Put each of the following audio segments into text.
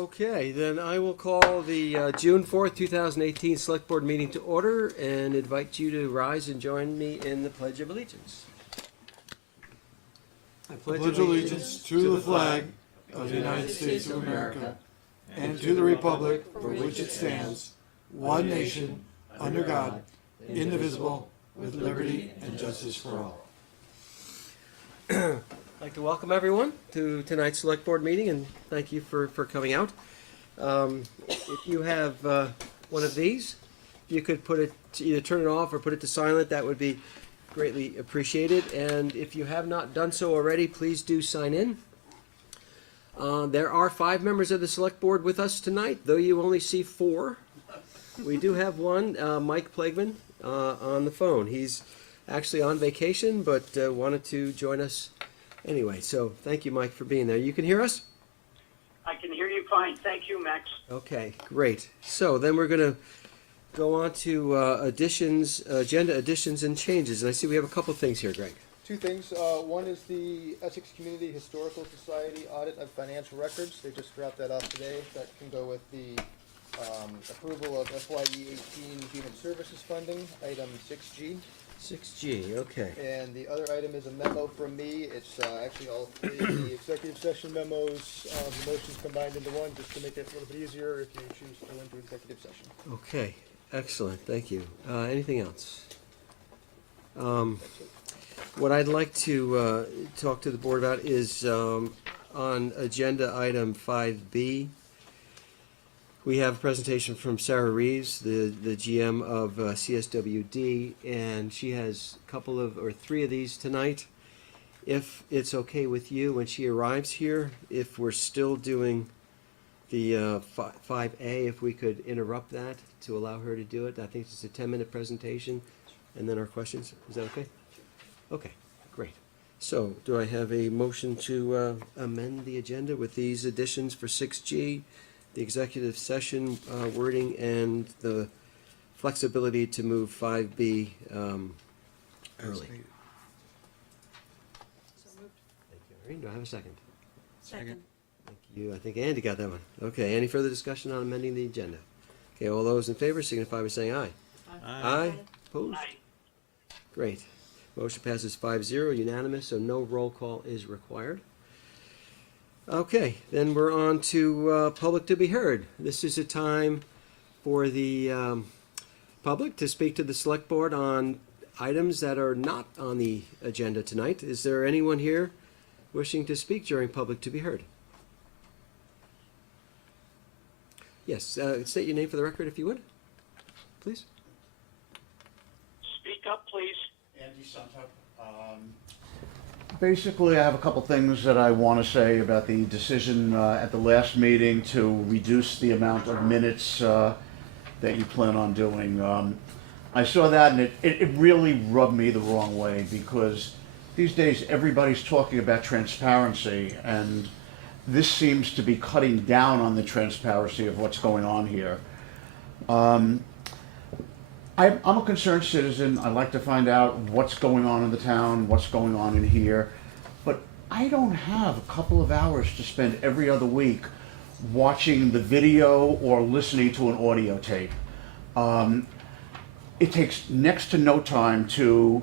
Okay, then I will call the June 4th, 2018 Select Board meeting to order and invite you to rise and join me in the Pledge of Allegiance. I pledge allegiance to the flag of the United States of America and to the republic for which it stands, one nation, under God, indivisible, with liberty and justice for all. I'd like to welcome everyone to tonight's Select Board meeting and thank you for coming out. If you have one of these, if you could put it, either turn it off or put it to silent, that would be greatly appreciated. And if you have not done so already, please do sign in. There are 5 members of the Select Board with us tonight, though you only see 4. We do have one, Mike Plagman, on the phone. He's actually on vacation, but wanted to join us anyway. So thank you, Mike, for being there. You can hear us? I can hear you fine. Thank you, Max. Okay, great. So then we're going to go on to agenda additions and changes. And I see we have a couple things here, Greg. 2 things. One is the Essex Community Historical Society audit of financial records. They just dropped that off today. That can go with the approval of FYE 18 Human Services Funding, item 6G. 6G, okay. And the other item is a memo from me. It's actually all 3 of the executive session memos, the motions combined into one, just to make it a little bit easier if you choose to go into executive session. Okay, excellent. Thank you. Anything else? What I'd like to talk to the board about is on agenda item 5B. We have a presentation from Sarah Reeves, the GM of CSWD, and she has a couple of, or 3 of these tonight. If it's okay with you, when she arrives here, if we're still doing the 5A, if we could interrupt that to allow her to do it. I think it's a 10-minute presentation, and then our questions. Is that okay? Okay, great. So, do I have a motion to amend the agenda with these additions for 6G, the executive session wording, and the flexibility to move 5B early? So moved. Thank you, Irene. Do I have a second? Second. Thank you. I think Andy got that one. Okay, any further discussion on amending the agenda? Okay, all those in favor signify by saying aye. Aye. Opposed? Aye. Great. Motion passes 5-0, unanimous, so no roll call is required. Okay, then we're on to public to be heard. This is a time for the public to speak to the Select Board on items that are not on the agenda tonight. Is there anyone here wishing to speak during public to be heard? Yes, state your name for the record if you would, please. Speak up, please. Andy Suntuck. Basically, I have a couple things that I want to say about the decision at the last meeting to reduce the amount of minutes that you plan on doing. I saw that and it really rubbed me the wrong way, because these days everybody's talking about transparency, and this seems to be cutting down on the transparency of what's going on here. I'm a concerned citizen. I like to find out what's going on in the town, what's going on in here, but I don't have a couple of hours to spend every other week watching the video or listening to an audio tape. It takes next to no time to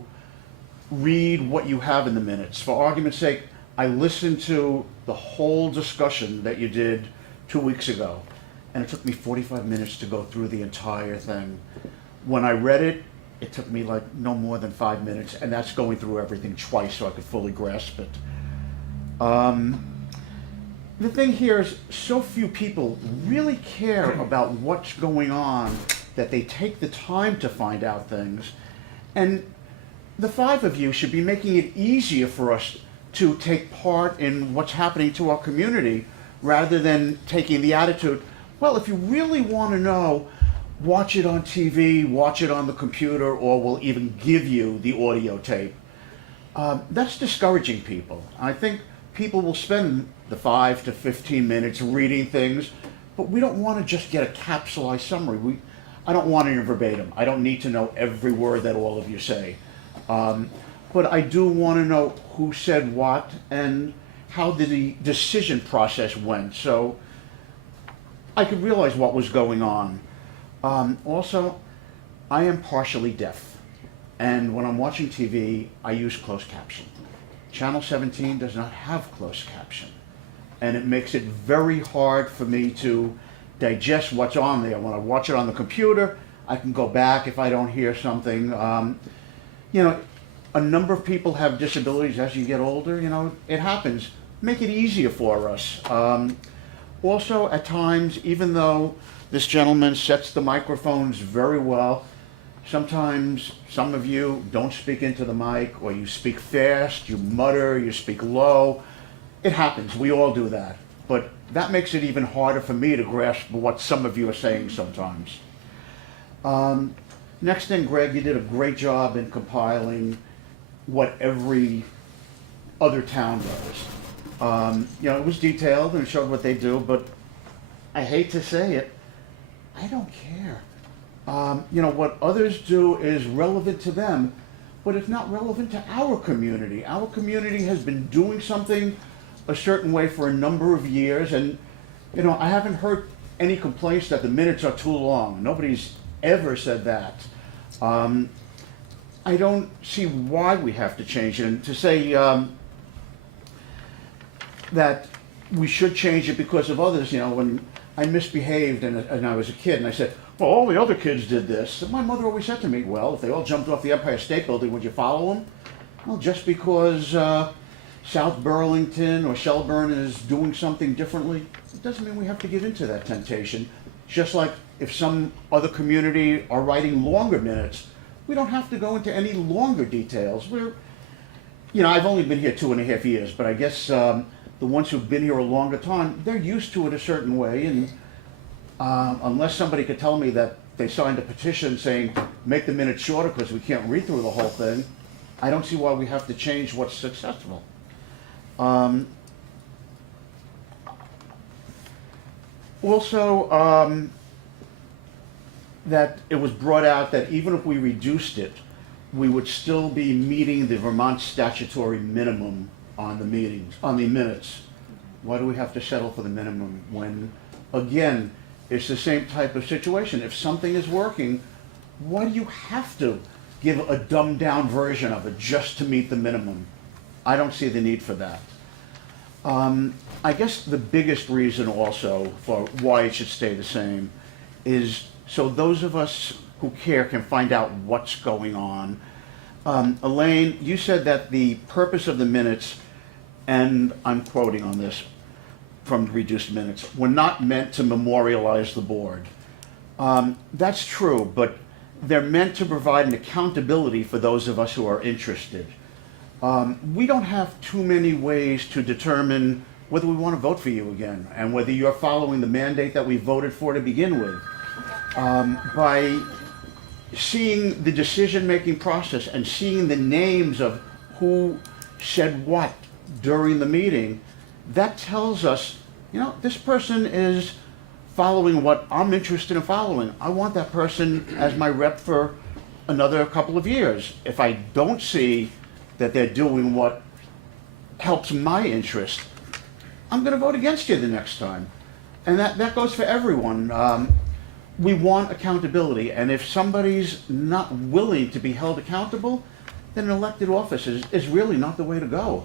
read what you have in the minutes. For argument's sake, I listened to the whole discussion that you did 2 weeks ago, and it took me 45 minutes to go through the entire thing. When I read it, it took me like no more than 5 minutes, and that's going through everything twice so I could fully grasp it. The thing here is so few people really care about what's going on that they take the time to find out things. And the 5 of you should be making it easier for us to take part in what's happening to our community, rather than taking the attitude, well, if you really want to know, watch it on TV, watch it on the computer, or we'll even give you the audio tape. That's discouraging people. I think people will spend the 5 to 15 minutes reading things, but we don't want to just get a capsulized summary. I don't want it in verbatim. I don't need to know every word that all of you say. But I do want to know who said what and how the decision process went. So I could realize what was going on. Also, I am partially deaf, and when I'm watching TV, I use closed caption. Channel 17 does not have closed caption, and it makes it very hard for me to digest what's on there. When I watch it on the computer, I can go back if I don't hear something. You know, a number of people have disabilities as you get older, you know, it happens. Make it easier for us. Also, at times, even though this gentleman sets the microphones very well, sometimes some of you don't speak into the mic, or you speak fast, you mutter, you speak low. It happens, we all do that. But that makes it even harder for me to grasp what some of you are saying sometimes. Next thing, Greg, you did a great job in compiling what every other town does. You know, it was detailed and it showed what they do, but I hate to say it, I don't care. You know, what others do is relevant to them, but it's not relevant to our community. Our community has been doing something a certain way for a number of years, and, you know, I haven't heard any complaints that the minutes are too long. Nobody's ever said that. I don't see why we have to change it. And to say that we should change it because of others, you know, when I misbehaved and I was a kid and I said, well, all the other kids did this. And my mother always said to me, well, if they all jumped off the Empire State Building, would you follow them? Well, just because South Burlington or Shelburne is doing something differently, it doesn't mean we have to give in to that temptation. Just like if some other community are writing longer minutes, we don't have to go into any longer details. We're, you know, I've only been here 2.5 years, but I guess the ones who've been here a longer time, they're used to it a certain way, and unless somebody could tell me that they signed a petition saying, make the minutes shorter because we can't read through the whole thing, I don't see why we have to change what's successful. Also, that it was brought out that even if we reduced it, we would still be meeting the Vermont statutory minimum on the meetings, on the minutes. Why do we have to settle for the minimum when, again, it's the same type of situation? If something is working, why do you have to give a dumbed down version of it just to meet the minimum? I don't see the need for that. I guess the biggest reason also for why it should stay the same is so those of us who care can find out what's going on. Elaine, you said that the purpose of the minutes, and I'm quoting on this from the reduced minutes, were not meant to memorialize the board. That's true, but they're meant to provide an accountability for those of us who are interested. We don't have too many ways to determine whether we want to vote for you again and whether you're following the mandate that we voted for to begin with. By seeing the decision-making process and seeing the names of who said what during the meeting, that tells us, you know, this person is following what I'm interested in following. I want that person as my rep for another couple of years. If I don't see that they're doing what helps my interest, I'm going to vote against you the next time. And that goes for everyone. We want accountability, and if somebody's not willing to be held accountable, then an elected office is really not the way to go.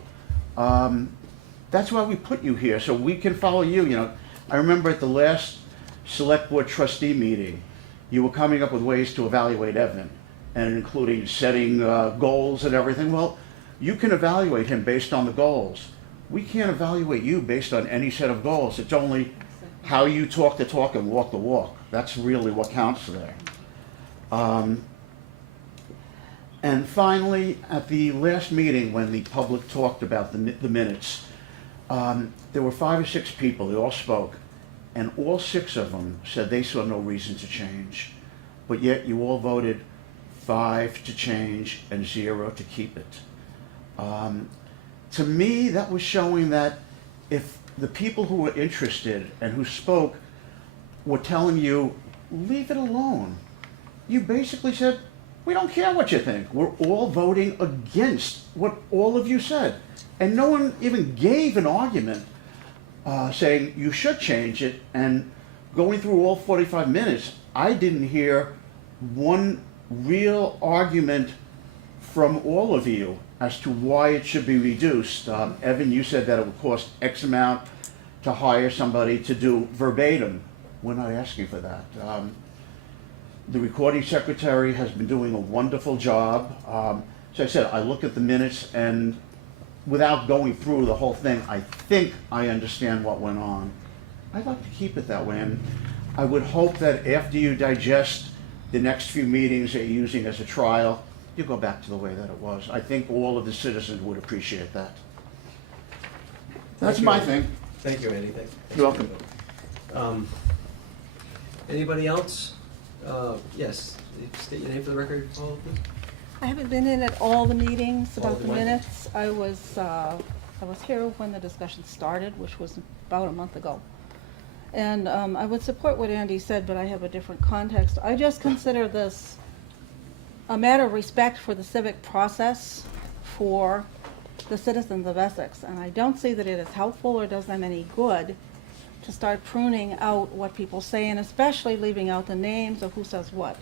That's why we put you here, so we can follow you. You know, I remember at the last Select Board trustee meeting, you were coming up with ways to evaluate Evan, and including setting goals and everything. Well, you can evaluate him based on the goals. We can't evaluate you based on any set of goals. It's only how you talk the talk and walk the walk. That's really what counts there. And finally, at the last meeting when the public talked about the minutes, there were 5 or 6 people, they all spoke, and all 6 of them said they saw no reason to change. But yet you all voted 5 to change and 0 to keep it. To me, that was showing that if the people who were interested and who spoke were telling you, leave it alone, you basically said, we don't care what you think. We're all voting against what all of you said. And no one even gave an argument saying you should change it, and going through all 45 minutes, I didn't hear one real argument from all of you as to why it should be reduced. Evan, you said that it would cost X amount to hire somebody to do verbatim. We're not asking for that. The recording secretary has been doing a wonderful job. So I said, I looked at the minutes, and without going through the whole thing, I think I understand what went on. I'd like to keep it that way, and I would hope that after you digest the next few meetings that you're using as a trial, you go back to the way that it was. I think all of the citizens would appreciate that. That's my thing. Thank you, Andy. You're welcome. Anybody else? Yes, state your name for the record, Paul, please. I haven't been in at all the meetings All about the the ones? minutes. I was here when the discussion started, which was about a month ago. And I would support what Andy said, but I have a different context. I just consider this a matter of respect for the civic process for the citizens of Essex. And I don't see that it is helpful or does them any good to start pruning out what people say, and especially leaving out the names of who says what.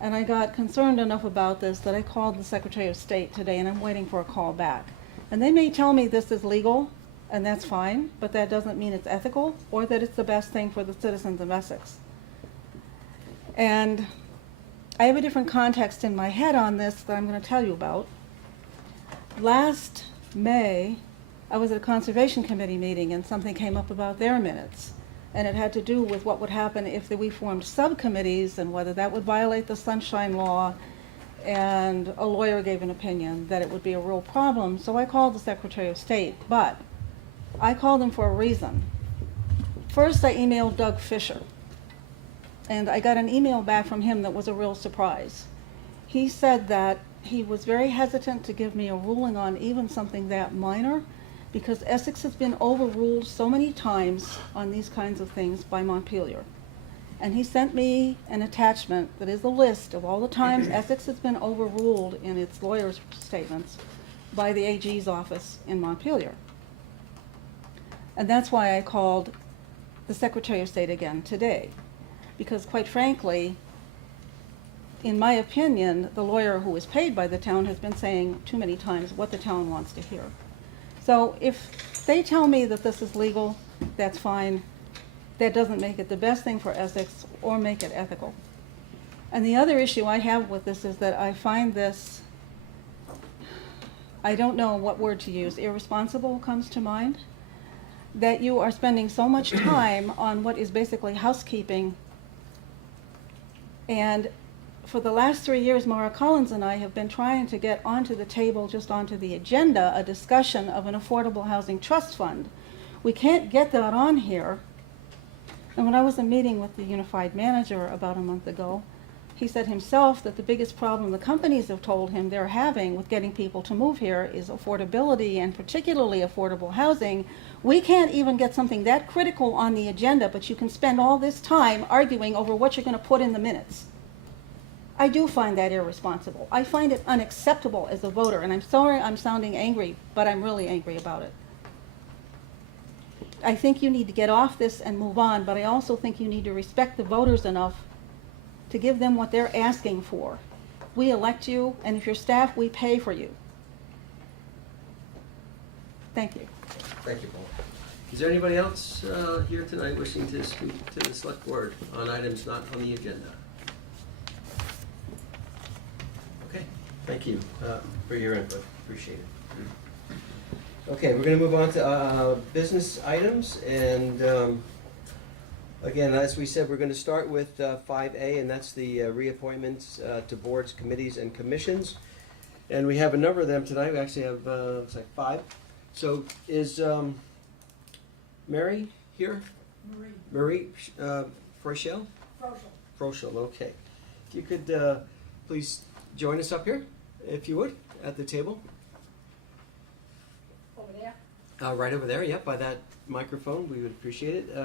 And I got concerned enough about this that I called the Secretary of State today, and I'm waiting for a call back. And they may tell me this is legal, and that's fine, but that doesn't mean it's ethical or that it's the best thing for the citizens of Essex. And I have a different context in my head on this that I'm going to tell you about. Last May, I was at a Conservation Committee meeting, and something came up about their minutes. And it had to do with what would happen if we formed subcommittees and whether that would violate the Sunshine Law. And a lawyer gave an opinion that it would be a real problem. So I called the Secretary of State, but I called him for a reason. First, I emailed Doug Fisher, and I got an email back from him that was a real surprise. He said that he was very hesitant to give me a ruling on even something that minor, because Essex has been overruled so many times on these kinds of things by Montpelier. And he sent me an attachment that is a list of all the times Essex has been overruled in its lawyers' statements by the AG's office in Montpelier. And that's why I called the Secretary of State again today. Because quite frankly, in my opinion, the lawyer who is paid by the town has been saying too many times what the town wants to hear. So if they tell me that this is legal, that's fine. That doesn't make it the best thing for Essex or make it ethical. And the other issue I have with this is that I find this, I don't know what word to use, irresponsible comes to mind, that you are spending so much time on what is basically housekeeping. And for the last 3 years, Maura Collins and I have been trying to get onto the table, just onto the agenda, a discussion of an affordable housing trust fund. We can't get that on here. And when I was in a meeting with the unified manager about a month ago, he said himself that the biggest problem the companies have told him they're having with getting people to move here is affordability, and particularly affordable housing. We can't even get something that critical on the agenda, but you can spend all this time arguing over what you're going to put in the minutes. I do find that irresponsible. I find it unacceptable as a voter, and I'm sorry I'm sounding angry, but I'm really angry about it. I think you need to get off this and move on, but I also think you need to respect the voters enough to give them what they're asking for. We elect you, and if you're staff, we pay for you. Thank you. Thank you, Paul. Is there anybody else here tonight wishing to speak to the select board on items not on the agenda? Okay, thank you for your input. Appreciate it. Okay, we're going to move on to business items, and again, as we said, we're going to start with 5A, and that's the reappointments to boards, committees, and commissions. And we have a number of them tonight. We actually have, looks like 5. So is Mary here? Marie Froschel? Froschel, okay. If you could please join us up here, if you would, at the table. Over there? Right over there, yep, by that microphone, we would appreciate it.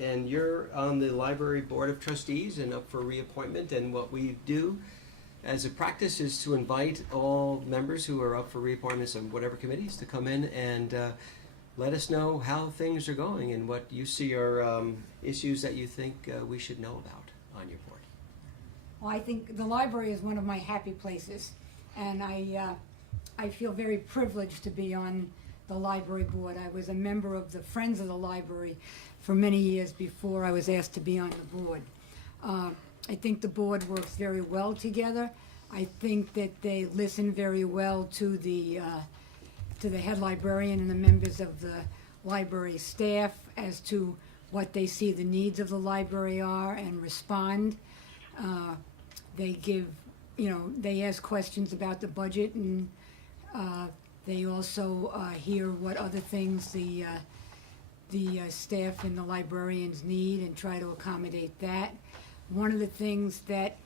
And you're on the Library Board of Trustees and up for reappointment, and what we do as a practice is to invite all members who are up for reappointments of whatever committees to come in and let us know how things are going and what you see are issues that you think we should know about on your board. Well, I think the library is one of my happy places, and I feel very privileged to be on the library board. I was a member of the Friends of the Library for many years before I was asked to be on the board. I think the board works very well together. I think that they listen very well to the head librarian and the members of the library staff as to what they see the needs of the library are and respond. They give, they ask questions about the budget, and they also hear what other things the staff and the librarians need and try to accommodate that. One of the things that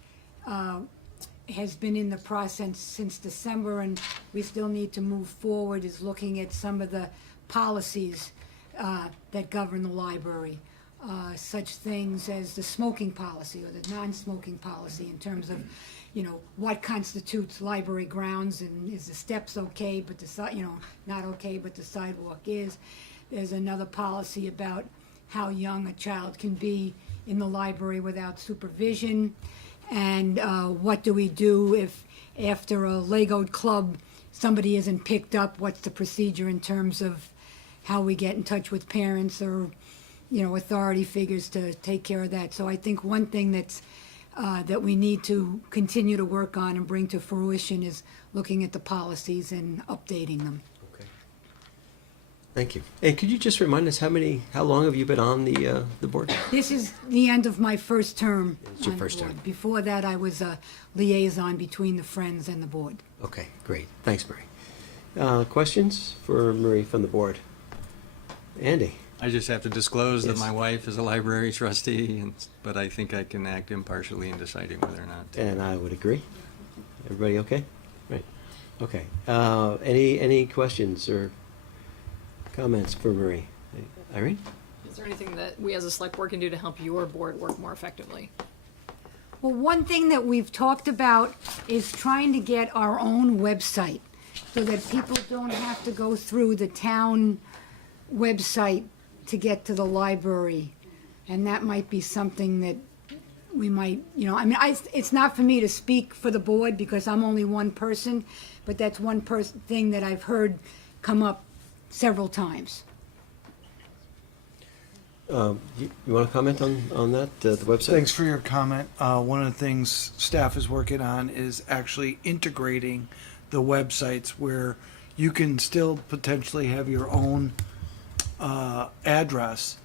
has been in the process since December, and we still need to move forward, is looking at some of the policies that govern the library. Such things as the smoking policy or the non-smoking policy in terms of, what constitutes library grounds, and is the steps okay, but not okay, but the sidewalk is. There's another policy about how young a child can be in the library without supervision, and what do we do if after a Legoed club somebody isn't picked up? What's the procedure in terms of how we get in touch with parents or authority figures to take care of that? So I think one thing that's that we need to continue to work on and bring to fruition is looking at the policies and updating them. Okay. Thank you. And could you just remind us how long have you been on the board? This is the end of my first term It's your on the first board. term. Before that, I was a liaison between the Friends and the board. Okay, great. Thanks, Marie. Questions for Marie from the board? Andy? I just have to disclose that Yes. my wife is a library trustee, but I think I can act impartially in deciding whether or not to. And I would agree. Everybody okay? Right. Okay. Any questions or comments for Marie? Irene? Is there anything that we as a select board can do to help your board work more effectively? Well, one thing that we've talked about is trying to get our own website so that people don't have to go through the town website to get to the library. And that might be something that we might, it's not for me to speak for the board because I'm only one person, but that's one thing that I've heard come up several times. You want to comment on that, the website? Thanks for your comment. One of the things staff is working on is actually integrating the websites where you can still potentially have your own address,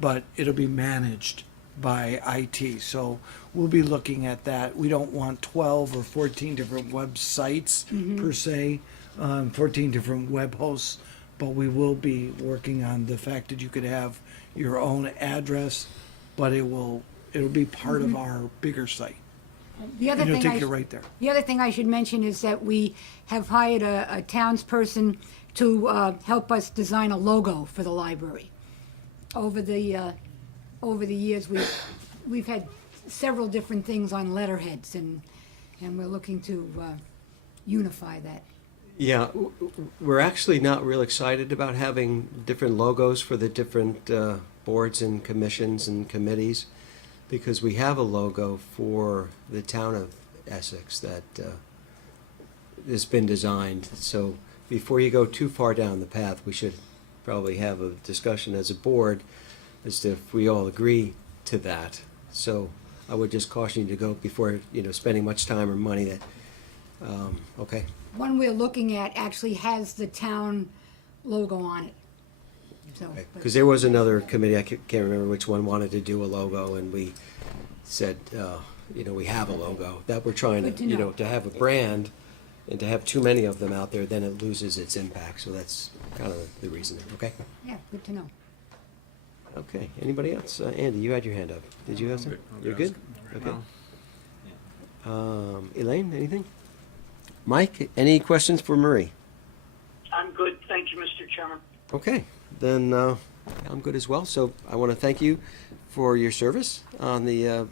but it'll be managed by IT. So we'll be looking at that. We don't want 12 or 14 different websites per se, 14 different web hosts, but we will be working on the fact that you could have your own address, but it'll be part of our bigger site. The other And it'll thing take you right there. The other thing I should mention is that we have hired a townsperson to help us design a logo for the library. Over the years, we've had several different things on letterheads, and we're looking to unify that. Yeah, we're actually not real excited about having different logos for the different boards and commissions and committees, because we have a logo for the town of Essex that has been designed. So before you go too far down the path, we should probably have a discussion as a board as to if we all agree to that. So I would just caution you to go before, spending much time or money that, okay. One we're looking at actually has the town logo on it. So, but- Because there was another committee, I can't remember which one, wanted to do a logo, and we said, we have a logo, that we're trying Good to to, know. to have a brand, and to have too many of them out there, then it loses its impact, so that's kind of the reasoning, okay? yeah, good to know. Okay, anybody else? Andy, you had your hand up. Did you have some? You're good? Okay. Elaine, anything? Mike, any questions for Marie? I'm good, thank you, Mr. Chairman. Okay, then I'm good as well. So I want to thank you for your service on the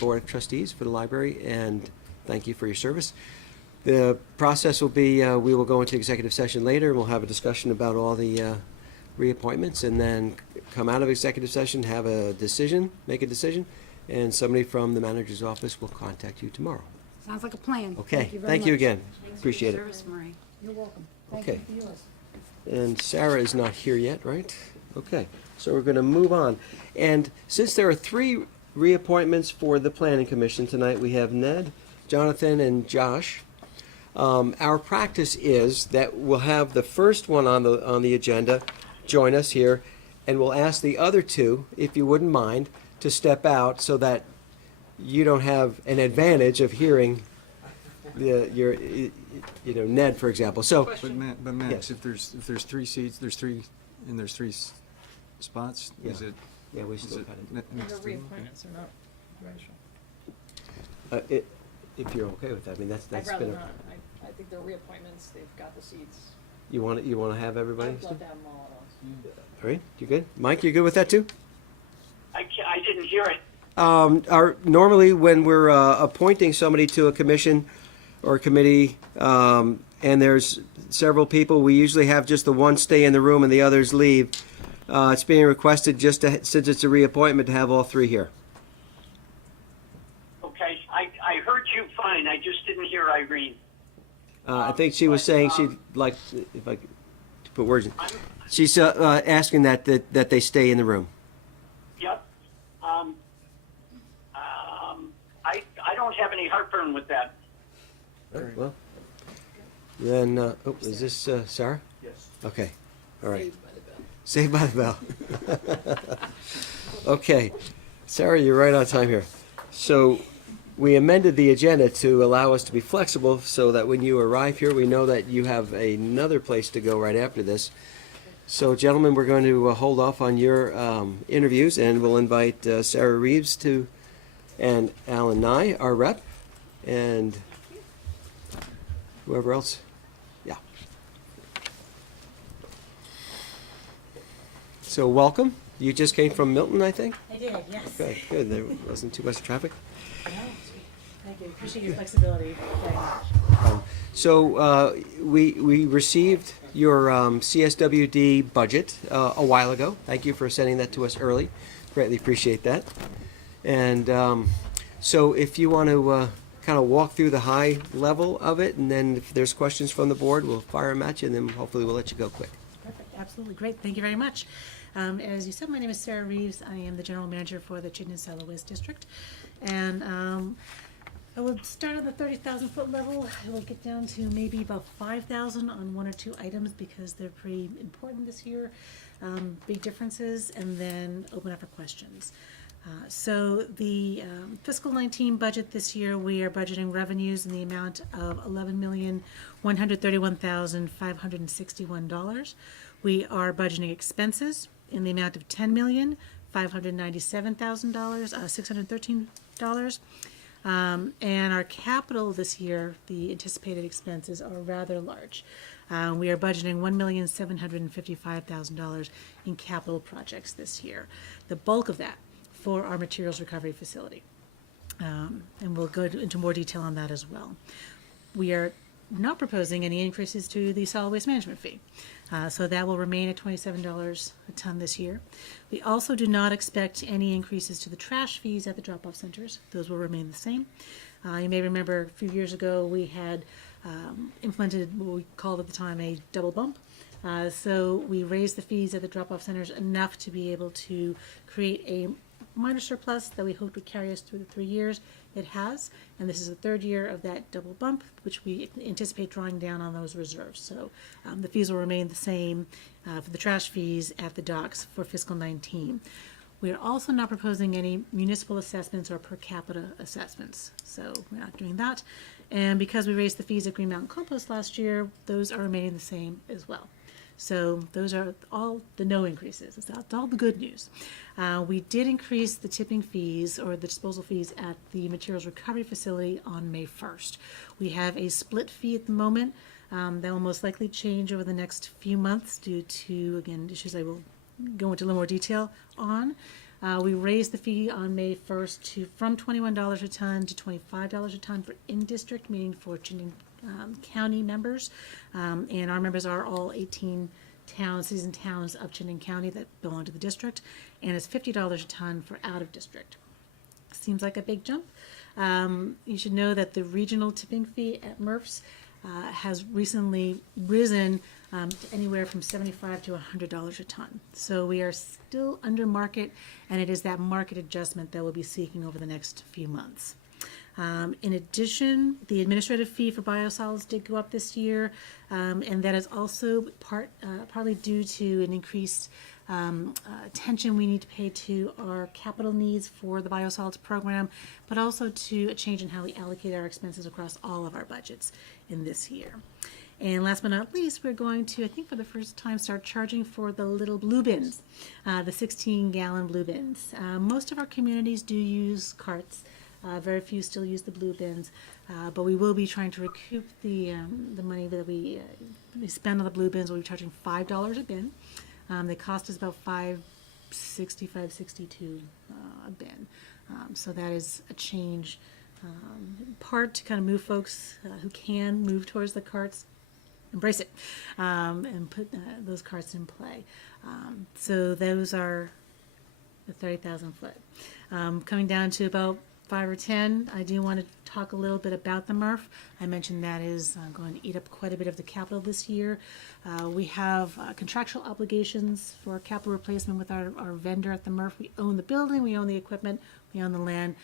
Board of Trustees for the library, and thank you for your service. The process will be, we will go into executive session later, and we'll have a discussion about all the reappointments, and then come out of executive session, have a decision, make a decision, and somebody from the manager's office will contact you tomorrow. Sounds like a plan. Okay, very thank you much. again. Appreciate it. Service, Marie. You're welcome. Thank Okay. you for yours. And Sarah is not here yet, right? Okay, so we're gonna move on. And since there are 3 reappointments for the planning commission tonight, we have Ned, Jonathan, and Josh. Our practice is that we'll have the first one on the agenda join us here, and we'll ask the other 2, if you wouldn't mind, to step out so that you don't have an advantage of hearing Ned, for example. So, But Max, Yes. if there's 3 seats, there's 3 spots, is Yeah. it? yeah, we Is still it got it. ne- next They're to them? reappointments, they're not racial. If you're okay with that, I mean, that's I'd been rather a. not. I think they're reappointments, they've got the seats. You want to have everybody? I'd love to have them all at once. All right, you good? Mike, you good with that too? I didn't hear it. Normally, when we're appointing somebody to a commission or a committee, and there's several people, we usually have just the one stay in the room and the others leave. It's being requested just to, since it's a reappointment, to have all 3 here. Okay, I heard you fine. I just didn't hear Irene. I think she was saying she'd like, if I could put words in, she's asking that they stay in the room. Yep. I don't have any heartburn with that. All right, well, then, is this Sarah? Yes. Okay, all right. Saved by the bell. Okay, Sarah, you're right on time here. So we amended the agenda to allow us to be flexible so that when you arrive here, we know that you have another place to go right after this. So gentlemen, we're going to hold off on your interviews, and we'll invite Sarah Reeves and Alan Nye, our rep, and whoever else. Yeah. So welcome. You just came from Milton, I think? I did, yes. Good, good. There wasn't too much traffic. No, thank you. Appreciate your flexibility very much. So we received your CSWD budget a while ago. Thank you for sending that to us early. Greatly appreciate that. And so if you want to kind of walk through the high level of it, and then if there's questions from the board, we'll fire them at you, and then hopefully we'll let you go quick. Perfect, absolutely, great. Thank you very much. As you said, my name is Sarah Reeves. I am the general manager for the Chittenden West District. And I will start on the 30,000-foot level. I will get down to maybe about 5,000 on 1 or 2 items because they're pretty important this year, big differences, and then open up for questions. So the fiscal 19 budget this year, we are budgeting revenues in the amount of $11,131,561. We are budgeting expenses in the amount of $10,597,613. And our capital this year, the anticipated expenses are rather large. We are budgeting $1,755,000 in capital projects this year. The bulk of that for our materials recovery facility. And we'll go into more detail on that as well. We are not proposing any increases to the solid waste management fee. So that will remain at $27 a ton this year. We also do not expect any increases to the trash fees at the drop-off centers. Those will remain the same. You may remember a few years ago we had implemented what we called at the time a double bump. So we raised the fees at the drop-off centers enough to be able to create a minor surplus that we hope would carry us through the 3 years. It has, and this is the 3rd year of that double bump, which we anticipate drawing down on those reserves. So the fees will remain the same for the trash fees at the docks for fiscal 19. We are also not proposing any municipal assessments or per capita assessments, so we're not doing that. And because we raised the fees at Green Mountain Compost last year, those are remaining the same as well. So those are all the no increases. That's all the good news. We did increase the tipping fees or the disposal fees at the materials recovery facility on May 1st. We have a split fee at the moment that will most likely change over the next few months due to, again, issues I will go into a little more detail on. We raised the fee on May 1st from $21 a ton to $25 a ton for in-district, meaning for county members, and our members are all 18 towns, cities and towns of Chittenden County that belong to the district, and it's $50 a ton for out of district. Seems like a big jump. You should know that the regional tipping fee at MRFs has recently risen to anywhere from $75 to $100 a ton. So we are still under market, and it is that market adjustment that we'll be seeking over the next few months. In addition, the administrative fee for biosolids did go up this year, and that is also partly due to an increased attention we need to pay to our capital needs for the biosolids program, but also to a change in how we allocate our expenses across all of our budgets in this year. And last but not least, we're going to, I think for the first time, start charging for the little blue bins, the 16-gallon blue bins. Most of our communities do use carts. Very few still use the blue bins, but we will be trying to recoup the money that we spend on the blue bins. We'll be charging $5 a bin. They cost us about $5.60, $5.62 a bin. So that is a change, part to kind of move folks who can move towards the carts, embrace it, and put those carts in play. So those are the 30,000 foot. Coming down to about 5 or 10, I do want to talk a little bit about the MRF. I mentioned that is going to eat up quite a bit of the capital this year. We have contractual obligations for capital replacement with our vendor at the MRF. We own the building, we own the equipment, we own the land.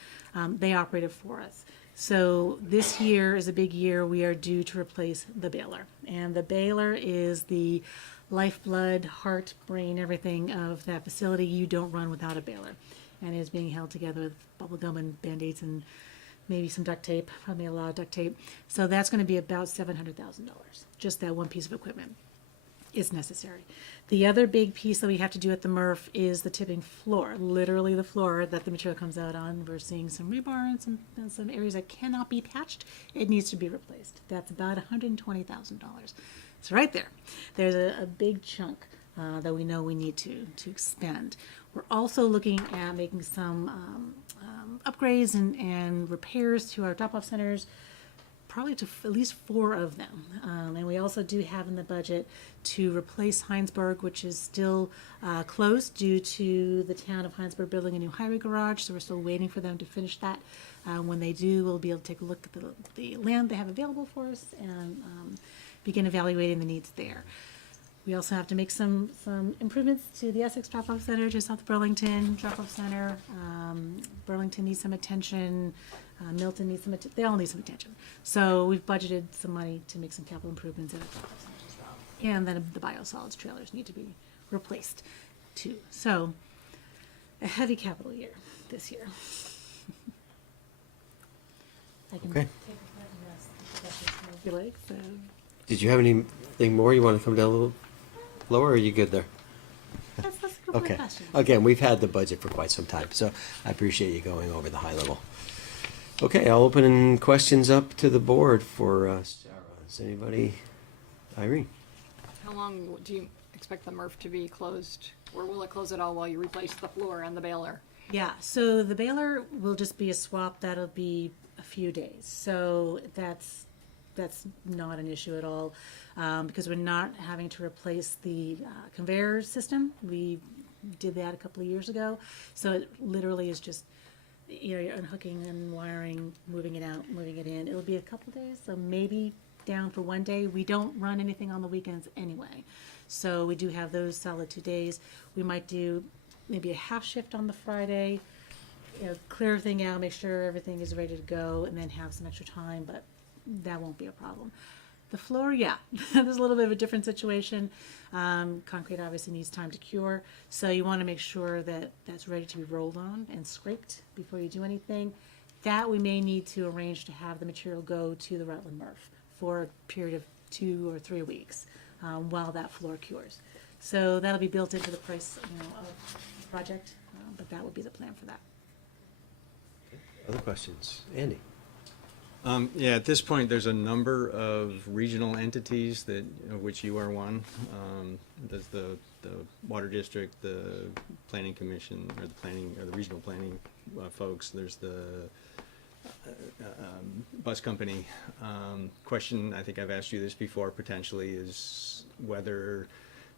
They operate it for us. So this year is a big year. We are due to replace the baler. And the baler is the lifeblood, heart, brain, everything of that facility. You don't run without a baler. And it is being held together with bubble gum and Band-Aids and maybe some duct tape, probably a lot of duct tape. So that's going to be about $700,000. Just that one piece of equipment is necessary. The other big piece that we have to do at the MRF is the tipping floor, literally the floor that the material comes out on. We're seeing some rebar and some areas that cannot be patched. It needs to be replaced. That's about $120,000. It's right there. There's a big chunk that we know we need to expend. We're also looking at making some upgrades and repairs to our drop-off centers, probably to at least 4 of them. And we also do have in the budget to replace Heinsberg, which is still closed due to the town of Heinsberg building a new highway garage. So we're still waiting for them to finish that. When they do, we'll be able to take a look at the land they have available for us and begin evaluating the needs there. We also have to make some improvements to the Essex drop-off center, to South Burlington drop-off center. Burlington needs some attention. Milton needs some attention. They all need some attention. So we've budgeted some money to make some capital improvements in our drop-off centers as well. And then the biosolids trailers need to be replaced too. So a heavy capital year this year. I can Okay. take a rest if you like. So. Did you have anything more? You want to come down a little lower, or are you good there? Let's go for the Okay. questions. Again, we've had the budget for quite some time, so I appreciate you going over the high level. Okay, I'll open questions up to the board for Sarah. Is anybody? Irene? How long do you expect the MRF to be closed? Or will it close at all while you replace the floor and the baler? Yeah, so the baler will just be a swap. That'll be a few days. So that's not an issue at all, because we're not having to replace the conveyor system. We did that a couple of years ago. So it literally is just, you're unhooking and wiring, moving it out, moving it in. It'll be a couple of days, so maybe down for one day. We don't run anything on the weekends anyway. So we do have those solid 2 days. We might do maybe a half shift on the Friday, clear everything out, make sure everything is ready to go, and then have some extra time, but that won't be a problem. The floor, yeah, there's a little bit of a different situation. Concrete obviously needs time to cure, so you want to make sure that that's ready to be rolled on and scraped before you do anything. That we may need to arrange to have the material go to the Rutland MRF for a period of 2 or 3 weeks while that floor cures. So that'll be built into the price, of the project, but that would be the plan for that. Other questions? Andy? Yeah, at this point, there's a number of regional entities that, of which you are one. There's the Water District, the Planning Commission, or the Regional Planning folks. There's the bus company. Question, I think I've asked you this before potentially, is whether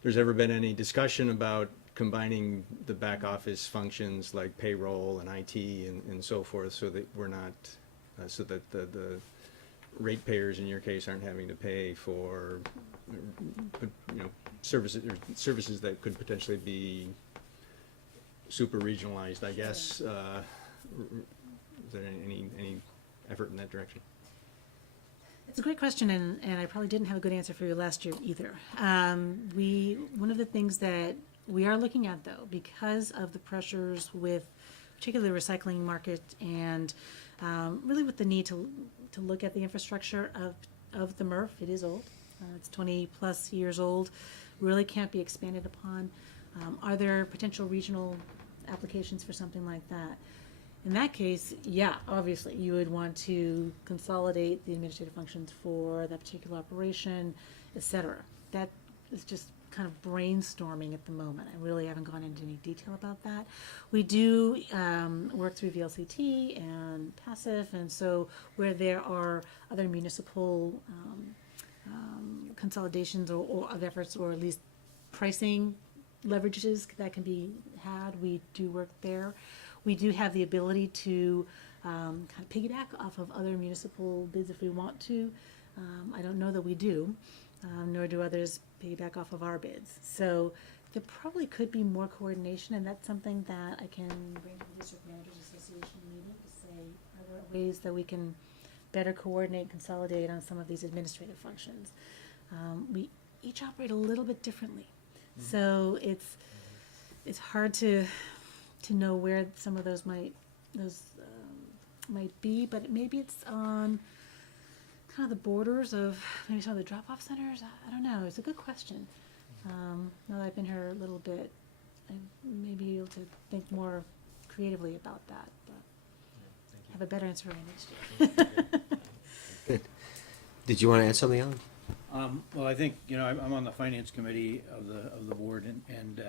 there's ever been any discussion about combining the back office functions like payroll and IT and so forth, so that we're not, so that the ratepayers in your case aren't having to pay for, services that could potentially be super regionalized, I guess. Is there any effort in that direction? It's a great question, and I probably didn't have a good answer for you last year either. One of the things that we are looking at, though, because of the pressures with particularly the recycling market and really with the need to look at the infrastructure of the MRF, it is old. It's 20 plus years old, really can't be expanded upon. Are there potential regional applications for something like that? In that case, yeah, obviously, you would want to consolidate the administrative functions for that particular operation, et cetera. That is just kind of brainstorming at the moment. I really haven't gone into any detail about that. We do work through VLCT and PASSIF, and so where there are other municipal consolidations or of efforts, or at least pricing leverages that can be had, we do work there. We do have the ability to kind of piggyback off of other municipal bids if we want to. I don't know that we do, nor do others piggyback off of our bids. So there probably could be more coordination, and that's something that I can bring to the District Managers Association meeting to say, are there ways that we can better coordinate, consolidate on some of these administrative functions? We each operate a little bit differently, so it's hard to know where some of those might be, but maybe it's on kind of the borders of maybe some of the drop-off centers. I don't know. It's a good question. Now that I've been here a little bit, I may be able to think more creatively about that, but have a better answer for you next year. Good. Did you want to add something, Alan? Well, I think, I'm on the finance committee of the board, and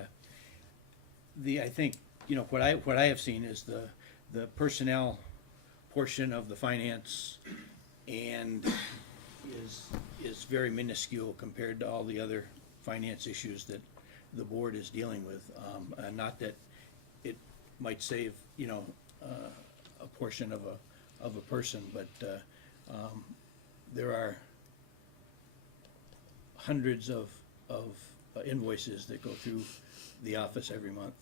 I think, what I have seen is the personnel portion of the finance and is very minuscule compared to all the other finance issues that the board is dealing with. Not that it might save, a portion of a person, but there are hundreds of invoices that go through the office every month.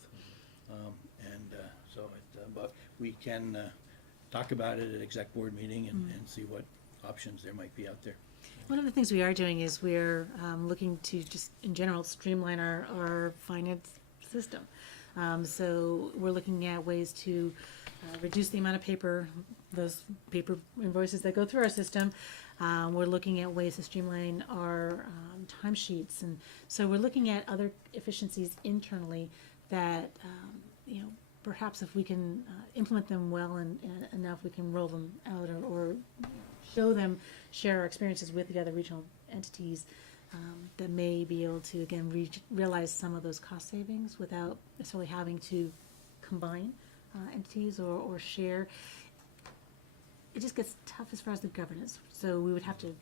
But we can talk about it at exec board meeting and see what options there might be out there. One of the things we are doing is we're looking to just, in general, streamline our finance system. So we're looking at ways to reduce the amount of those paper invoices that go through our system. We're looking at ways to streamline our timesheets, and so we're looking at other efficiencies internally that perhaps if we can implement them well and enough, we can roll them out or share our experiences with the other regional entities that may be able to again realize some of those cost savings without necessarily having to combine entities or share. It just gets tough as far as the governance, so we would have to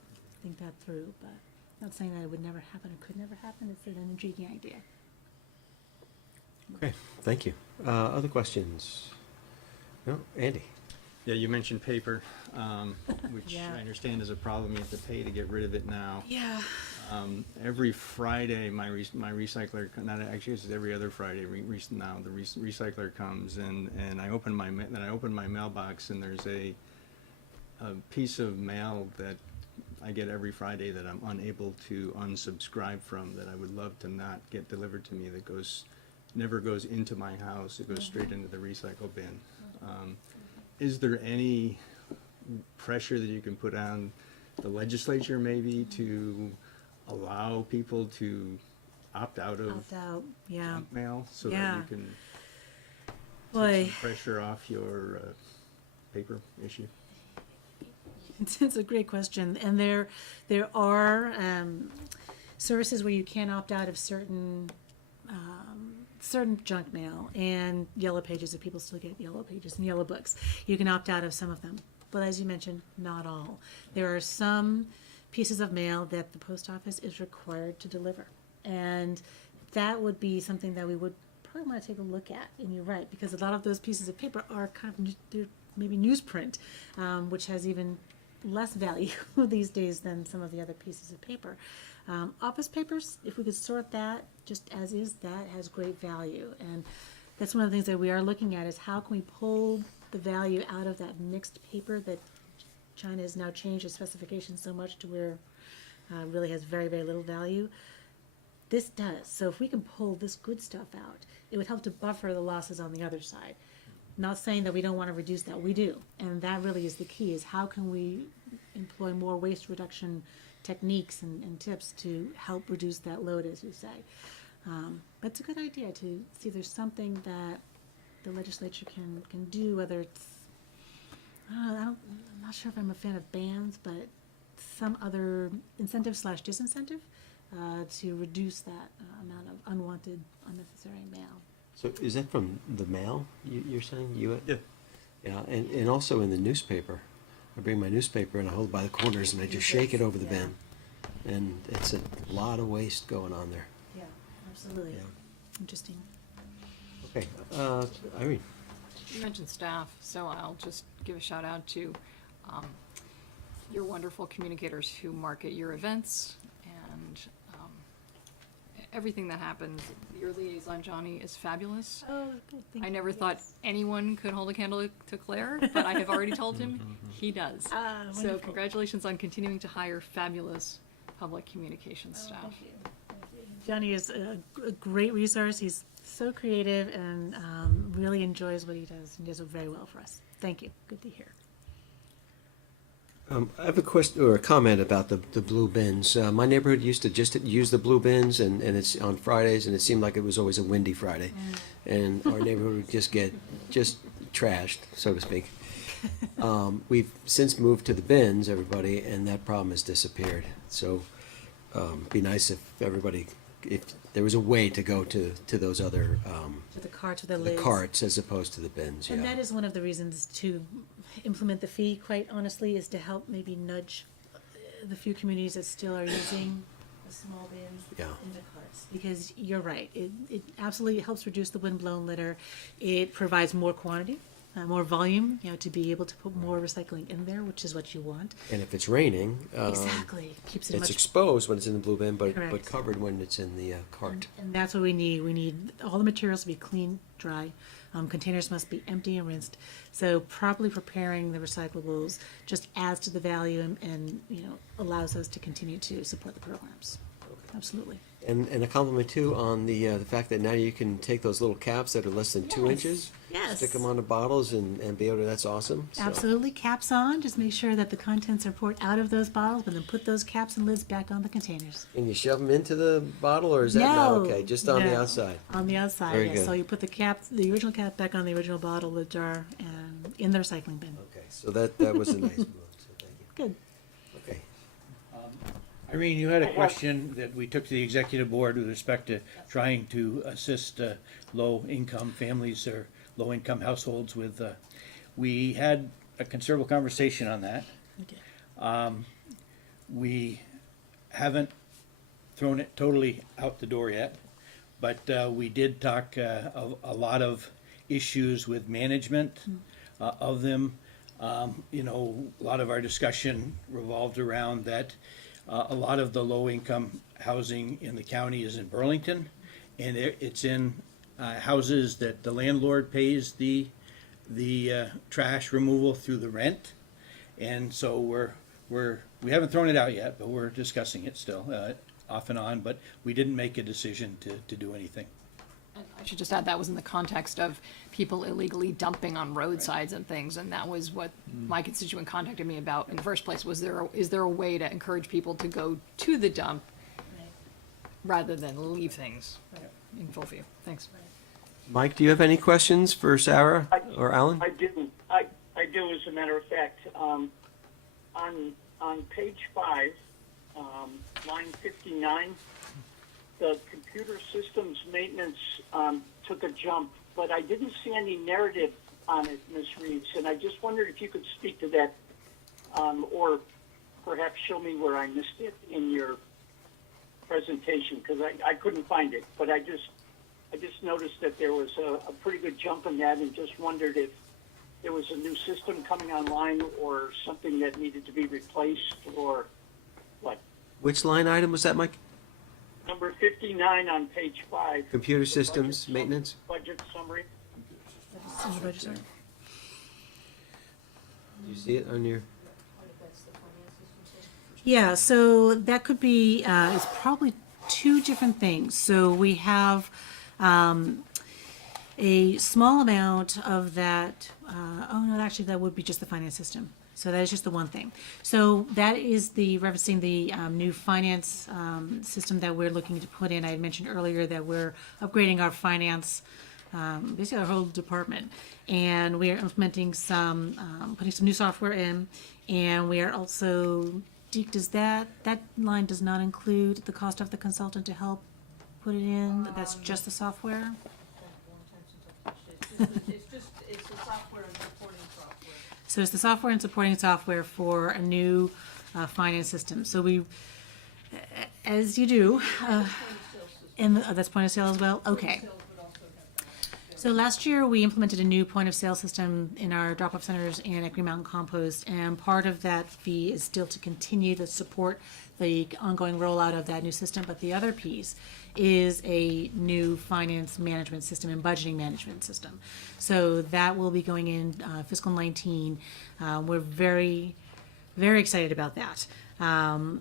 think that through, but not saying that it would never happen or could never happen. It's an intriguing idea. Okay, thank you. Other questions? No, Andy? Yeah, you mentioned paper, which Yeah. I understand is a problem. You have to pay to get rid of it now. Yeah. Every Friday, my recycler, not actually, it's every other Friday now, the recycler comes and I open my mailbox, and there's a piece of mail that I get every Friday that I'm unable to unsubscribe from, that I would love to not get delivered to me, that never goes into my house. It goes straight into the recycle bin. Is there any pressure that you can put on the legislature maybe to allow people to opt out of Yeah. junk mail so Yeah. that you can Boy. take some pressure off your paper issue? It's a great question, and there are services where you can opt out of certain junk mail and yellow pages, if people still get yellow pages and yellow books. You can opt out of some of them, but as you mentioned, not all. There are some pieces of mail that the post office is required to deliver. And that would be something that we would probably want to take a look at. And you're right, because a lot of those pieces of paper are kind of, they're maybe newsprint, which has even less value these days than some of the other pieces of paper. Office papers, if we could sort that just as is, that has great value. And that's one of the things that we are looking at is how can we pull the value out of that mixed paper that China has now changed its specifications so much to where really has very, very little value. This does. So if we can pull this good stuff out, it would help to buffer the losses on the other side. Not saying that we don't want to reduce that, we do. And that really is the key, is how can we employ more waste reduction techniques and tips to help reduce that load, as you say. But it's a good idea to see if there's something that the legislature can do, whether it's, I'm not sure if I'm a fan of bans, but some other incentive/disincentive to reduce that amount of unwanted, unnecessary mail. So is that from the mail, you're saying? Yeah. Yeah, and also in the newspaper. I bring my newspaper and I hold it by the corners and I just shake it over the bin. And it's a lot of waste going on there. Yeah, absolutely. Yeah. Interesting. Okay, Irene. You mentioned staff, so I'll just give a shout out to your wonderful communicators who market your events and everything that happens. Your liaison, Johnny, is fabulous. Oh, good. Thank I you. never thought anyone could hold a candle to Claire, but I have already told him he does. So Wonderful. congratulations on continuing to hire fabulous public communications staff. Thank you. Johnny is a great resource. He's so creative and really enjoys what he does and does it very well for us. Thank you. Good to hear. I have a question or a comment about the blue bins. My neighborhood used to just use the blue bins, and it's on Fridays, and it seemed like it was always a windy Friday, and our neighborhood would just get trashed, so to speak. We've since moved to the bins, everybody, and that problem has disappeared. So, be nice if everybody, if there was a way to go to those other To the carts with the the lids. carts as opposed to the bins. And Yeah. that is one of the reasons to implement the fee, quite honestly, is to help maybe nudge the few communities that still are using the small bins Yeah. in the carts. Because you're right, it absolutely helps reduce the windblown litter. It provides more quantity, more volume, to be able to put more recycling in there, which is what you want. And if it's raining, Exactly, keeps it it's much. exposed when it's in the blue bin, but Correct. covered when it's in the cart. And that's what we need. We need all the materials to be clean, dry. Containers must be empty and rinsed. So properly preparing the recyclables just adds to the value and allows us to continue to support the programs. Absolutely. And a compliment too on the fact that now you can take those little caps that are less than 2 Yes. inches, Yes. stick them on the bottles and be able to, that's awesome. So, Absolutely. Caps on. Just make sure that the contents are poured out of those bottles, but then put those caps and lids back on the containers. And you shove them into the bottle, or is that not No, okay? Just on the no. outside? On the outside, Very yes. good. So you put the original cap back on the original bottle, the jar, and in the recycling bin. Okay, so that was a nice move, so thank you. Good. Okay. Irene, you had a question that we took to the executive board with respect to trying to assist low-income families or low-income households with, we had a considerable conversation on that. Okay. We haven't thrown it totally out the door yet, but we did talk of a lot of issues with management of them. A lot of our discussion revolved around that. A lot of the low-income housing in the county is in Burlington, and it's in houses that the landlord pays the trash removal through the rent. And so we haven't thrown it out yet, but we're discussing it still, off and on, but we didn't make a decision to do anything. And I should just add, that was in the context of people illegally dumping on roadsides and things, and that was what my constituent contacted me about in the first place. Is there a way to encourage people to go to the dump rather than leave things in full view? Thanks. Mike, do you have any questions for Sarah or Alan? I do. I do, as a matter of fact. On page 5, line 59, the computer systems maintenance took a jump, but I didn't see any narrative on it, Ms. Reeves, and I just wondered if you could speak to that, or perhaps show me where I missed it in your presentation, because I couldn't find it. But I just noticed that there was a pretty good jump in that, and just wondered if there was a new system coming online or something that needed to be replaced, or what. Which line item was that, Mike? Number 59 on page 5. Computer systems maintenance? Budget summary. Do you see it on your? Yeah, so that could be, it's probably two different things. So we have a small amount of that, oh no, actually that would be just the finance system. So that is just the one thing. So that is the, referencing the new finance system that we're looking to put in. I had mentioned earlier that we're upgrading our finance, basically our whole department. And we are implementing some, putting some new software in. And we are also, does that line does not include the cost of the consultant to help put it in? That's just the software? It's the software and supporting software. So it's the software and supporting software for a new finance system. So we, as you do, and that's point of sale as well? Okay. So last year we implemented a new point of sale system in our drop-off centers and at Green Mountain Compost, and part of that fee is still to continue to support the ongoing rollout of that new system, but the other piece is a new finance management system and budgeting management system. So that will be going in fiscal 19. We're very, very excited about that.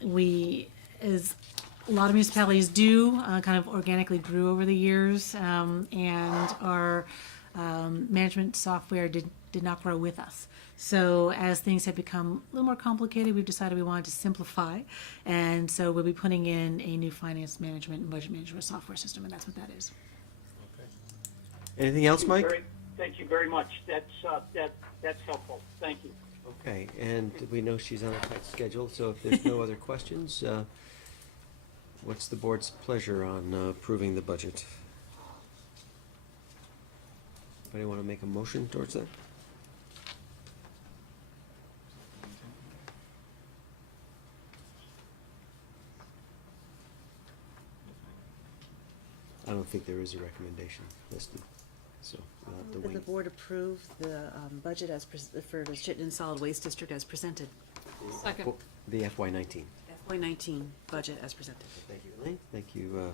We, as a lot of municipalities do, kind of organically grew over the years, and our management software did not grow with us. So as things have become a little more complicated, we've decided we wanted to simplify, and so we'll be putting in a new finance management and budget management software system, and that's what that is. Anything else, Mike? Thank you very much. That's helpful. Thank you. Okay, and we know she's on a tight schedule, so if there's no other questions, what's the board's pleasure on approving the budget? Anybody want to make a motion towards that? I don't think there is a recommendation listed, so we'll have to That the wait. board approve the budget as, for the Chittenden Solid Waste District as presented. Second. The FY19. FY19 budget as presented. Thank you, Elaine. Thank you,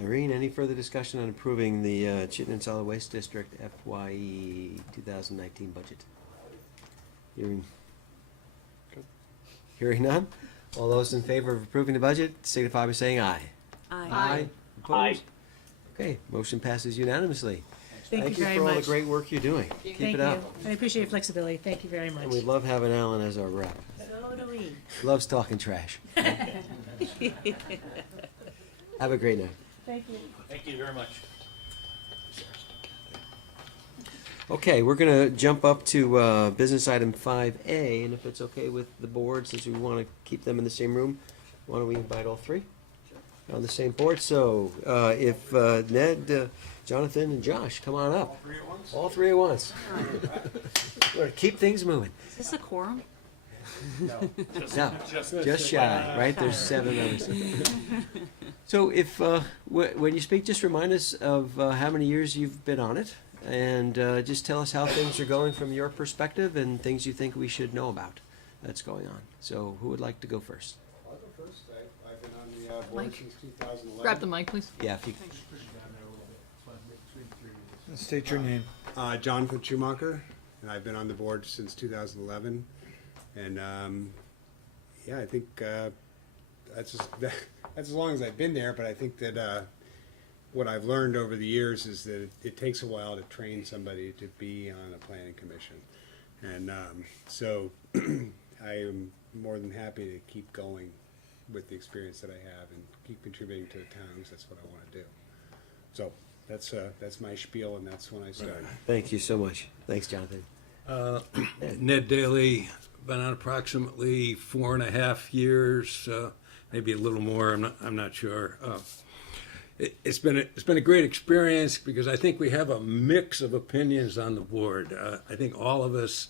Irene. Any further discussion on approving the Chittenden Solid Waste District FY 2019 budget? Hearing none? All those in favor of approving the budget signify by saying aye. Aye. Opposed? Okay, motion passes unanimously. Thank you very for all the much. great work you're doing. Keep Thank it you. up. I appreciate your flexibility. Thank you very much. And we love having Alan as our rep. So do we. Loves talking trash. Have a great night. Thank you. Thank you very much. Okay, we're gonna jump up to business item 5A, and if it's okay with the board, since we want to keep them in the same room, why don't we invite all three on the same board? So if Ned, Jonathan, and Josh, come on up. All three at once. We're gonna keep things moving. Is this a quorum? No, just shy, right? There's 7 others. So if, when you speak, just remind us of how many years you've been on it, and just tell us how things are going from your perspective and things you think we should know about that's going on. So who would like to go first? I'll go first. I've been on the board Mike. since 2011. Grab the mic, please. Yeah, if you, State your name. Jonathan Schumacher, and I've been on the board since 2011. And yeah, I think that's as long as I've been there. But I think that what I've learned over the years is that it takes a while to train somebody to be on a planning commission. And so I am more than happy to keep going with the experience that I have and keep contributing to the town, because that's what I want to do. So that's my spiel, and that's when I started. thank you so much. Thanks, Jonathan. Ned Daly, been on approximately 4.5 years, maybe a little more. I'm not sure. it's been a great experience because I think we have a mix of opinions on the board. I think all of us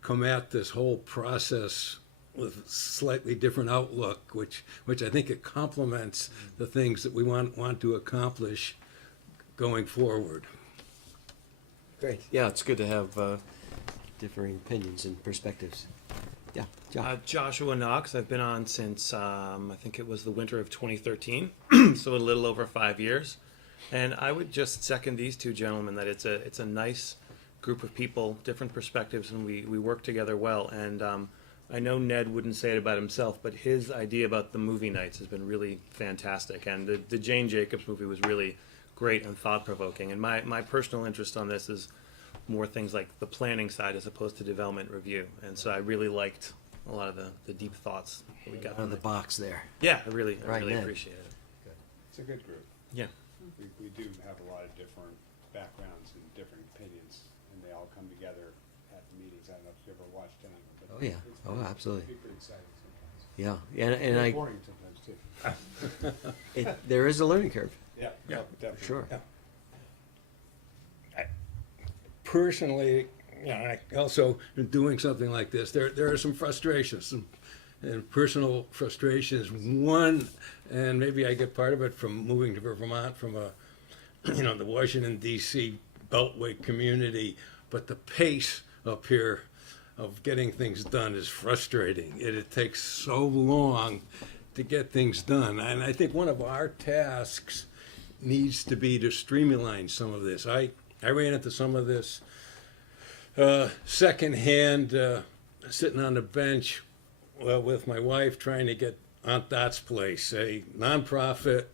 come at this whole process with slightly different outlook, which I think it complements the things that we want to accomplish going forward. Great. Yeah, it's good to have differing opinions and perspectives. Yeah, John. Joshua Knox. I've been on since I think it was the winter of 2013, so a little over 5 years. And I would just second these two gentlemen that it's a nice group of people, different perspectives, and we work together well. And I know Ned wouldn't say it about himself, but his idea about the movie nights has been really fantastic. And the Jane Jacobs movie was really great and thought-provoking. And my personal interest on this is more things like the planning side as opposed to development review. And so I really liked a lot of the deep thoughts that we got Out of the box there. Yeah, I really Ned. appreciate it. It's a good group. Yeah. We do have a lot of different backgrounds and different opinions, and they all come together at the meetings. I don't know if you ever watched any of them. But Oh, yeah. it's Oh, pretty- absolutely. It's pretty exciting sometimes. Yeah, and Very I boring sometimes too. there is a learning curve. Yeah, definitely. Sure. Personally, I also doing something like this, there are some frustrations and personal frustrations. One, and maybe I get part of it from moving to Vermont from the Washington D.C. Beltway community, but the pace up here of getting things done is frustrating. It takes so long to get things done, and I think one of our tasks needs to be to streamline some of this. I ran into some of this secondhand, sitting on the bench with my wife trying to get Aunt Dot's Place, a nonprofit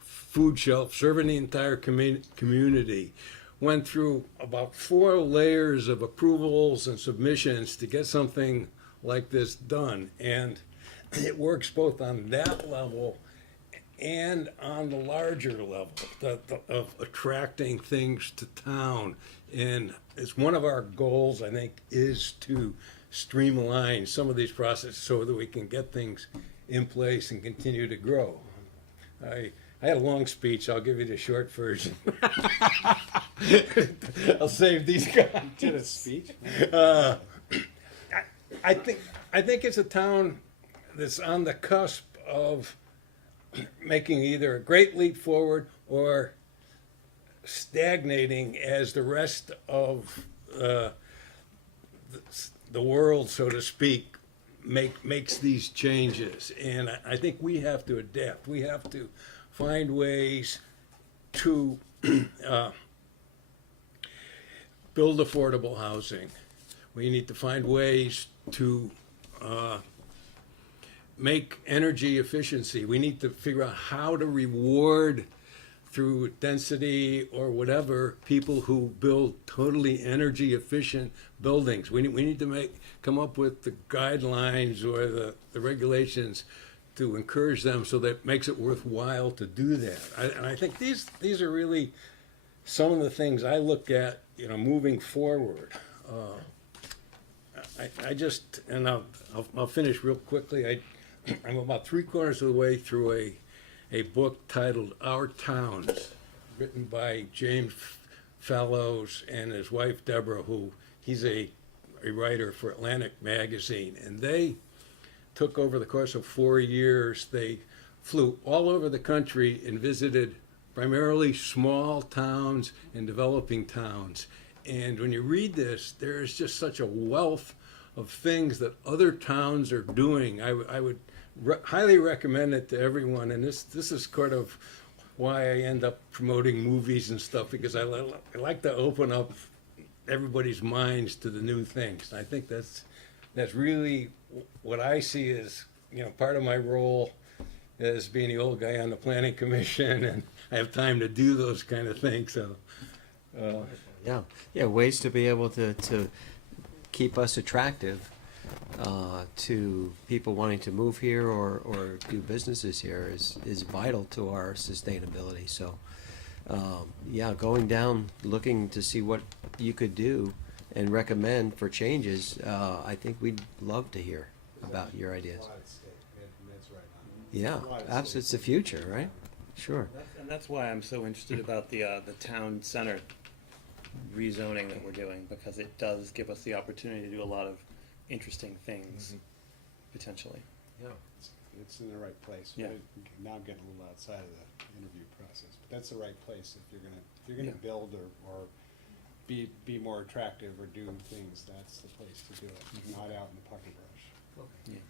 food shelf serving the entire community. Went through about 4 layers of approvals and submissions to get something like this done. And it works both on that level and on the larger level of attracting things to town. And it's one of our goals, I think, is to streamline some of these processes so that we can get things in place and continue to grow. I had a long speech. I'll give you the short version. I'll save these guys. Did a speech? I think it's a town that's on the cusp of making either a great leap forward or stagnating as the rest of the world, so to speak, makes these changes. And I think we have to adapt. We have to find ways to build affordable housing. We need to find ways to make energy efficiency. We need to figure out how to reward through density or whatever people who build totally energy efficient buildings. We need to come up with the guidelines or the regulations to encourage them so that it makes it worthwhile to do that. And I think these are really some of the things I look at, moving forward. I'll finish real quickly. I'm about 3/4 of the way through a book titled Our Towns, written by James Fallows and his wife Deborah, he's a writer for Atlantic Magazine. And they took, over the course of 4 years, they flew all over the country and visited primarily small towns and developing towns. And when you read this, there's just such a wealth of things that other towns are doing. I would highly recommend it to everyone. And this is kind of why I end up promoting movies and stuff, because I like to open up everybody's minds to the new things. I think that's really what I see as part of my role as being the old guy on the planning commission, and I have time to do those kind of things. So yeah, ways to be able to keep us attractive to people wanting to move here or do businesses here is vital to our sustainability. So going down, looking to see what you could do and recommend for changes, I think we'd love to hear about your ideas. Yeah, absolutely, it's the future, right? Sure. And that's why I'm so interested about the town center rezoning that we're doing, because it does give us the opportunity to do a lot of interesting things, potentially. Yeah. It's in the right place. Yeah. Now I'm getting a little outside of the interview process, but that's the right place if you're gonna build or be more attractive or do things, that's the place to do it, not out in the pucker brush.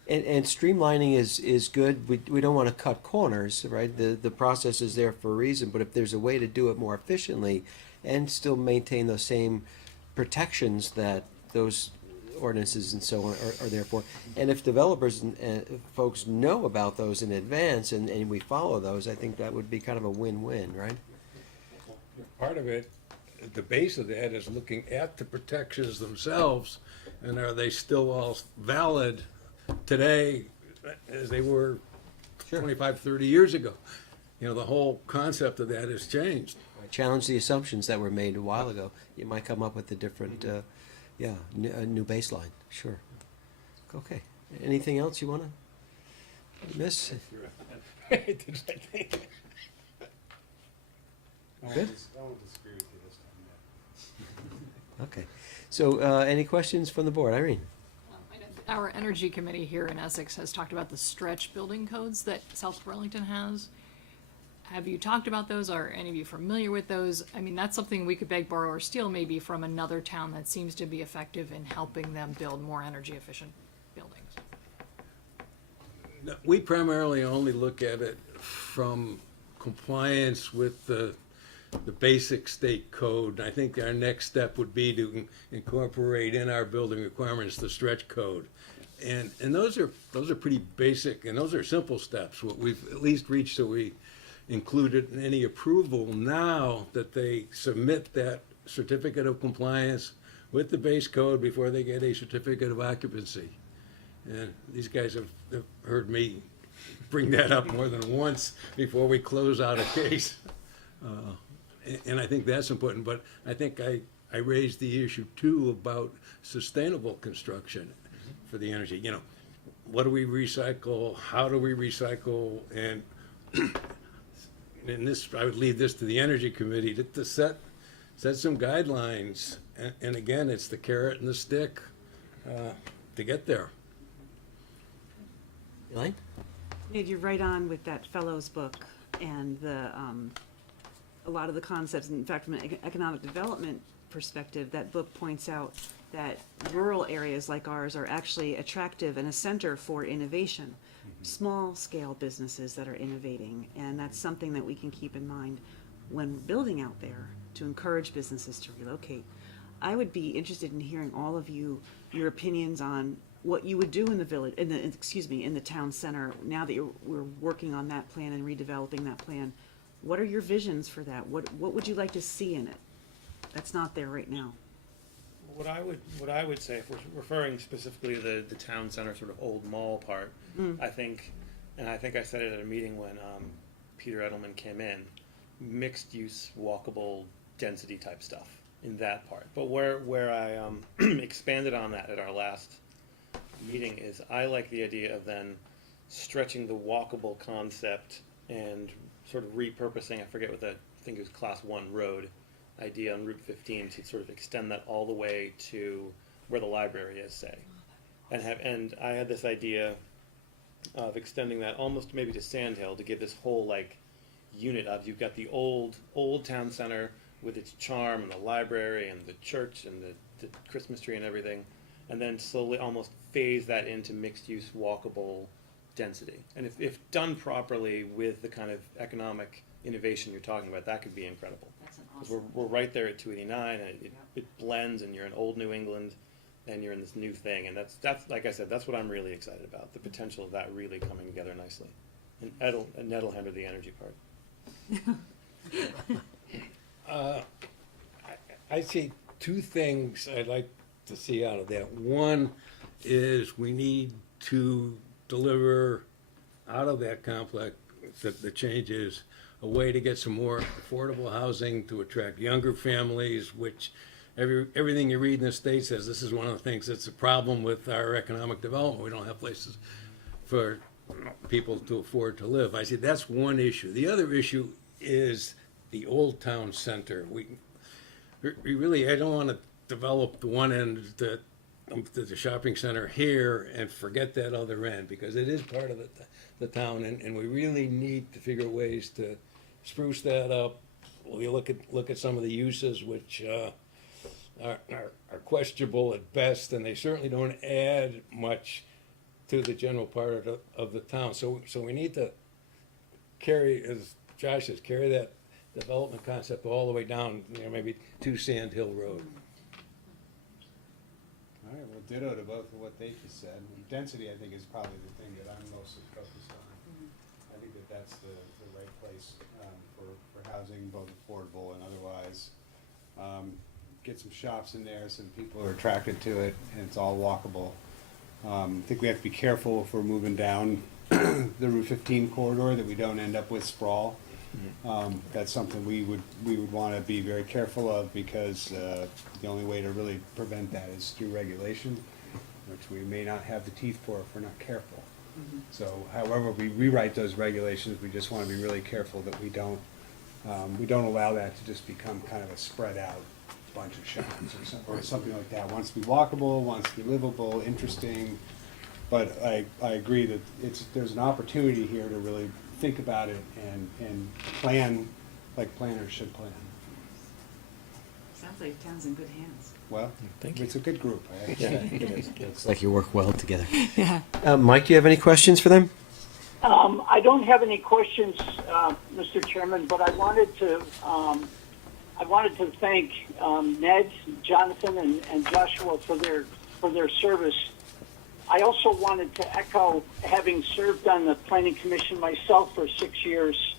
And streamlining is good. We don't want to cut corners, right? The process is there for a reason, but if there's a way to do it more efficiently and still maintain those same protections that those ordinances and so on are there for, and if developers and folks know about those in advance and we follow those, I think that would be kind of a win-win, right? Part of it, the base of that is looking at the protections themselves, and are they still all valid today as they were 25, 30 years ago? You know, the whole concept of that has changed. Challenge the assumptions that were made a while ago. You might come up with a different, a new baseline. Sure. Okay. Anything else you want to miss? I won't disagree with you this time, Okay. So, any questions from the board? Irene? Our energy committee here in Essex has talked about the stretch building codes that South Burlington has. Have you talked about those? Are any of you familiar with those? I mean, that's something we could beg, borrow, or steal maybe from another town that seems to be effective in helping them build more energy efficient buildings. No, we primarily only look at it from compliance with the basic state code. I think our next step would be to incorporate in our building requirements the stretch code. And those are pretty basic, and those are simple steps. What we've at least reached, so we included in any approval now that they submit that certificate of compliance with the base code before they get a certificate of occupancy. And these guys have heard me bring that up more than once before we close out a case. And I think that's important, but I think I raised the issue too about sustainable construction for the energy. You know, what do we recycle? How do we recycle? And this, I would leave this to the Energy Committee to set some guidelines. And again, it's the carrot and the stick to get there. Elaine? Nate, you're right on with that Fellows book and a lot of the concepts. In fact, from an economic development perspective, that book points out that rural areas like ours are actually attractive and a center for innovation. Small scale businesses that are innovating, and that's something that we can keep in mind when we're building out there to encourage businesses to relocate. I would be interested in hearing all of you, your opinions on what you would do in the village, in the town center, now that we're working on that plan and redeveloping that plan. What are your visions for that? What would you like to see in it that's not there right now? What I would say, if we're referring specifically to the town center sort of old mall part, I think I said it at a meeting when Peter Edelman came in, mixed use, walkable, density type stuff in that part. But where I expanded on that at our last meeting is I like the idea of then stretching the walkable concept and sort of repurposing, I forget what I think it was Class 1 road idea on Route 15 to sort of extend that all the way to where the library is, say. And I had this idea of extending that almost maybe to Sand Hill to give this whole like unit of, you've got the old town center with its charm and the library and the church and the Christmas tree and everything, and then slowly almost phase that into mixed use walkable density. And if done properly with the kind of economic innovation you're talking about, that could be incredible. We're right there at 289, and it blends, and you're in old New England, and you're in this new thing, and that's like I said, that's what I'm really excited about, the potential of that really coming together nicely, and that'll handle the energy part. I see two things I'd like to see out of that. One is we need to deliver out of that complex, the changes, a way to get some more affordable housing to attract younger families, which everything you read in the state says this is one of the things that's a problem with our economic development. We don't have places for people to afford to live. I said, that's one issue. The other issue is the Old Town Center. We really, I don't want to develop the one end that the shopping center here and forget that other end, because it is part of the town, and we really need to figure ways to spruce that up. We look at some of the uses which are questionable at best, and they certainly don't add much to the general part of the town. So we need to carry, as Josh says, carry that development concept all the way down, maybe to Sand Hill Road. All right, well, ditto to both of what they just said. Density, I think, is probably the thing that I'm most focused on. I think that that's the right place for housing, both affordable and otherwise. Get some shops in there, some people are attracted to it, and it's all walkable. I think we have to be careful if we're moving down the Route 15 corridor that we don't end up with sprawl. That's something we would want to be very careful of, because the only way to really prevent that is through regulation, which we may not have the teeth for if we're not careful. So however we rewrite those regulations, we just want to be really careful that we don't allow that to just become kind of a spread out bunch of shops or something like that. Wants to be walkable, wants to be livable, interesting. But I agree that there's an opportunity here to really think about it and plan like planners should plan. Sounds like the town's in good hands. Well, it's a good group. Looks like you work well together. Yeah. Mike, do you have any questions for them? I don't have any questions, Mr. Chairman, but I wanted to thank Ned, Jonathan, and Joshua for their service. I also wanted to echo, having served on the Planning Commission myself for 6 years,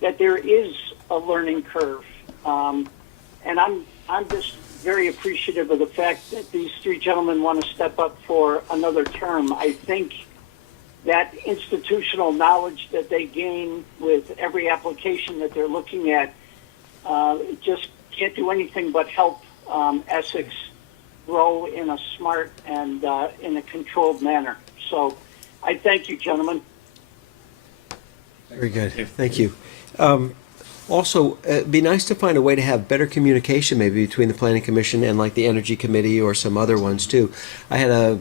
that there is a learning curve, and I'm just very appreciative of the fact that these three gentlemen want to step up for another term. I think that institutional knowledge that they gain with every application that they're looking at just can't do anything but help Essex grow in a smart and in a controlled manner. So I thank you, gentlemen. Very good. Thank you. Also, it'd be nice to find a way to have better communication maybe between the Planning Commission and like the Energy Committee or some other ones too. I had a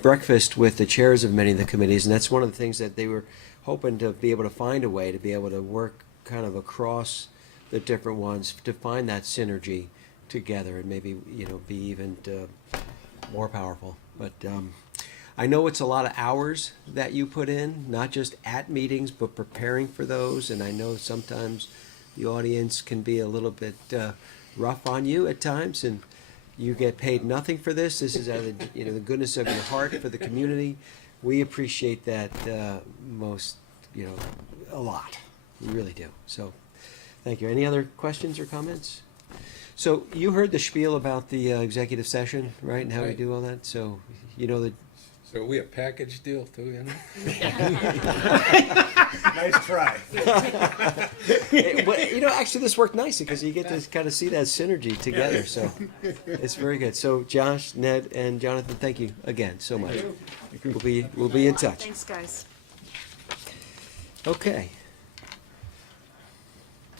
breakfast with the chairs of many of the committees, and that's one of the things that they were hoping to be able to find a way to be able to work kind of across the different ones to find that synergy together and maybe, be even more powerful. But I know it's a lot of hours that you put in, not just at meetings, but preparing for those. And I know sometimes the audience can be a little bit rough on you at times, and you get paid nothing for this. This is out of the goodness of your heart for the community. We appreciate that most, a lot. We really do. So thank you. Any other questions or comments? So you heard the spiel about the executive session, right, and how we do all that? So that. So are we a package deal too, Nice try. Actually, this worked nicely because you get to kind of see that synergy together. So it's very good. So Josh, Ned, and Jonathan, thank you again so much. We'll be in touch. Thanks, guys. Okay.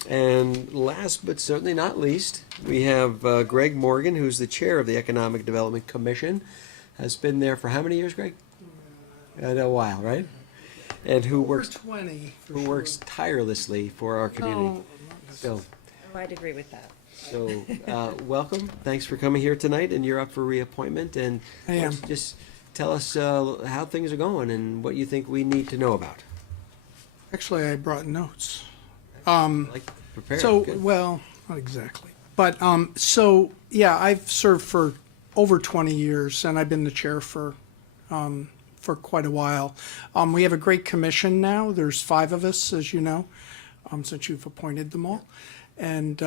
And last but certainly not least, we have Greg Morgan, who's the chair of the Economic Development Commission. Has been there for how many years, Greg? A while, right? And who works tirelessly for our community. So, I'd agree with that. So, welcome. Thanks for coming here tonight, and you're up for reappointment. And I am. Just tell us how things are going and what you think we need to know about. Actually, I brought notes. Prepared. So, Good. well, not exactly. But, I've served for over 20 years, and I've been the chair for quite a while. We have a great commission now. There's 5 of us, as you know, since you've appointed them all. And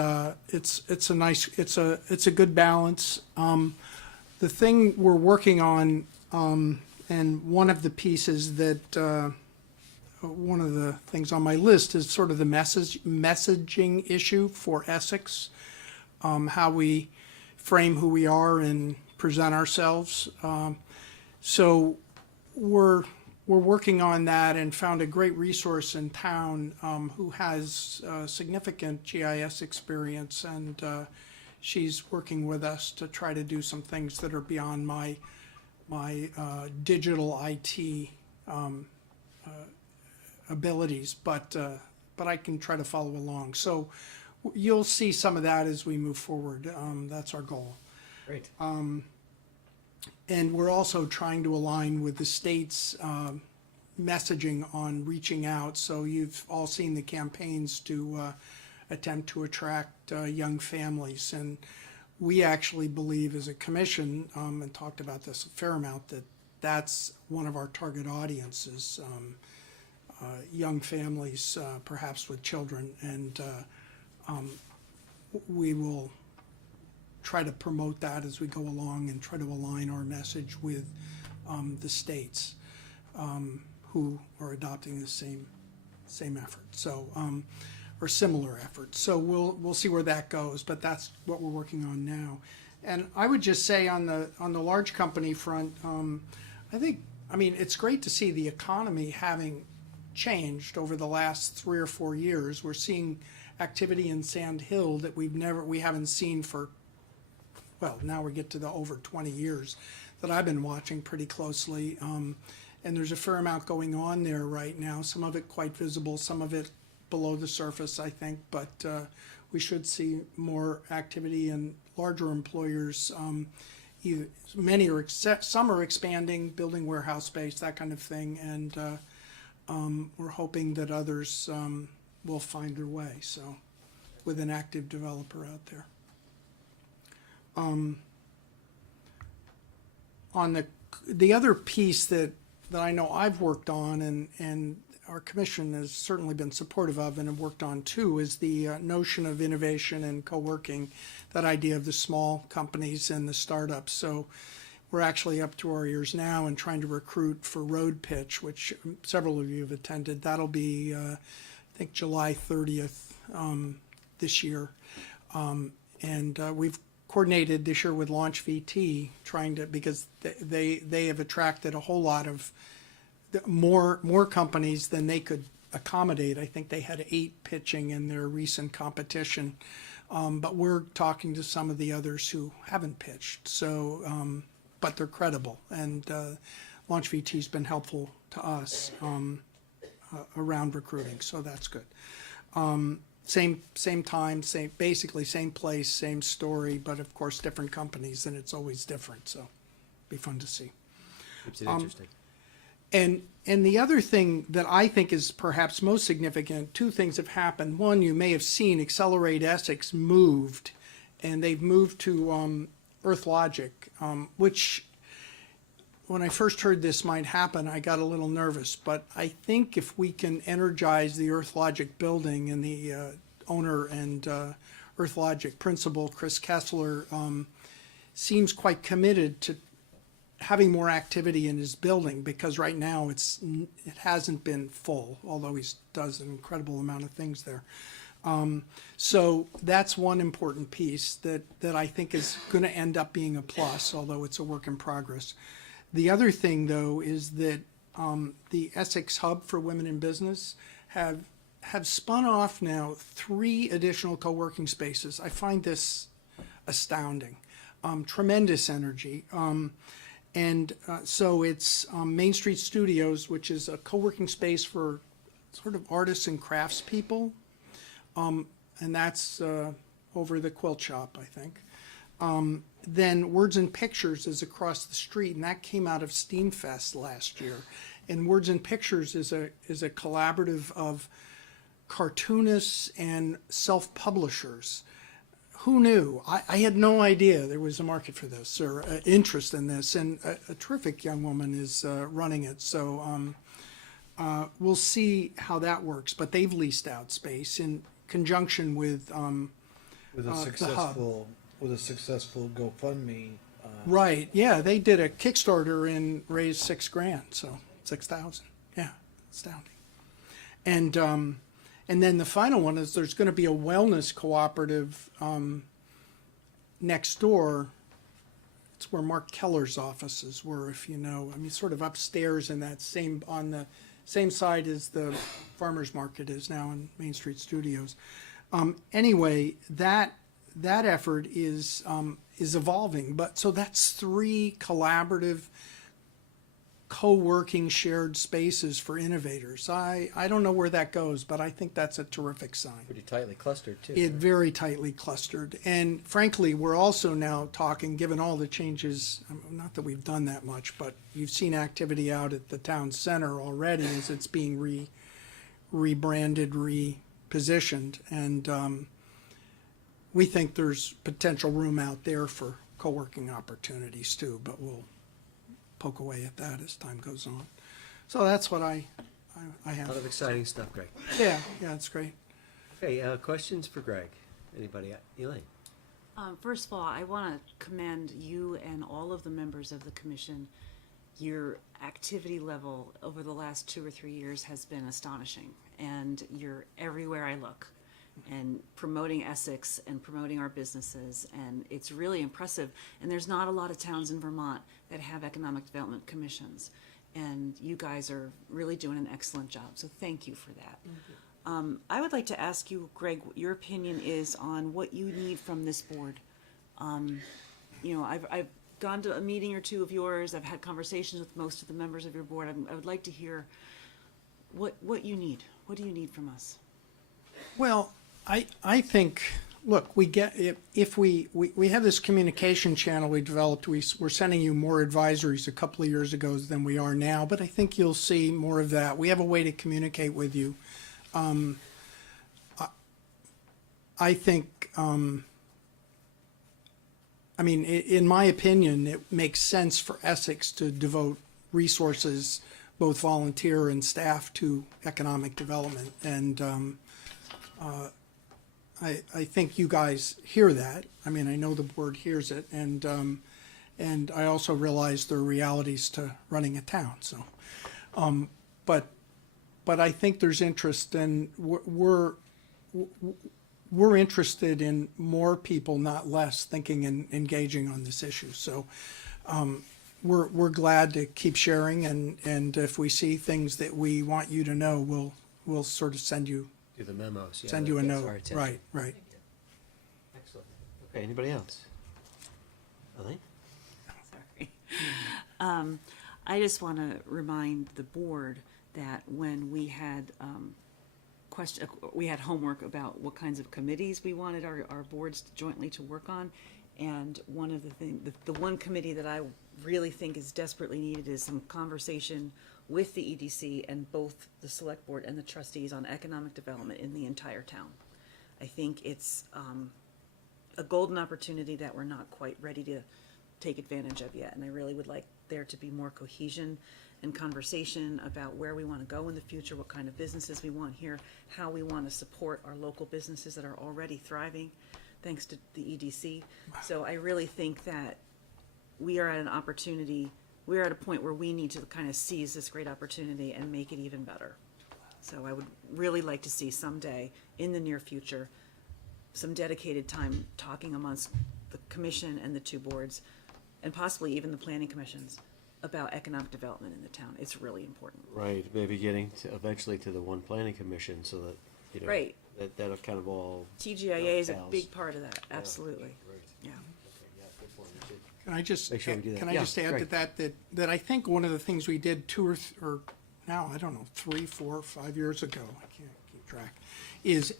it's a good balance. The thing we're working on, and one of the pieces that one of the things on my list is sort of the messaging issue for Essex, how we frame who we are and present ourselves. So we're we're working on that and found a great resource in town who has significant GIS experience, and she's working with us to try to do some things that are beyond my digital IT abilities, but I can try to follow along. So you'll see some of that as we move forward. That's our goal. Great. And we're also trying to align with the state's messaging on reaching out. So you've all seen the campaigns to attempt to attract young families. And we actually believe as a commission, and talked about this a fair amount, that that's one of our target audiences, young families, perhaps with children. And we will try to promote that as we go along and try to align our message with the states who are adopting the same effort, so or similar efforts. So we'll see where that goes, but that's what we're working on now. And I would just say on the large company front, I mean it's great to see the economy having changed over the last 3 or 4 years. We're seeing activity in Sand Hill that we haven't seen for, well, now we get to the over 20 years that I've been watching pretty closely. And there's a fair amount going on there right now, some of it quite visible, some of it below the surface, I think, but we should see more activity and larger employers. Some are expanding, building warehouse space, that kind of thing, and we're hoping that others will find their way, so, with an active developer out there. On the other piece that I know I've worked on and our commission has certainly been supportive of and have worked on too is the notion of innovation and co-working, that idea of the small companies and the startups. So we're actually up to our ears now and trying to recruit for Road Pitch, which several of you have attended. That'll be, I think, July 30th this year. And we've coordinated this year with Launch VT, because they have attracted a whole lot of more companies than they could accommodate. I think they had 8 pitching in their recent competition, but we're talking to some of the others who haven't pitched. So, but they're credible, and Launch VT's been helpful to us around recruiting, so that's good. Same time, basically same place, same story, but of course different companies, and it's always different. So, be fun to see. Keeps it interesting. And the other thing that I think is perhaps most significant, 2 things have happened. One, you may have seen Accelerate Essex moved, and they've moved to EarthLogic, which when I first heard this might happen, I got a little nervous. But I think if we can energize the EarthLogic building, and the owner and EarthLogic principal, Chris Kessler, seems quite committed to having more activity in his building, because right now it hasn't been full, although he does an incredible amount of things there. So that's one important piece that I think is going to end up being a plus, although it's a work in progress. The other thing, though, is that the Essex Hub for Women in Business have spun off now 3 additional co-working spaces. I find this astounding. Tremendous energy. So it's Main Street Studios, which is a co-working space for sort of artists and craftspeople. And that's over the quilt shop, I think. Then Words and Pictures is across the street, and that came out of Steamfest last year. And Words and Pictures is a collaborative of cartoonists and self-publishers. Who knew? I had no idea there was a market for this, or interest in this, and a terrific young woman is running it. So we'll see how that works. But they've leased out space in conjunction with a successful GoFundMe. Right. Yeah, they did a Kickstarter and raised $6,000, so 6,000. Yeah, astounding. And then the final one is there's going to be a wellness cooperative next door. it's where Mark Keller's offices were, if you know. I mean, sort of upstairs in that same, on the same side as the farmer's market is now in Main Street Studios. Anyway, that effort is evolving, but so that's 3 collaborative, co-working shared spaces for innovators. I don't know where that goes, but I think that's a terrific sign. Pretty tightly clustered too. It very tightly clustered. And frankly, we're also now talking, given all the changes, not that we've done that much, but you've seen activity out at the town center already as it's being rebranded, repositioned. And we think there's potential room out there for co-working opportunities too, but we'll poke away at that as time goes on. So that's what I A have. lot of exciting stuff, Greg. Yeah, it's great. Okay, questions for Greg? Anybody? Elaine? First of all, I want to commend you and all of the members of the commission. Your activity level over the last 2 or 3 years has been astonishing, and you're everywhere I look, and promoting Essex and promoting our businesses, and it's really impressive. And there's not a lot of towns in Vermont that have economic development commissions, and you guys are really doing an excellent job, so thank you for that. I would like to ask you, Greg, what your opinion is on what you need from this board. You know, I've gone to a meeting or 2 of yours, I've had conversations with most of the members of your board. I would like to hear what you need. What do you need from us? Well, I think, look, we get, if we have this communication channel we developed, we're sending you more advisories a couple of years ago than we are now, but I think you'll see more of that. We have a way to communicate with you. I think, I mean, in my opinion, it makes sense for Essex to devote resources, both volunteer and staff, to economic development. And I think you guys hear that. I mean, I know the board hears it, and I also realize there are realities to running a town. So, but I think there's interest, and we're interested in more people, not less, thinking and engaging on this issue. So, we're glad to keep sharing, and if we see things that we want you to know, we'll sort of send you. Do the memos. Yeah, Send that you a gets note. our attention. Right. Excellent. Okay, anybody else? Elaine? Sorry. I just want to remind the board that when we had we had homework about what kinds of committees we wanted our boards jointly to work on, and one of the things, the one committee that I really think is desperately needed is some conversation with the EDC and both the select board and the trustees on economic development in the entire town. I think it's a golden opportunity that we're not quite ready to take advantage of yet, and I really would like there to be more cohesion and conversation about where we want to go in the future, what kind of businesses we want here, how we want to support our local businesses that are already thriving thanks to the EDC. So I really think that we are at an opportunity, we're at a point where we need to kind of seize this great opportunity and make it even better. So I would really like to see someday in the near future some dedicated time talking amongst the commission and the 2 boards, and possibly even the planning commissions, about economic development in the town. It's really important. Right, maybe getting to eventually to the one planning commission so that, you know, Right. that'll kind of all. TGIA is a dovetails. big part of that, absolutely. Right. Yeah. Okay, yeah, good point, Richard. Can I just, Make sure we do that. can I Yeah, just add to great. that I think one of the things we did 2 or now, I don't know, 3, 4, 5 years ago, I can't keep track, is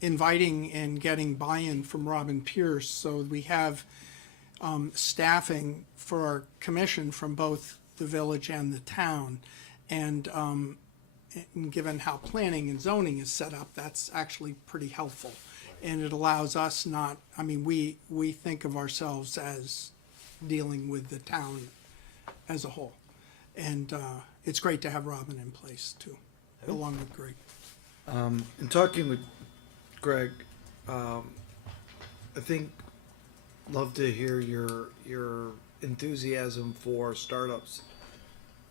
inviting and getting buy-in from Robin Pierce. So we have staffing for our commission from both the village and the town. And given how planning and zoning is set up, that's actually pretty helpful. And it allows us not, I mean, we think of ourselves as dealing with the town as a whole. And it's great to have Robin in place too, along with Greg. In talking with Greg, I think, love to hear your enthusiasm for startups.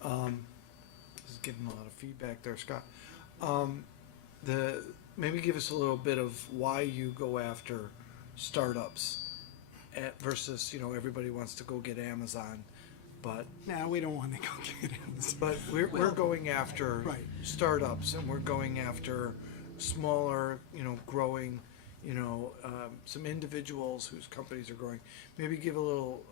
This is getting a lot of feedback there, Scott. Maybe give us a little bit of why you go after startups versus, you know, everybody wants to go get Amazon, but Now, we don't want to go get it. but we're going after Right. startups, and we're going after smaller, you know, growing, you know, some individuals whose companies are growing. Maybe give a little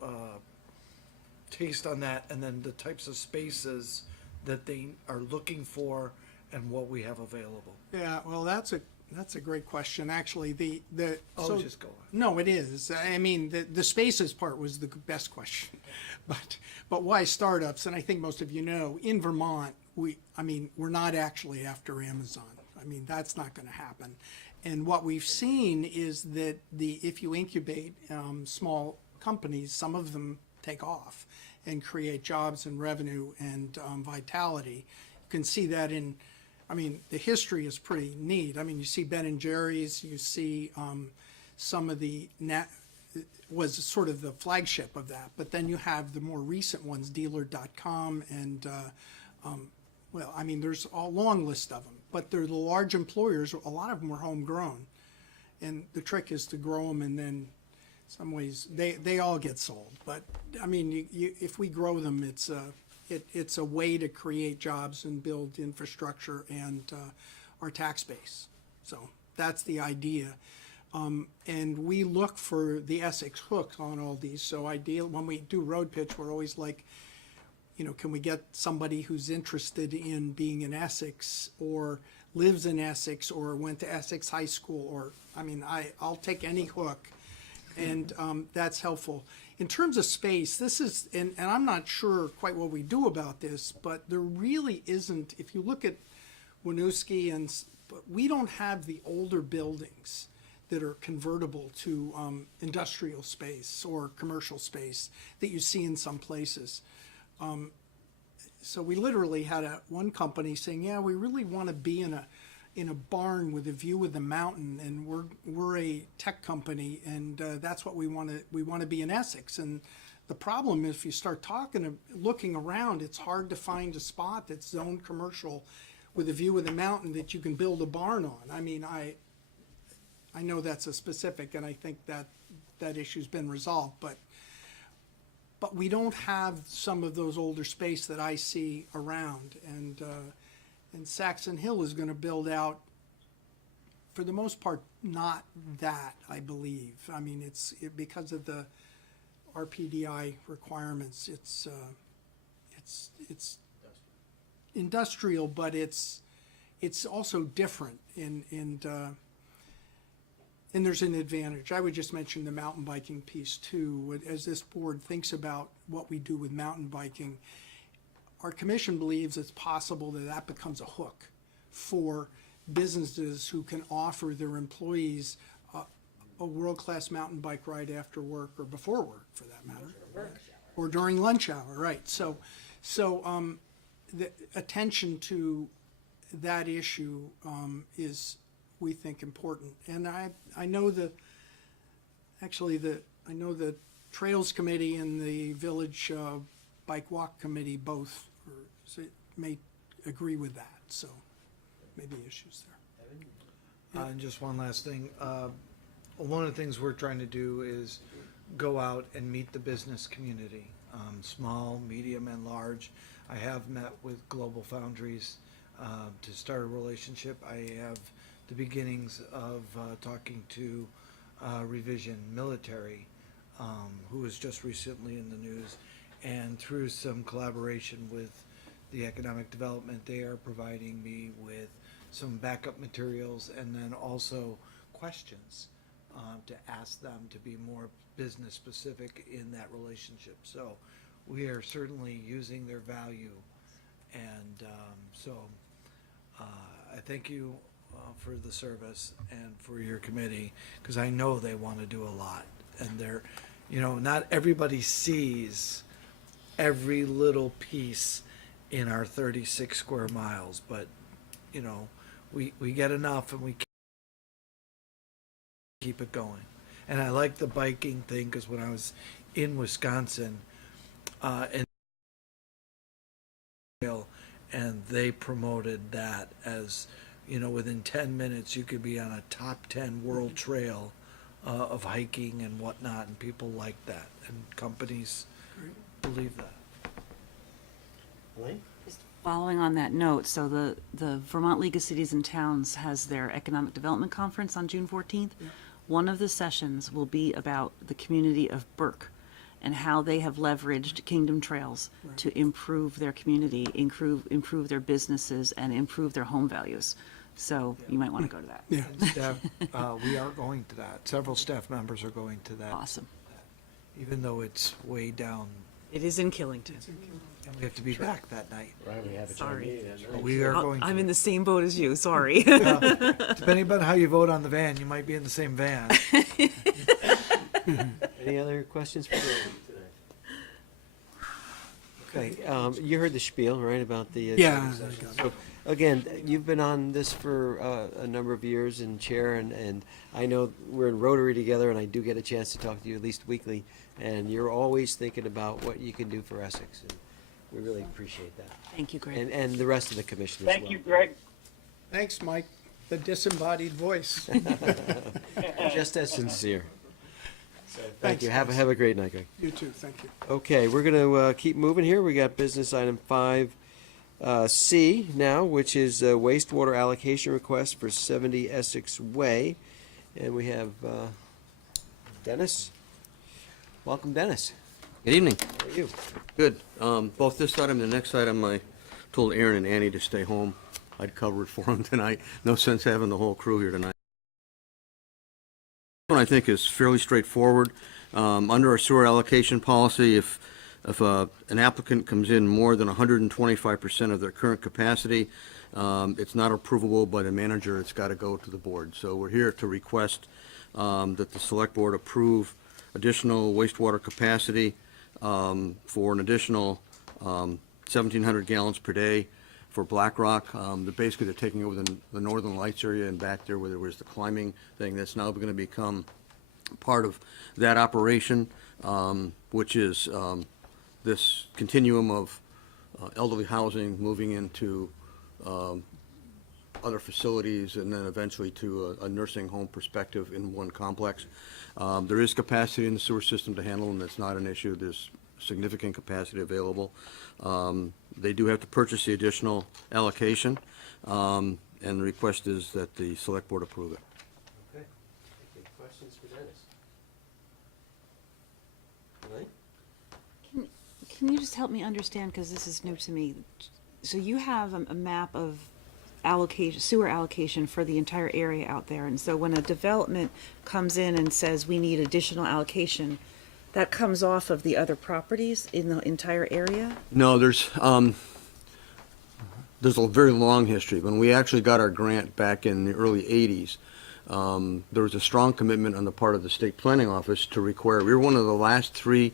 taste on that, and then the types of spaces that they are looking for and what we have available. Yeah, well, that's a great question. Actually, Oh, just go on. No, it is. I mean, the spaces part was the best question, but why startups? And I think most of you know, in Vermont, we're not actually after Amazon. I mean, that's not going to happen. And what we've seen is that if you incubate small companies, some of them take off and create jobs and revenue and vitality. You can see that the history is pretty neat. I mean, you see Ben and Jerry's, you see some of was sort of the flagship of that. But then you have the more recent ones, Dealer.com and, there's a long list of them. But they're the large employers. A lot of them are homegrown. And the trick is to grow them, and then in some ways they all get sold. But, I mean, if we grow them, it's a way to create jobs and build infrastructure and our tax base. So that's the idea. And we look for the Essex hook on all these. So when we do road pitch, we're always like, you know, can we get somebody who's interested in being in Essex or lives in Essex or went to Essex High School, or, I'll take any hook. And that's helpful. In terms of space, this is, and I'm not sure quite what we do about this, but there really isn't, if you look at Winooski, but we don't have the older buildings that are convertible to industrial space or commercial space that you see in some places. So we literally had one company saying, yeah, we really want to be in a barn with a view of the mountain, and we're a tech company, and that's what we want to be in Essex. And the problem is, if you start looking around, it's hard to find a spot that's zoned commercial with a view of the mountain that you can build a barn on. I mean, I know that's a specific, and I think that issue's been resolved, but we don't have some of those older space that I see around, and Saxon Hill is going to build out, for the most part, not that, I believe. I mean, because of the RPDI requirements, it's industrial, but it's also different, and there's an advantage. I would just mention the mountain biking piece too. As this board thinks about what we do with mountain biking, our commission believes it's possible that becomes a hook for businesses who can offer their employees a world-class mountain bike ride after work, or before work for that matter, or during lunch hour, right? So the attention to that issue is, we think, important. And I know the Trails Committee and the Village Bike Walk Committee both may agree with that, so maybe issues there. And just one last thing. One of the things we're trying to do is go out and meet the business community, small, medium, and large. I have met with Global Foundries to start a relationship. I have the beginnings of talking to Revision Military, who was just recently in the news, and through some collaboration with the economic development, they are providing me with some backup materials and then also questions to ask them to be more business specific in that relationship. So we are certainly using their value, and I thank you for the service and for your committee, because I know they want to do a lot, and they're, not everybody sees every little piece in our 36 square miles, but we get enough, and we keep it going. And I like the biking thing, because when I was in Wisconsin, and they promoted that as, within 10 minutes you could be on a top 10 world trail of hiking and whatnot, and people like that, and companies believe that. Elaine? Following on that note, so the Vermont League of Cities and Towns has their Economic Development Conference on June 14th. One of the sessions will be about the community of Burke and how they have leveraged Kingdom Trails to improve their community, improve their businesses, and improve their home values. So you might want to go to that. Yeah. Staff, we are going to that. Several staff members are going to that. Awesome. Even though it's way down, It is in Killington. and we have to be back that night. Sorry. But we are going to. I'm in the same boat as you, sorry. Depending on how you vote on the van, you might be in the same van. Any other questions for Greg today? Okay, you heard the spiel, right, about the. Yeah. So, again, you've been on this for a number of years and chair, and I know we're in Rotary together, and I do get a chance to talk to you at least weekly, and you're always thinking about what you can do for Essex, and we really appreciate that. Thank you, Greg. And the rest of the commission as well. Thank you, Greg. Thanks, Mike, the disembodied voice. Just as sincere. Thank Thanks, you. Have guys. a great night, Greg. You too, thank you. Okay, we're gonna keep moving here. We got business item 5C now, which is a wastewater allocation request for 70 Essex Way. And we have Dennis. Welcome, Dennis. Good evening. How are you? Good. Both this item and the next item, I told Aaron and Annie to stay home. I'd cover it for them tonight. No sense having the whole crew here tonight. This one I think is fairly straightforward. Under our sewer allocation policy, if an applicant comes in more than 125% of their current capacity, it's not approvable by the manager. It's got to go to the board. So we're here to request that the select board approve additional wastewater capacity for an additional 1,700 gallons per day for Black Rock. They're taking over the Northern Lights area and back there where there was the climbing thing. That's now going to become part of that operation, which is this continuum of elderly housing moving into other facilities and then eventually to a nursing home perspective in one complex. There is capacity in the sewer system to handle them. That's not an issue. There's significant capacity available. They do have to purchase the additional allocation, and the request is that the select board approve it. Okay. Any questions for Dennis? Elaine? Can you just help me understand, because this is new to me? So you have a map of allocation, sewer allocation for the entire area out there, and so when a development comes in and says we need additional allocation, that comes off of the other properties in the entire area? No, there's a very long history. When we actually got our grant back in the early 80s, there was a strong commitment on the part of the state planning office to require, we were one of the last 3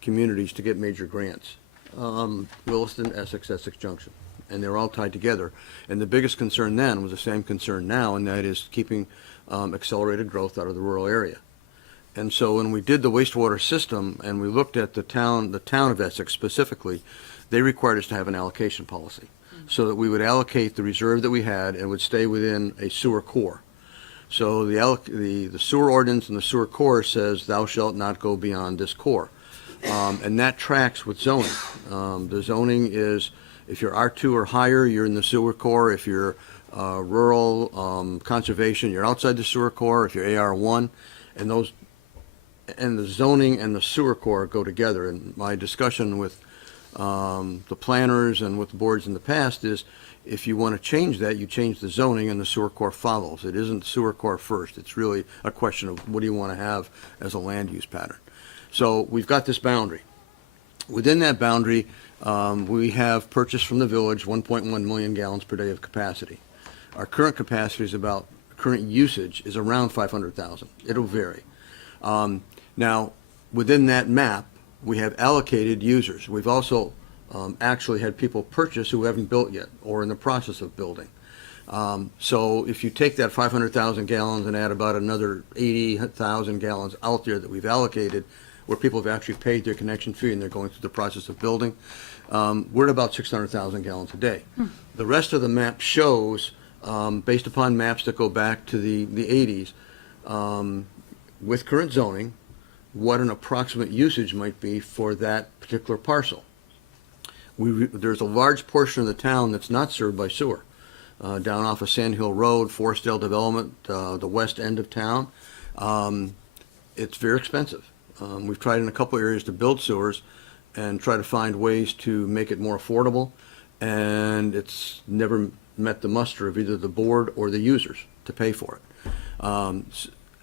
communities to get major grants. Williston, Essex, Essex Junction. And they're all tied together. And the biggest concern then was the same concern now, and that is keeping accelerated growth out of the rural area. And so when we did the wastewater system and we looked at the town of Essex specifically, they required us to have an allocation policy so that we would allocate the reserve that we had and would stay within a sewer core. So the sewer ordinance and the sewer core says thou shalt not go beyond this core. And that tracks with zoning. The zoning is if you're R2 or higher, you're in the sewer core. If you're rural conservation, you're outside the sewer core. If you're AR1, and the zoning and the sewer core go together. And my discussion with the planners and with the boards in the past is if you want to change that, you change the zoning and the sewer core follows. It isn't sewer core first. It's really a question of what do you want to have as a land use pattern. So we've got this boundary. Within that boundary, we have purchased from the village 1.1 million gallons per day of capacity. Our current capacity is current usage is around 500,000. It'll vary. Now, within that map, we have allocated users. We've also actually had people purchase who haven't built yet or in the process of building. So if you take that 500,000 gallons and add about another 80,000 gallons out there that we've allocated, where people have actually paid their connection fee and they're going through the process of building, we're at about 600,000 gallons a day. The rest of the map shows, based upon maps that go back to the 80s, with current zoning, what an approximate usage might be for that particular parcel. There's a large portion of the town that's not served by sewer. Down off of Sand Hill Road, Forestdale Development, the west end of town. It's very expensive. We've tried in a couple areas to build sewers and try to find ways to make it more affordable, and it's never met the muster of either the board or the users to pay for it.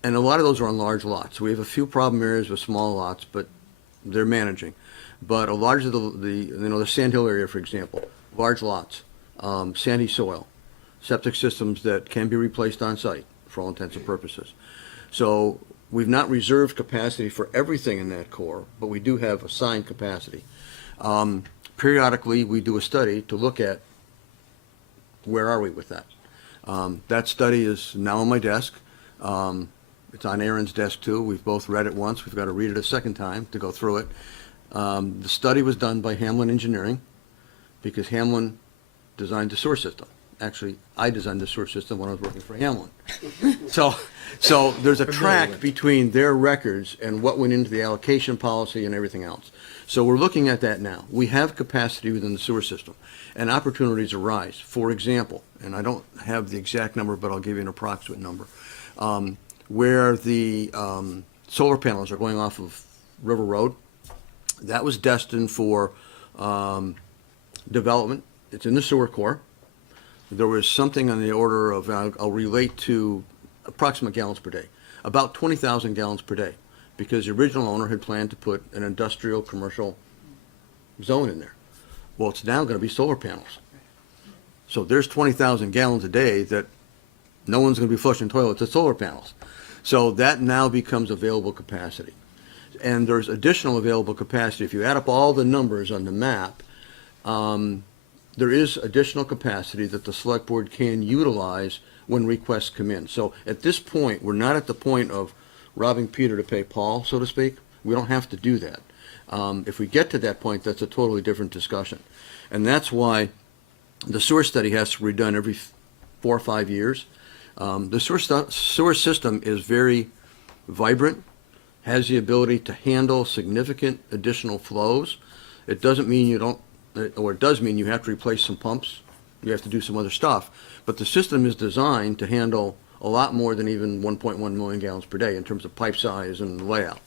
And a lot of those are on large lots. We have a few problem areas with small lots, but they're managing. But a large of the Sand Hill area, for example, large lots, sandy soil, septic systems that can be replaced on site for all intents and purposes. So we've not reserved capacity for everything in that core, but we do have assigned capacity. Periodically, we do a study to look at where are we with that. That study is now on my desk. It's on Aaron's desk too. We've both read it once. We've got to read it a second time to go through it. The study was done by Hamlin Engineering because Hamlin designed the sewer system. Actually, I designed the sewer system when I was working for Hamlin. So there's a track between their records and what went into the allocation policy and everything else. So we're looking at that now. We have capacity within the sewer system, and opportunities arise. For example, and I don't have the exact number, but I'll give you an approximate number, where the solar panels are going off of River Road. That was destined for development. It's in the sewer core. There was something on the order of, I'll relate to approximate gallons per day, about 20,000 gallons per day, because the original owner had planned to put an industrial commercial zone in there. Well, it's now going to be solar panels. So there's 20,000 gallons a day that no one's going to be flushing toilets at solar panels. So that now becomes available capacity. And there's additional available capacity. If you add up all the numbers on the map, there is additional capacity that the select board can utilize when requests come in. So at this point, we're not at the point of robbing Peter to pay Paul, so to speak. We don't have to do that. If we get to that point, that's a totally different discussion. And that's why the sewer study has to be redone every 4 or 5 years. The sewer system is very vibrant, has the ability to handle significant additional flows. It doesn't mean you don't, or it does mean you have to replace some pumps, you have to do some other stuff, but the system is designed to handle a lot more than even 1.1 million gallons per day in terms of pipe size and layout.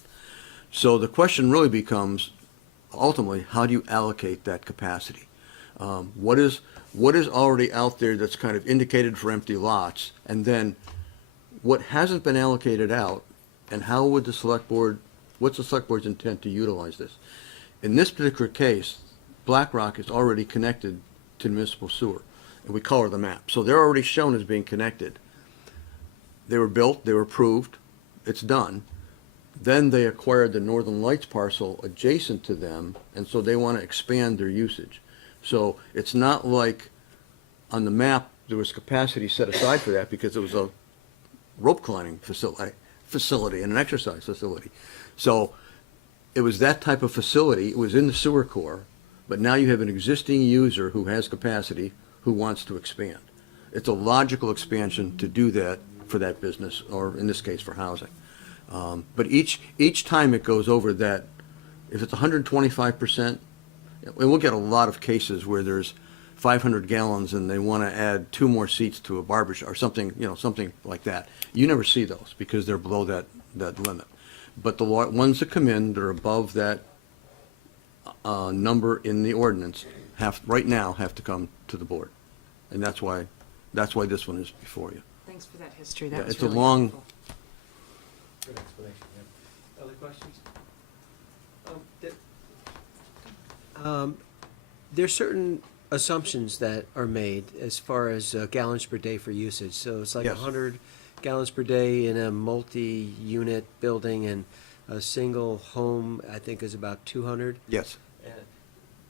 So the question really becomes, ultimately, how do you allocate that capacity? What is already out there that's kind of indicated for empty lots, and then what hasn't been allocated out, and how would the select board, what's the select board's intent to utilize this? In this particular case, BlackRock is already connected to municipal sewer, and we color the map. So they're already shown as being connected. They were built, they were approved, it's done. Then they acquired the Northern Lights parcel adjacent to them, and so they want to expand their usage. So it's not like on the map there was capacity set aside for that because it was a rope climbing facility and an exercise facility. So it was that type of facility. It was in the sewer core, but now you have an existing user who has capacity who wants to expand. It's a logical expansion to do that for that business, or in this case for housing. But each time it goes over that, if it's 125%, and we'll get a lot of cases where there's 500 gallons and they want to add 2 more seats to a barber shop or something, something like that. You never see those because they're below that limit. But the ones that come in that are above that number in the ordinance right now have to come to the board. And that's why this one is before you. Thanks for that history. That Yeah, was it's really a long, helpful. Good explanation, yeah. Other questions? There's certain assumptions that are made as far as gallons per day for usage. So it's like Yes. 100 gallons per day in a multi-unit building, and a single home, I think, is about 200. yes.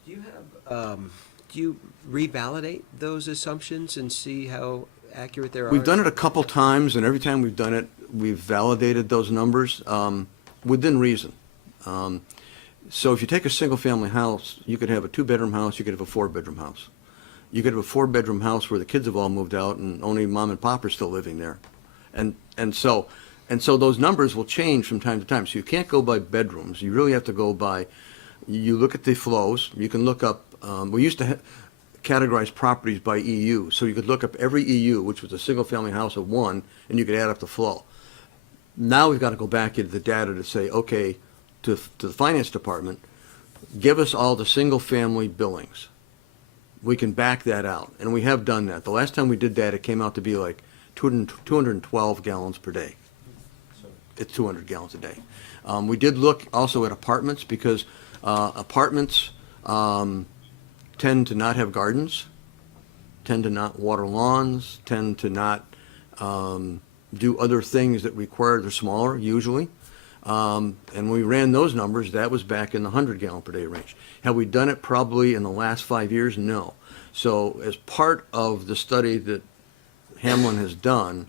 Do you revalidate those assumptions and see how accurate they are? We've done it a couple times, and every time we've done it, we've validated those numbers within reason. So if you take a single-family house, you could have a 2-bedroom house, you could have a 4-bedroom house. You could have a 4-bedroom house where the kids have all moved out and only mom and pop are still living there. And And so those numbers will change from time to time. So you can't go by bedrooms. You really have to go by, you look at the flows. You can look up, we used to categorize properties by EU. So you could look up every EU, which was a single-family house of one, and you could add up the flow. Now we've got to go back into the data to say, okay, to the finance department, give us all the single-family billings. We can back that out, and we have done that. The last time we did that, it came out to be like 212 gallons per day. It's 200 gallons a day. We did look also at apartments because apartments tend to not have gardens, tend to not water lawns, tend to not do other things that require, they're smaller usually. And when we ran those numbers, that was back in the 100 gallon per day range. Have we done it probably in the last 5 years? No. So as part of the study that Hamlin has done,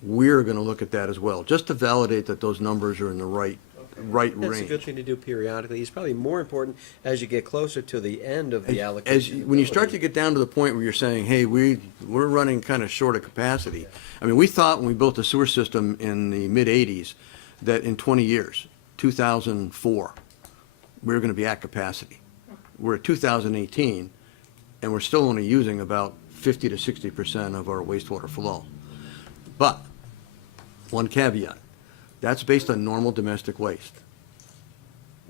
we're going to look at that as well, just to validate that those numbers are in the right range. That's a good thing to do periodically. It's probably more important as you get closer to the end of the allocation. When you start to get down to the point where you're saying, hey, we're running kind of short of capacity. I mean, we thought when we built the sewer system in the mid-'80s that in 20 years, 2004, we were going to be at capacity. We're at 2018, and we're still only using about 50 to 60% of our wastewater flow. But, one caveat, that's based on normal domestic waste.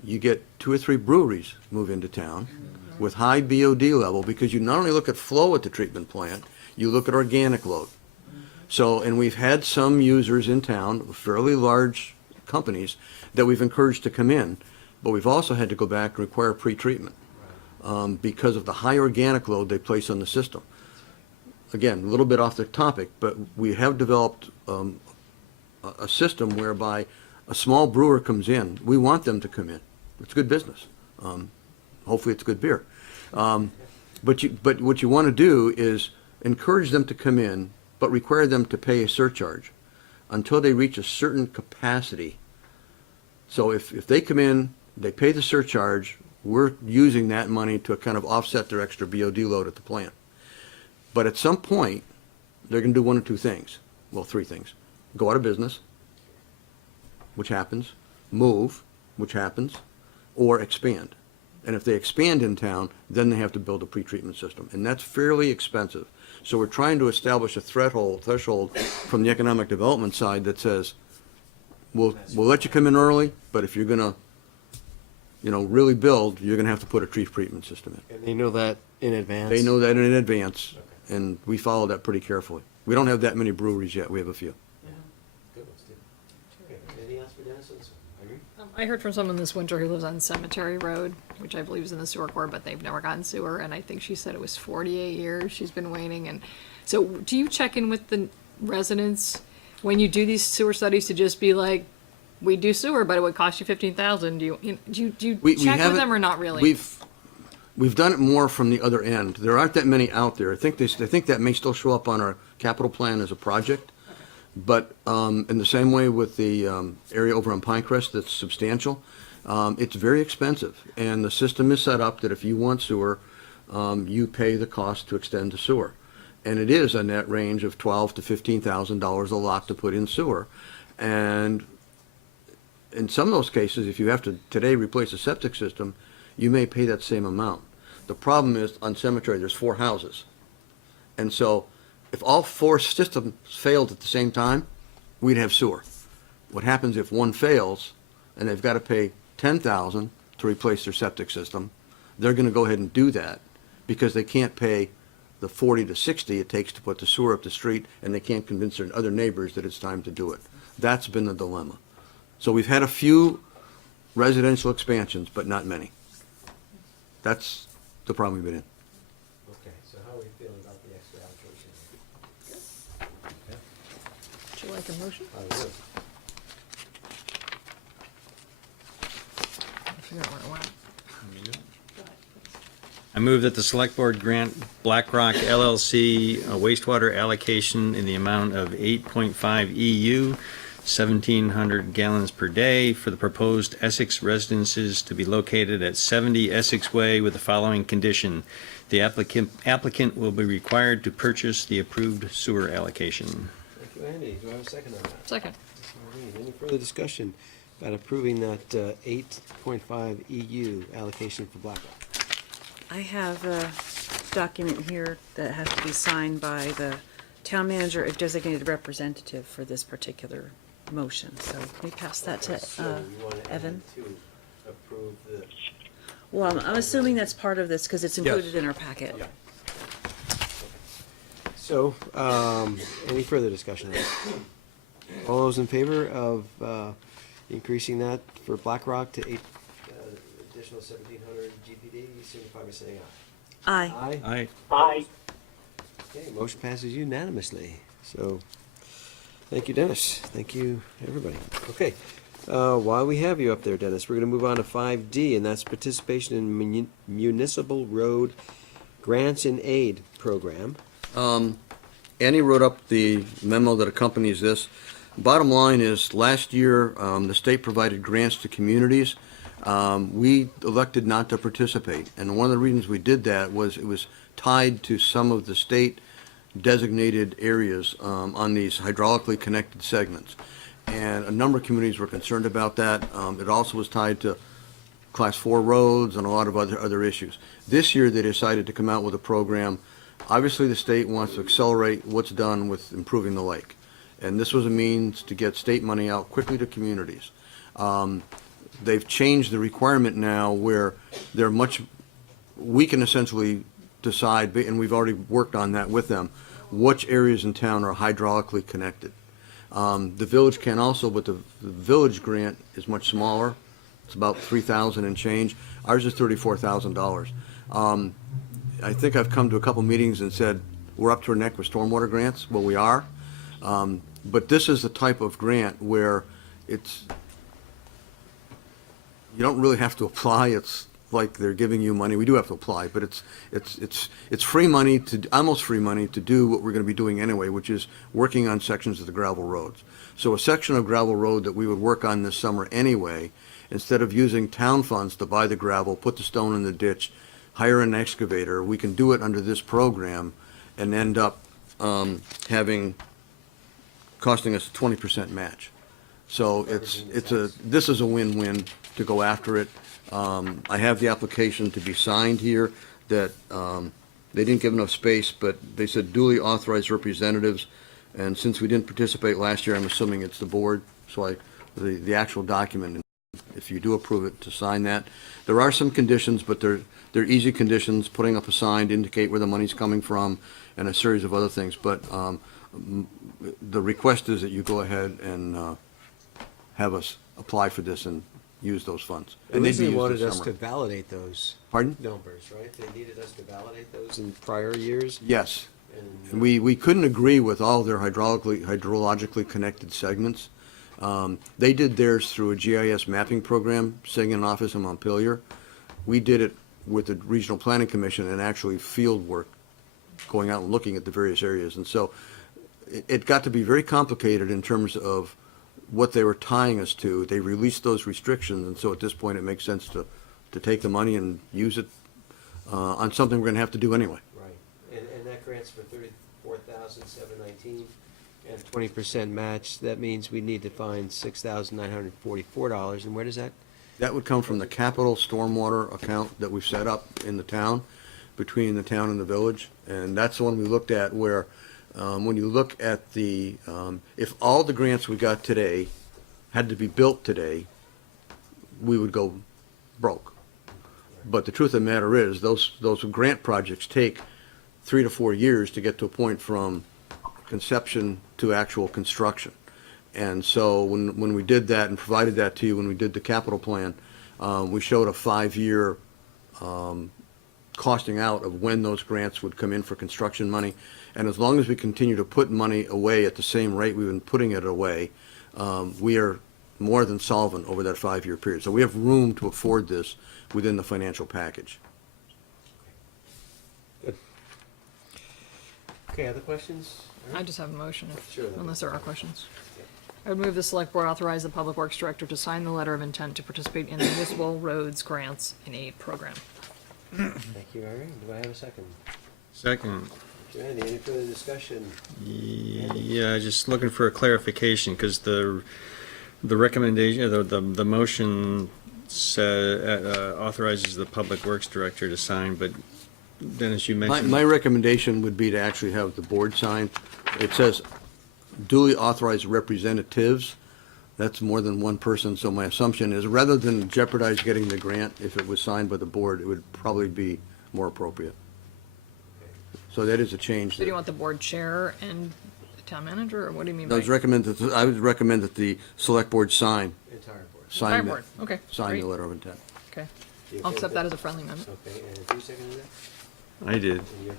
You get 2 or 3 breweries move into town with high BOD level because you not only look at flow at the treatment plant, you look at organic load. So, and we've had some users in town, fairly large companies, that we've encouraged to come in, but we've also had to go back and require pre-treatment because of the high organic load they place on the system. Again, a little bit off the topic, but we have developed a system whereby a small brewer comes in. We want them to come in. It's good business. Hopefully it's good beer. But what you want to do is encourage them to come in, but require them to pay a surcharge until they reach a certain capacity. So if they come in, they pay the surcharge, we're using that money to kind of offset their extra BOD load at the plant. But at some point, they're going to do one or two things. Well, 3 things. Go out of business, which happens, move, which happens, or expand. And if they expand in town, then they have to build a pretreatment system. And that's fairly expensive. So we're trying to establish a threshold from the economic development side that says, we'll let you come in early, but if you're going to, really build, you're going to have to put a tree treatment system in. And they know that in advance? They know that in advance, and we follow that pretty carefully. We don't have that many breweries yet. We have a few. Good ones, too. Anything else for Dennis? I heard from someone this winter who lives on Cemetery Road, which I believe is in the sewer core, but they've never gotten sewer, and I think she said it was 48 years she's been waiting. And so do you check in with the residents when you do these sewer studies to just be like, we do sewer, but it would cost you $15,000? Do you check with them or not really? We've done it more from the other end. There aren't that many out there. I think that may still show up on our capital plan as a project. But in the same way with the area over on Pinecrest that's substantial, it's very expensive. And the system is set up that if you want sewer, you pay the cost to extend the sewer. And it is a net range of $12,000 to $15,000 a lot to put in sewer. And in some of those cases, if you have to today replace a septic system, you may pay that same amount. The problem is on Cemetery, there's 4 houses. And so if all 4 systems failed at the same time, we'd have sewer. What happens if one fails and they've got to pay $10,000 to replace their septic system? They're going to go ahead and do that because they can't pay the 40 to 60 it takes to put the sewer up the street, and they can't convince their other neighbors that it's time to do it. That's been the dilemma. So we've had a few residential expansions, but not many. That's the problem we've been in. Okay, so how are we feeling about the extra allocation? Would you like a motion? I would. I forgot where it went. I move that the Select Board grant BlackRock LLC a wastewater allocation in the amount of 8.5 EU, 1,700 gallons per day for the proposed Essex residences to be located at 70 Essex Way with the following condition. The applicant will be required to purchase the approved sewer allocation. Thank you, Andy. Do I have a second on that? Second. Any further discussion about approving that 8.5 EU allocation for Blackwell? I have a document here that has to be signed by the town manager or designated representative for this particular motion. So let me pass that to So you want to add Evan. to approve the, Well, I'm assuming that's part of this because it's included in our packet. Yeah. So, any further discussion on that? All those in favor of increasing that for BlackRock to additional 1,700 GPD, signify by saying aye. Aye. Aye. Aye. Okay, motion passes unanimously. So, thank you, Dennis. Thank you, everybody. Okay, while we have you up there, Dennis, we're going to move on to 5D, and that's participation in municipal road grants and aid program. Annie wrote up the memo that accompanies this. Bottom line is, last year, the state provided grants to communities. We elected not to participate, and one of the reasons we did that was it was tied to some of the state designated areas on these hydraulically connected segments. And a number of communities were concerned about that. It also was tied to Class 4 roads and a lot of other issues. This year, they decided to come out with a program. Obviously, the state wants to accelerate what's done with improving the lake. And this was a means to get state money out quickly to communities. They've changed the requirement now where they're we can essentially decide, and we've already worked on that with them, which areas in town are hydraulically connected. The village can also, but the village grant is much smaller. It's about $3,000 and change. Ours is $34,000. I think I've come to a couple meetings and said, we're up to our neck with stormwater grants. Well, we are. But this is the type of grant where you don't really have to apply. It's like they're giving you money. We do have to apply, but it's free money, almost free money to do what we're going to be doing anyway, which is working on sections of the gravel roads. So a section of gravel road that we would work on this summer anyway, instead of using town funds to buy the gravel, put the stone in the ditch, hire an excavator, we can do it under this program and end up costing us a 20% match. So this is a win-win to go after it. I have the application to be signed here that they didn't give enough space, but they said duly authorized representatives. And since we didn't participate last year, I'm assuming it's the board. So the actual document, if you do approve it, to sign that. There are some conditions, but they're easy conditions, putting up a sign to indicate where the money's coming from and a series of other things. But the request is that you go ahead and have us apply for this and use those funds. And they'd be they used wanted this us summer. to validate those. Pardon? Numbers, right? They needed us to validate those in prior years. Yes. And, And we couldn't agree with all their hydrologically connected segments. They did theirs through a GIS mapping program, sitting in an office in Montpelier. We did it with the Regional Planning Commission and actually field work, going out and looking at the various areas. And so it got to be very complicated in terms of what they were tying us to. They released those restrictions, and so at this point it makes sense to take the money and use it on something we're going to have to do anyway. right. And that grants for $34,719 and 20% match. That means we need to find $6,944. And where does that? That would come from the capital stormwater account that we've set up in the town, between the town and the village. And that's the one we looked at where, when you look at if all the grants we got today had to be built today, we would go broke. But the truth of the matter is, those grant projects take 3 to 4 years to get to a point from conception to actual construction. And so when we did that and provided that to you, when we did the capital plan, we showed a 5-year costing out of when those grants would come in for construction money. And as long as we continue to put money away at the same rate we've been putting it away, we are more than solvent over that 5-year period. So we have room to afford this within the financial package. Good. Okay, other questions? I just have a motion, Sure, that'd be unless there are questions. I would move the select board authorize the public works director to sign the letter of intent to participate in the municipal roads grants and aid program. Thank you, Irene. Do I have a second? Second. Randy, any further discussion? Yeah, just looking for a clarification, because The recommendation, the motion authorizes the Public Works Director to sign, but Dennis, you mentioned. My recommendation would be to actually have the board sign. It says duly authorized representatives. That's more than one person, so my assumption is, rather than jeopardize getting the grant, if it was signed by the board, it would probably be more appropriate. So that is a change. So do you want the board chair and the town manager, or what do you mean I by? would recommend that the select board sign. Entire board. Sign Entire the- board, okay, Sign great. the letter of intent. Okay, You I'll okay accept with that as a friendly amendment. Okay, and who seconded that? I did. And you're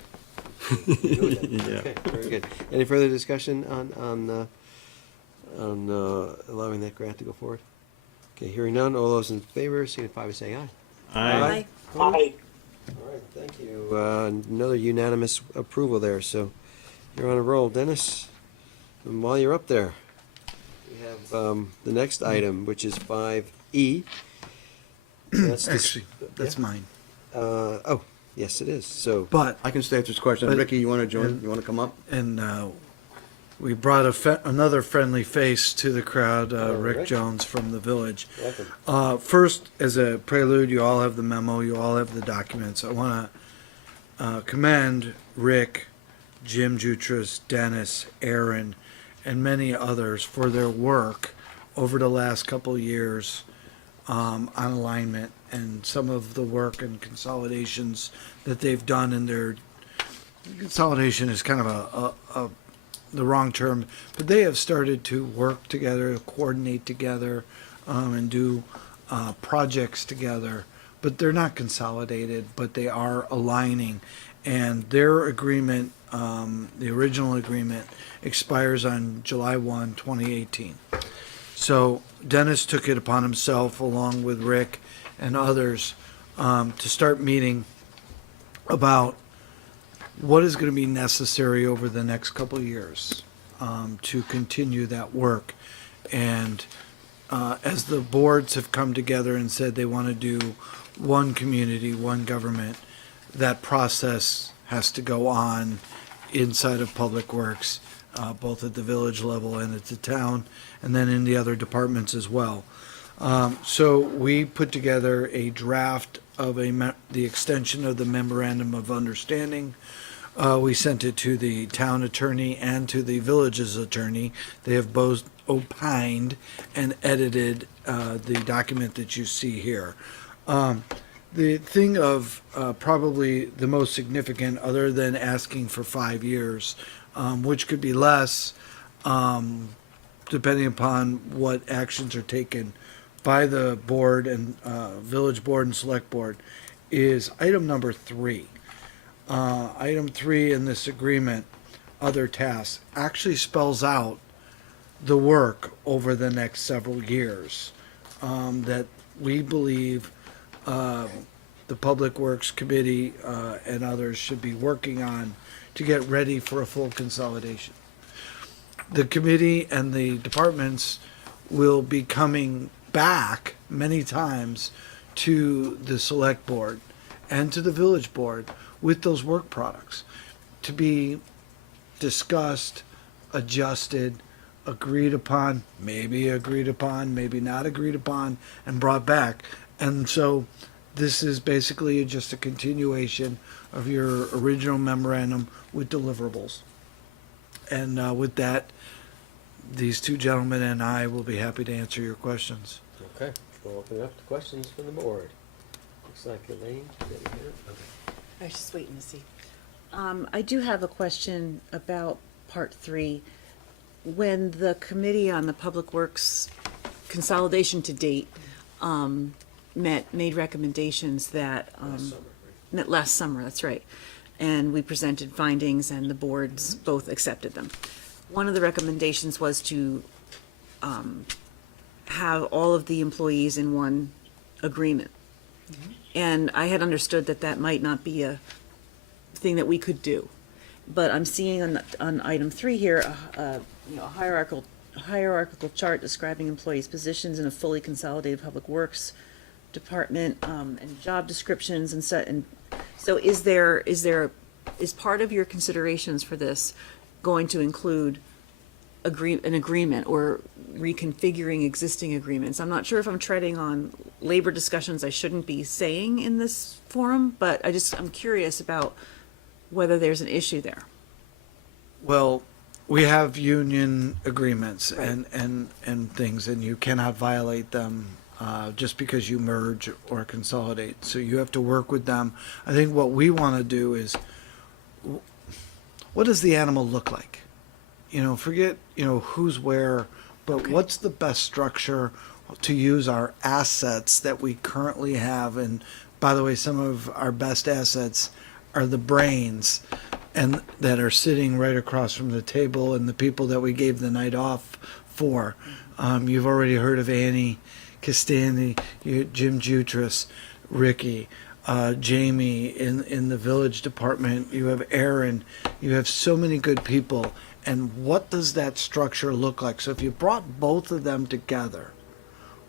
good with that? Yeah. Okay, very good. Any further discussion on allowing that grant to go forward? Okay, hearing none, all those in favor, signify by saying aye. Aye. Opposed? Aye. All right, thank you. Another unanimous approval there, so you're on a roll. Dennis, and while you're up there, we have the next item, which is 5E. That's the- Actually, that's yeah. mine. Oh, yes, it is, so. But, I can stay answer this question. But- Ricky, you want to join? You want to come up? and we brought another friendly face to the crowd, Rick Rick. Jones from the village. Welcome. First, as a prelude, you all have the memo, you all have the documents. I want to commend Rick, Jim Jutras, Dennis, Aaron, and many others for their work over the last couple of years on alignment and some of the work and consolidations that they've done in their consolidation is kind of the wrong term, but they have started to work together, coordinate together, and do projects together. But they're not consolidated, but they are aligning. And their agreement, the original agreement, expires on July 1, 2018. So Dennis took it upon himself, along with Rick and others, to start meeting about what is going to be necessary over the next couple of years to continue that work. And as the boards have come together and said they want to do one community, one government, that process has to go on inside of Public Works, both at the village level and at the town, and then in the other departments as well. So we put together a draft of the extension of the memorandum of understanding. We sent it to the town attorney and to the village's attorney. They have both opined and edited the document that you see here. The thing of probably the most significant, other than asking for 5 years, which could be less, depending upon what actions are taken by the board and village board and select board, is item number 3. Item 3 in this agreement, other tasks, actually spells out the work over the next several years that we believe the Public Works Committee and others should be working on to get ready for a full consolidation. The committee and the departments will be coming back many times to the select board and to the village board with those work products to be discussed, adjusted, agreed upon, maybe not agreed upon, and brought back. And so this is basically just a continuation of your original memorandum with deliverables. And with that, these two gentlemen and I will be happy to answer your questions. Okay, we'll open it up to questions from the board. Looks like Elaine, did you hear it? Okay. I was just waiting to see. I do have a question about part 3. When the Committee on the Public Works consolidation to date made recommendations that met last summer, that's right, and we presented findings and the boards both accepted them. One of the recommendations was to have all of the employees in one agreement. And I had understood that that might not be a thing that we could do. But I'm seeing on item 3 here, a hierarchical chart describing employees' positions in a fully consolidated public works department, and job descriptions and so is part of your considerations for this going to include an agreement or reconfiguring existing agreements. I'm not sure if I'm treading on labor discussions I shouldn't be saying in this forum, but I'm curious about whether there's an issue there. Well, we have union agreements Right. and things, and you cannot violate them just because you merge or consolidate. So you have to work with them. I think what we want to do is, what does the animal look like? Forget, who's where, but what's the best structure to use our assets that we currently have? And by the way, some of our best assets are the brains and that are sitting right across from the table and the people that we gave the night off for. You've already heard of Annie Castandi, Jim Jutras, Ricky, Jamie in the village department. You have Aaron. You have so many good people. And what does that structure look like? So if you brought both of them together,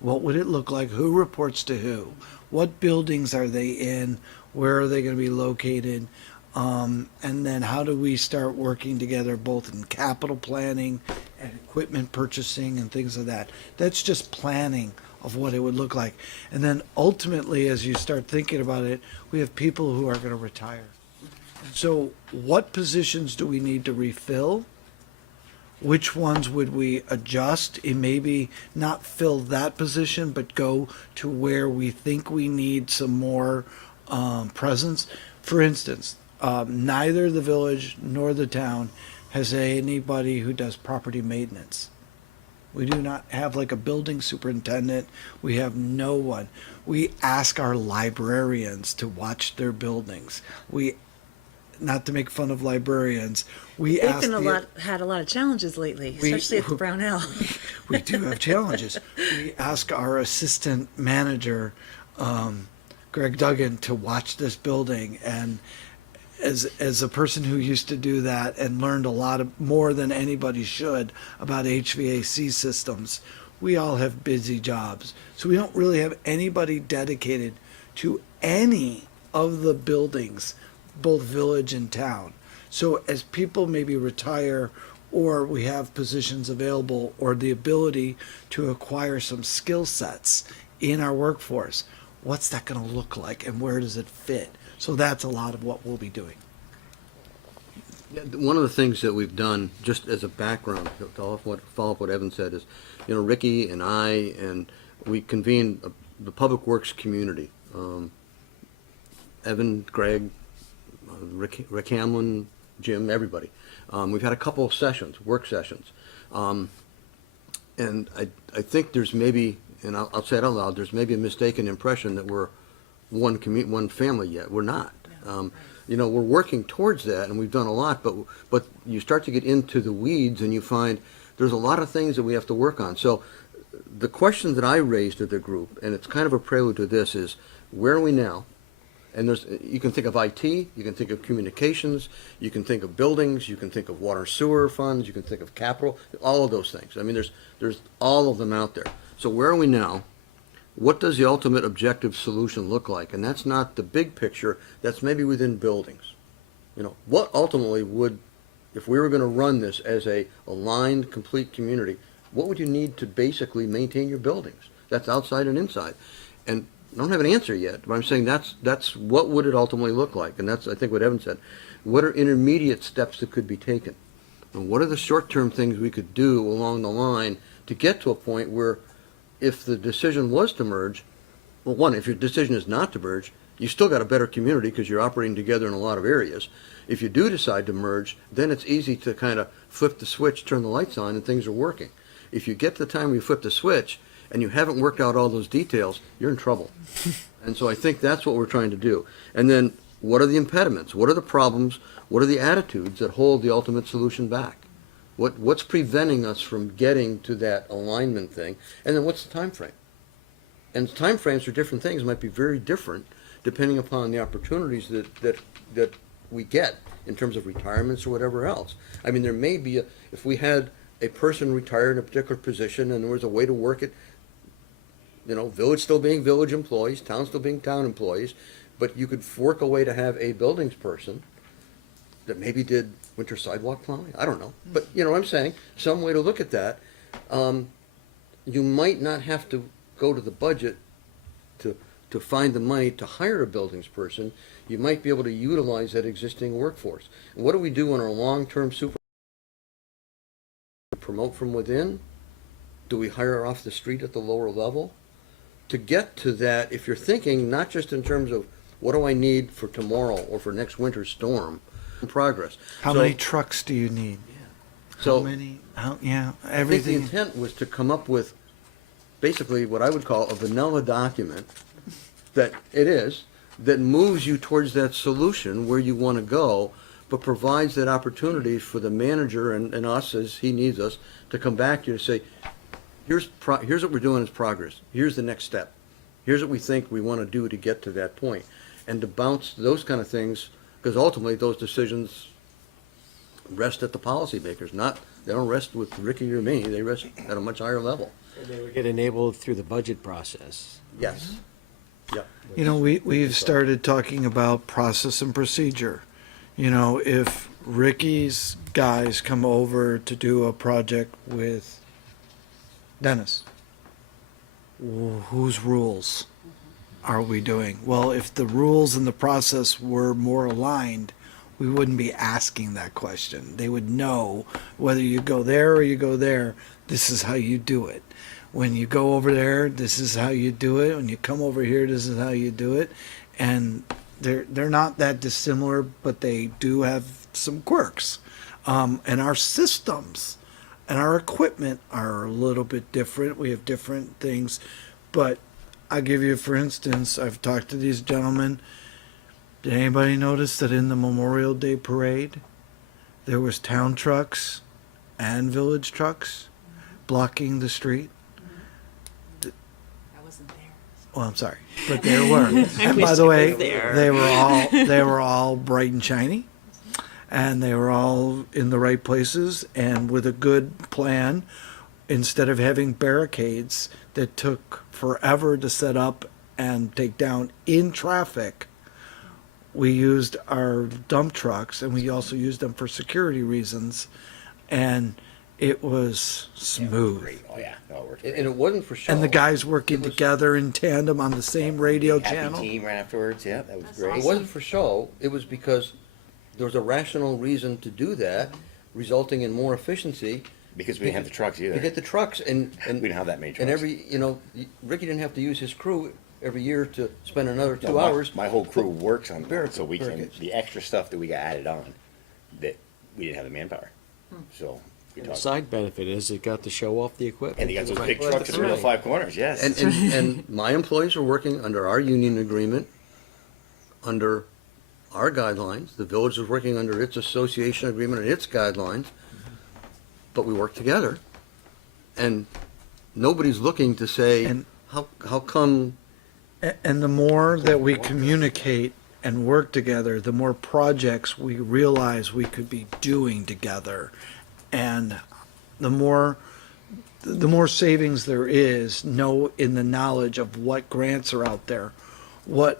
what would it look like? Who reports to who? What buildings are they in? Where are they going to be located? And then how do we start working together both in capital planning and equipment purchasing and things like that? That's just planning of what it would look like. And then ultimately, as you start thinking about it, we have people who are going to retire. So what positions do we need to refill? Which ones would we adjust and maybe not fill that position, but go to where we think we need some more presence? For instance, neither the village nor the town has anybody who does property maintenance. We do not have like a building superintendent. We have no one. We ask our librarians to watch their buildings. Not to make fun of librarians, They've had a lot of challenges lately, especially at the Brownell. We do have challenges. We ask our assistant manager, Greg Duggan, to watch this building, and as a person who used to do that and learned a lot more than anybody should about HVAC systems, we all have busy jobs. So we don't really have anybody dedicated to any of the buildings, both village and town. So as people maybe retire, or we have positions available, or the ability to acquire some skill sets in our workforce, what's that going to look like and where does it fit? So that's a lot of what we'll be doing. One of the things that we've done, just as a background, to follow up what Evan said, is, Ricky and I, and we convened the Public Works community. Evan, Greg, Rick Hamlin, Jim, everybody. We've had a couple of sessions, work sessions. And I think there's maybe, and I'll say it out loud, there's maybe a mistaken impression that we're one family yet. We're not. We're working towards that, and we've done a lot, but you start to get into the weeds and you find there's a lot of things that we have to work on. So the question that I raised to the group, and it's kind of a prelude to this, is where are we now? And you can think of IT, you can think of communications, you can think of buildings, you can think of water sewer funds, you can think of capital, all of those things. I mean, there's all of them out there. So where are we now? What does the ultimate objective solution look like? And that's not the big picture, that's maybe within buildings. What ultimately would, if we were going to run this as a aligned, complete community, what would you need to basically maintain your buildings? That's outside and inside. And I don't have an answer yet, but I'm saying that's what would it ultimately look like, and that's, I think, what Evan said. What are intermediate steps that could be taken? And what are the short-term things we could do along the line to get to a point where, if the decision was to merge, well, one, if your decision is not to merge, you still got a better community because you're operating together in a lot of areas. If you do decide to merge, then it's easy to kind of flip the switch, turn the lights on, and things are working. If you get to the time where you flip the switch, and you haven't worked out all those details, you're in trouble. And so I think that's what we're trying to do. And then what are the impediments? What are the problems? What are the attitudes that hold the ultimate solution back? What's preventing us from getting to that alignment thing? And then what's the time frame? And time frames for different things might be very different depending upon the opportunities that we get in terms of retirements or whatever else. I mean, there may be, if we had a person retire in a particular position and there was a way to work it, village still being village employees, town still being town employees, but you could work a way to have a buildings person that maybe did winter sidewalk plowing, I don't know, but you know what I'm saying, some way to look at that. You might not have to go to the budget to find the money to hire a buildings person. You might be able to utilize that existing workforce. And what do we do on our long-term super? Promote from within? Do we hire off the street at the lower level? To get to that, if you're thinking not just in terms of what do I need for tomorrow or for next winter storm, in progress. How So- many trucks do you need? So- How many, yeah, I think the everything. intent was to come up with basically what I would call a vanilla document that moves you towards that solution where you want to go, but provides that opportunity for the manager and us as he needs us to come back to you and say, here's what we're doing as progress. Here's the next step. Here's what we think we want to do to get to that point. And to bounce those kind of things, because ultimately those decisions rest at the policymakers, they don't rest with Ricky or me, they rest at a much higher level. They would get enabled through the budget process. Yes. Yeah. You know, we've started talking about process and procedure. You know, if Ricky's guys come over to do a project with Dennis, whose rules are we doing? Well, if the rules and the process were more aligned, we wouldn't be asking that question. They would know whether you go there or you go there, this is how you do it. When you go over there, this is how you do it. When you come over here, this is how you do it. And they're not that dissimilar, but they do have some quirks. And our systems and our equipment are a little bit different. We have different things. But I'll give you, for instance, I've talked to these gentlemen. Did anybody notice that in the Memorial Day parade, there was town trucks and village trucks blocking the street? I wasn't there. Well, I'm sorry, but there were. And by wish the I way, was there. they were all bright and shiny, and they were all in the right places and with a good plan. Instead of having barricades that took forever to set up and take down in traffic, we used our dump trucks, and we also used them for security reasons, and it was smooth. Oh, yeah. No, it worked And great. it wasn't for show. And the guys working together in tandem on the same radio Happy channel. team right afterwards. Yeah, that was great. It wasn't for show, it was because there was a rational reason to do that, resulting in more efficiency. Because we didn't have the trucks either. We get the trucks and. We didn't have that many And trucks. Ricky didn't have to use his crew every year to spend another No, 2 hours. My whole crew works on that, so we can, barricades. the extra stuff that we got added on, that we didn't have the manpower. So we The talked. side benefit is it got to show off the equipment. And they got those big Well, trucks that's in the middle of right. 5 corners, yes. And my employees are working under our union agreement, under our guidelines. The village is working under its association agreement and its guidelines. But we work together. And nobody's looking to say, And- how come, And the more that we communicate and work together, the more projects we realize we could be doing together. And the more savings there is, in the knowledge of what grants are out there, what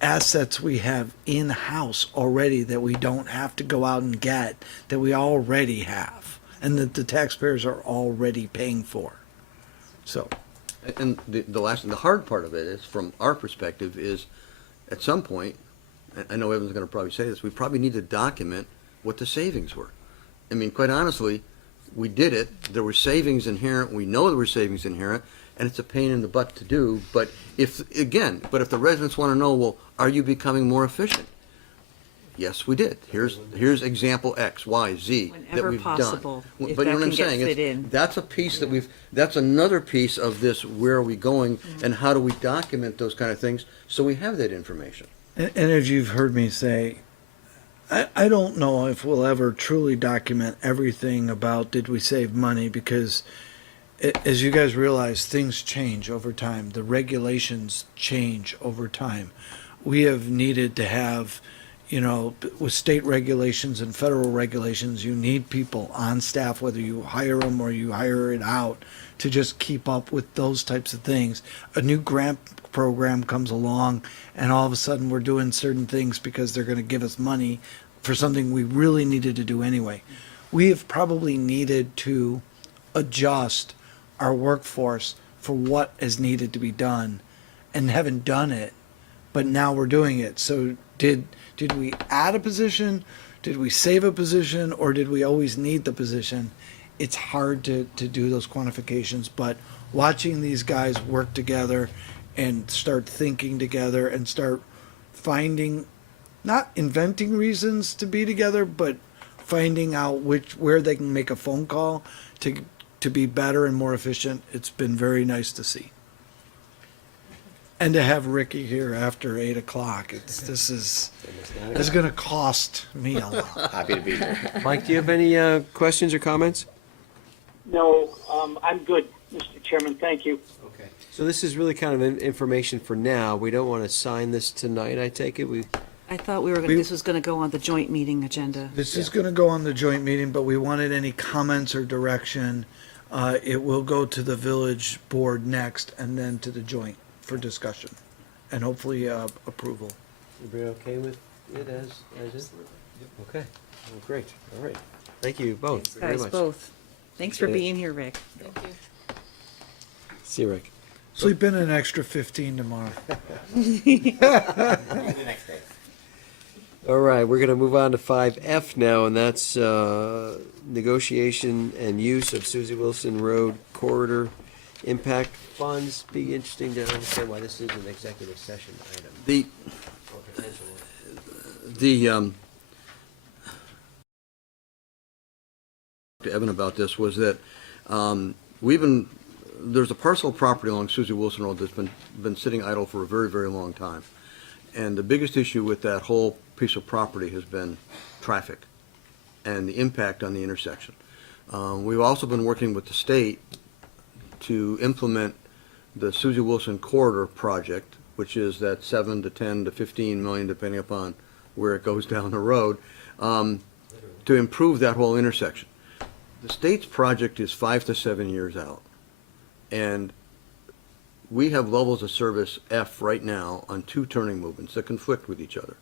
assets we have in-house already that we don't have to go out and get, that we already have, and that the taxpayers are already paying for. So, and the hard part of it is, from our perspective, is at some point, I know Evan's gonna probably say this, we probably need to document what the savings were. I mean, quite honestly, we did it, there were savings inherent, we know there were savings inherent, and it's a pain in the butt to do, but if the residents wanna know, well, are you becoming more efficient? Yes, we did. Here's example X, Y, Z that Whenever we've done. possible, if But you know that what I'm can get saying? fit in. That's a piece that's another piece of this, where are we going, and how do we document those kind of things, so we have that information. and as you've heard me say, I don't know if we'll ever truly document everything about did we save money, because as you guys realize, things change over time. The regulations change over time. We have needed to have, with state regulations and federal regulations, you need people on staff, whether you hire them or you hire it out, to just keep up with those types of things. A new grant program comes along and all of a sudden we're doing certain things because they're going to give us money for something we really needed to do anyway. We have probably needed to adjust our workforce for what is needed to be done and haven't done it, but now we're doing it. So did we add a position? Did we save a position, or did we always need the position? It's hard to do those quantifications, but watching these guys work together and start thinking together and start finding, not inventing reasons to be together, but finding out where they can make a phone call to be better and more efficient, it's been very nice to see. And to have Ricky here after 8 o'clock, this is going to cost me a lot. Happy to be here. Mike, do you have any questions or comments? No, I'm good, Mr. Chairman, thank you. Okay. So this is really kind of information for now. We don't want to sign this tonight, I take it? I thought this was gonna go on the joint meeting agenda. This is going to go on the joint meeting, but we wanted any comments or direction. It will go to the village board next and then to the joint for discussion and hopefully approval. Everybody okay with it as is? Okay, well, great, all right. Thank you both very Guys, much. both. Thanks for Appreciate it. being here, Rick. Thank you. See you, Rick. Sleep in an extra 15 tomorrow. The next day. All right, we're going to move on to 5F now, and that's negotiation and use of Susie Wilson Road corridor impact funds. Be interesting to understand why this is an executive session item. Or potential. To Evan about this was that there's a parcel of property along Susie Wilson Road that's been sitting idle for a very, very long time. And the biggest issue with that whole piece of property has been traffic and the impact on the intersection. We've also been working with the state to implement the Susie Wilson Corridor project, which is that 7 to 10 to 15 million, depending upon where it goes down the road, to improve that whole intersection. The state's project is 5 to 7 years out, and we have levels of service F right now on 2 turning movements that conflict with each other.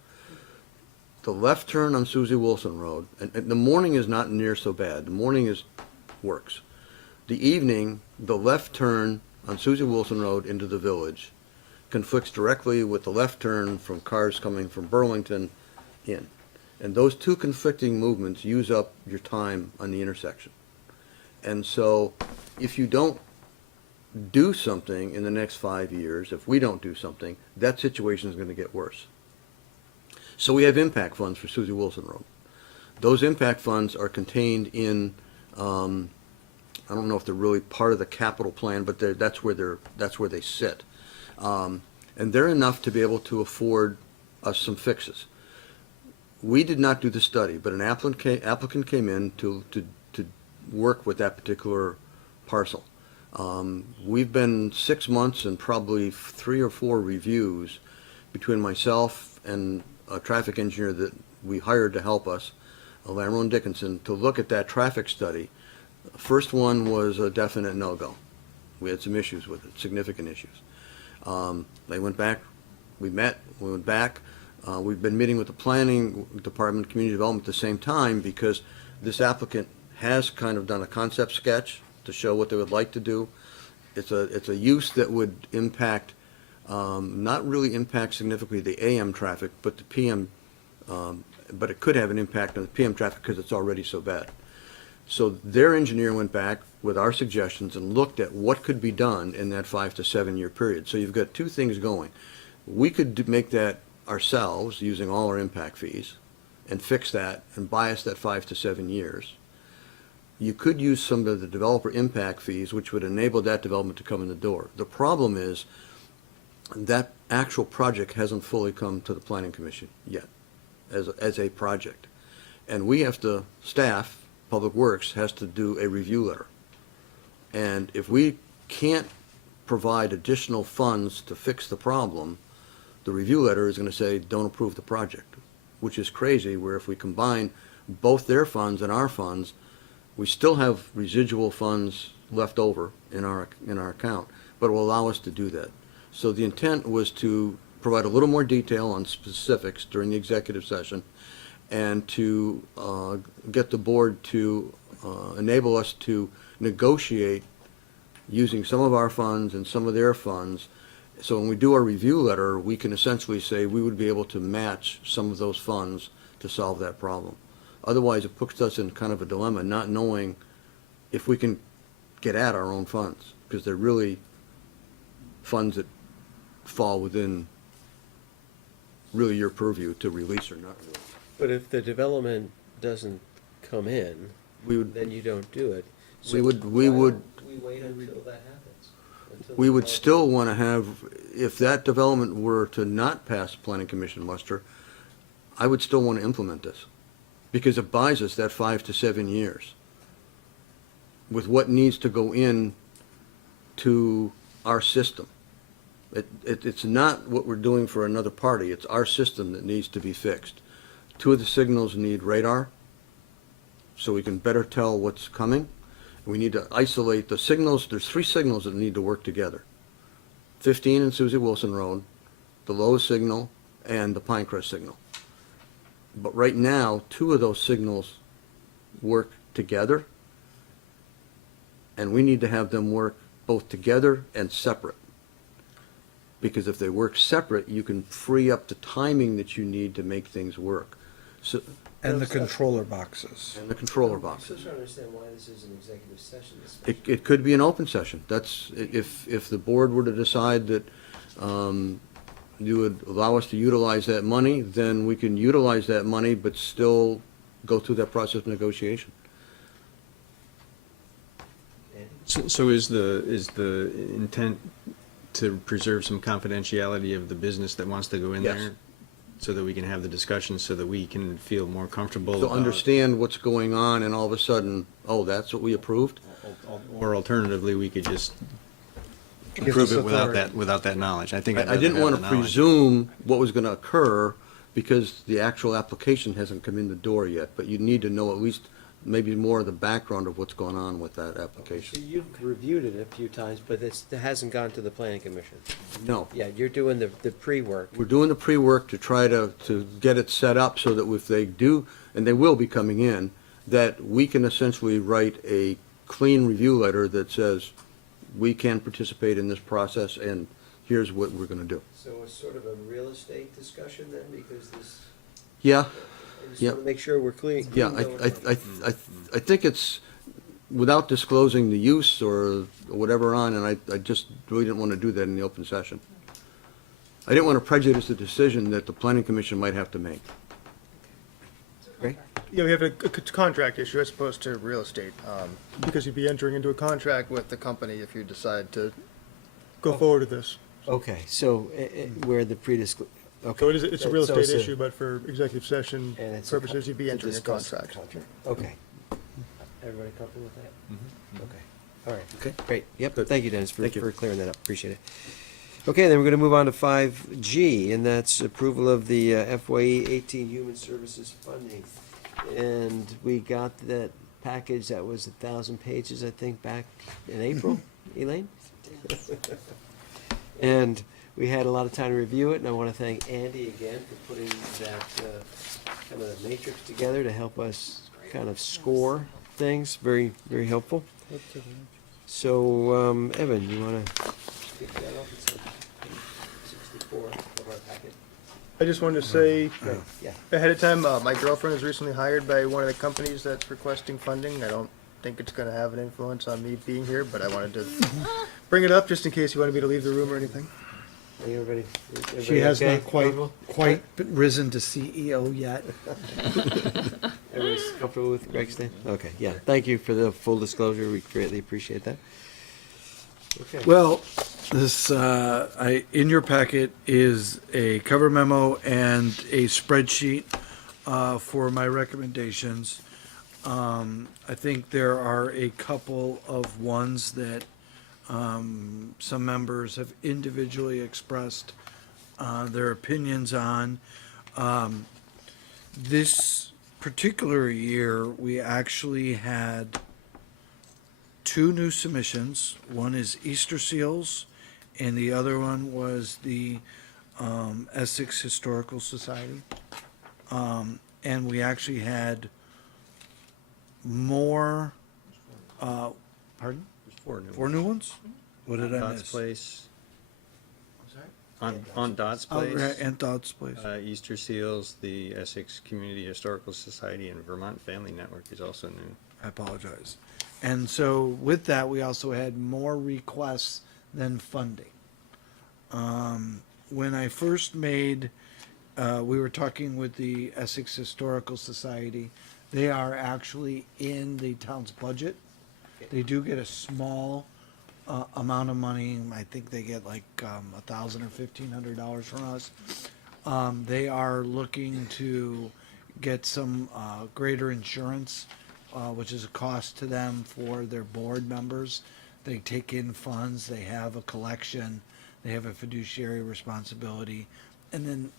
The left turn on Susie Wilson Road, and the morning is not near so bad. The morning works. The evening, the left turn on Susie Wilson Road into the village conflicts directly with the left turn from cars coming from Burlington in. And those 2 conflicting movements use up your time on the intersection. And so if you don't do something in the next 5 years, if we don't do something, that situation is going to get worse. So we have impact funds for Susie Wilson Road. Those impact funds are contained in, I don't know if they're really part of the capital plan, but that's where they sit. And they're enough to be able to afford us some fixes. We did not do the study, but an applicant came in to work with that particular parcel. We've been 6 months and probably 3 or 4 reviews between myself and a traffic engineer that we hired to help us, Lamro and Dickinson, to look at that traffic study. First one was a definite no-go. We had some issues with it, significant issues. They went back, we went back. We've been meeting with the planning department, community development at the same time, because this applicant has kind of done a concept sketch to show what they would like to do. It's a use that would impact, not really impact significantly the AM traffic, but the PM, but it could have an impact on the PM traffic because it's already so bad. So their engineer went back with our suggestions and looked at what could be done in that 5 to 7 year period. So you've got 2 things going. We could make that ourselves using all our impact fees and fix that and buy us that 5 to 7 years. You could use some of the developer impact fees, which would enable that development to come in the door. The problem is that actual project hasn't fully come to the Planning Commission yet as a project. And we have to, staff, Public Works, has to do a review letter. And if we can't provide additional funds to fix the problem, the review letter is going to say, don't approve the project, which is crazy, where if we combine both their funds and our funds, we still have residual funds left over in our account, but it will allow us to do that. So the intent was to provide a little more detail on specifics during the executive session and to get the board to enable us to negotiate using some of our funds and some of their funds. So when we do our review letter, we can essentially say we would be able to match some of those funds to solve that problem. Otherwise, it puts us in kind of a dilemma, not knowing if we can get at our own funds, because they're really funds that fall within really your purview to release or not release. But if the development doesn't come in, We would, then you don't do it. So we would, why don't we wait until that happens? Until we the would development- still want to have, if that development were to not pass planning commission muster, I would still want to implement this, because it buys us that 5 to 7 years with what needs to go in to our system. It's not what we're doing for another party, it's our system that needs to be fixed. 2 of the signals need radar, so we can better tell what's coming. We need to isolate the signals. There's 3 signals that need to work together. 15 and Susie Wilson Road, the Lowe's signal, and the Pinecrest signal. But right now, 2 of those signals work together, and we need to have them work both together and separate. Because if they work separate, you can free up the timing that you need to make things work. So, And the controller boxes. and the controller I'm boxes. still trying to understand why this is an executive session. It could be an open session. That's, if the board were to decide that you would allow us to utilize that money, then we can utilize that money, but still go through that process of negotiation. So is the intent to preserve some confidentiality of the business that wants to go in Yes. there? So that we can have the discussion, so that we can feel more comfortable To about- understand what's going on and all of a sudden, oh, that's what we approved? Or alternatively, we could just Gives approve us it without authority. without that knowledge. I think I'd I rather didn't have want the to knowledge. presume what was going to occur because the actual application hasn't come in the door yet, but you need to know at least maybe more of the background of what's going on with that So application. you've reviewed it a few times, but it hasn't gone to the planning commission. No. Yeah, you're doing the pre-work. We're doing the pre-work to try to get it set up so that if they do, and they will be coming in, that we can essentially write a clean review letter that says, we can participate in this process and here's what we're gonna do. So it's sort of a real estate discussion then, because this, Yeah, I just yeah. want to make sure we're clean. Yeah, I think it's, without disclosing the use or whatever on, and I just really didn't want to do that in the open session. I didn't want to prejudice the decision that the planning commission might have to make. Great. Yeah, we have a contract issue as opposed to real estate, because you'd be entering into a contract with the company if you decide to go forward with this. Okay, so where the pre-disclosure, okay. So it's a real So estate it's issue, but for executive session and it's a purposes, you'd be to entering a discuss contract. Okay. Everybody comfortable with that? Mm-hmm. Okay, all right. Okay. Great, yep, thank you, Dennis, Thank you. for clearing that up, appreciate it. Okay, then we're gonna move on to 5G, and that's approval of the FYE 18 Human Services Funding. And we got that package that was 1,000 pages, I think, back in April, Elaine? And we had a lot of time to review it, and I want to thank Andy again for putting that kind of matrix together to help us kind of score things. Very, very helpful. So, Evan, you want to kick that off? It's on page 64 of our packet. I just wanted to say Yeah. ahead of time, my girlfriend was recently hired by one of the companies that's requesting funding. I don't think it's going to have an influence on me being here, but I wanted to bring it up just in case you wanted me to leave the room or anything. Everybody She has okay? not quite Comfortable? risen to CEO yet. Everybody's comfortable with Greg's thing? Okay, yeah. Thank you for the full disclosure. We greatly appreciate that. Okay. Well, this, in your packet is a cover memo and a spreadsheet for my recommendations. I think there are a couple of ones that some members have individually expressed their opinions on. This particular year, we actually had 2 new submissions. One is Easter seals and the other one was the Essex Historical Society. And we actually had more, pardon? There's Four new ones? What did I Dot's miss? Place. I'm sorry? On Dot's Oh, Place. right, and Dot's Place. Easter Seals, the Essex Community Historical Society, and Vermont Family Network is also new. I apologize. And so with that, we also had more requests than funding. When I first made, we were talking with the Essex Historical Society. They are actually in the town's budget. They do get a small amount of money. I think they get like $1,000 or $1,500 from us. They are looking to get some greater insurance, which is a cost to them for their board members. They take in funds, they have a collection, they have a fiduciary responsibility, and then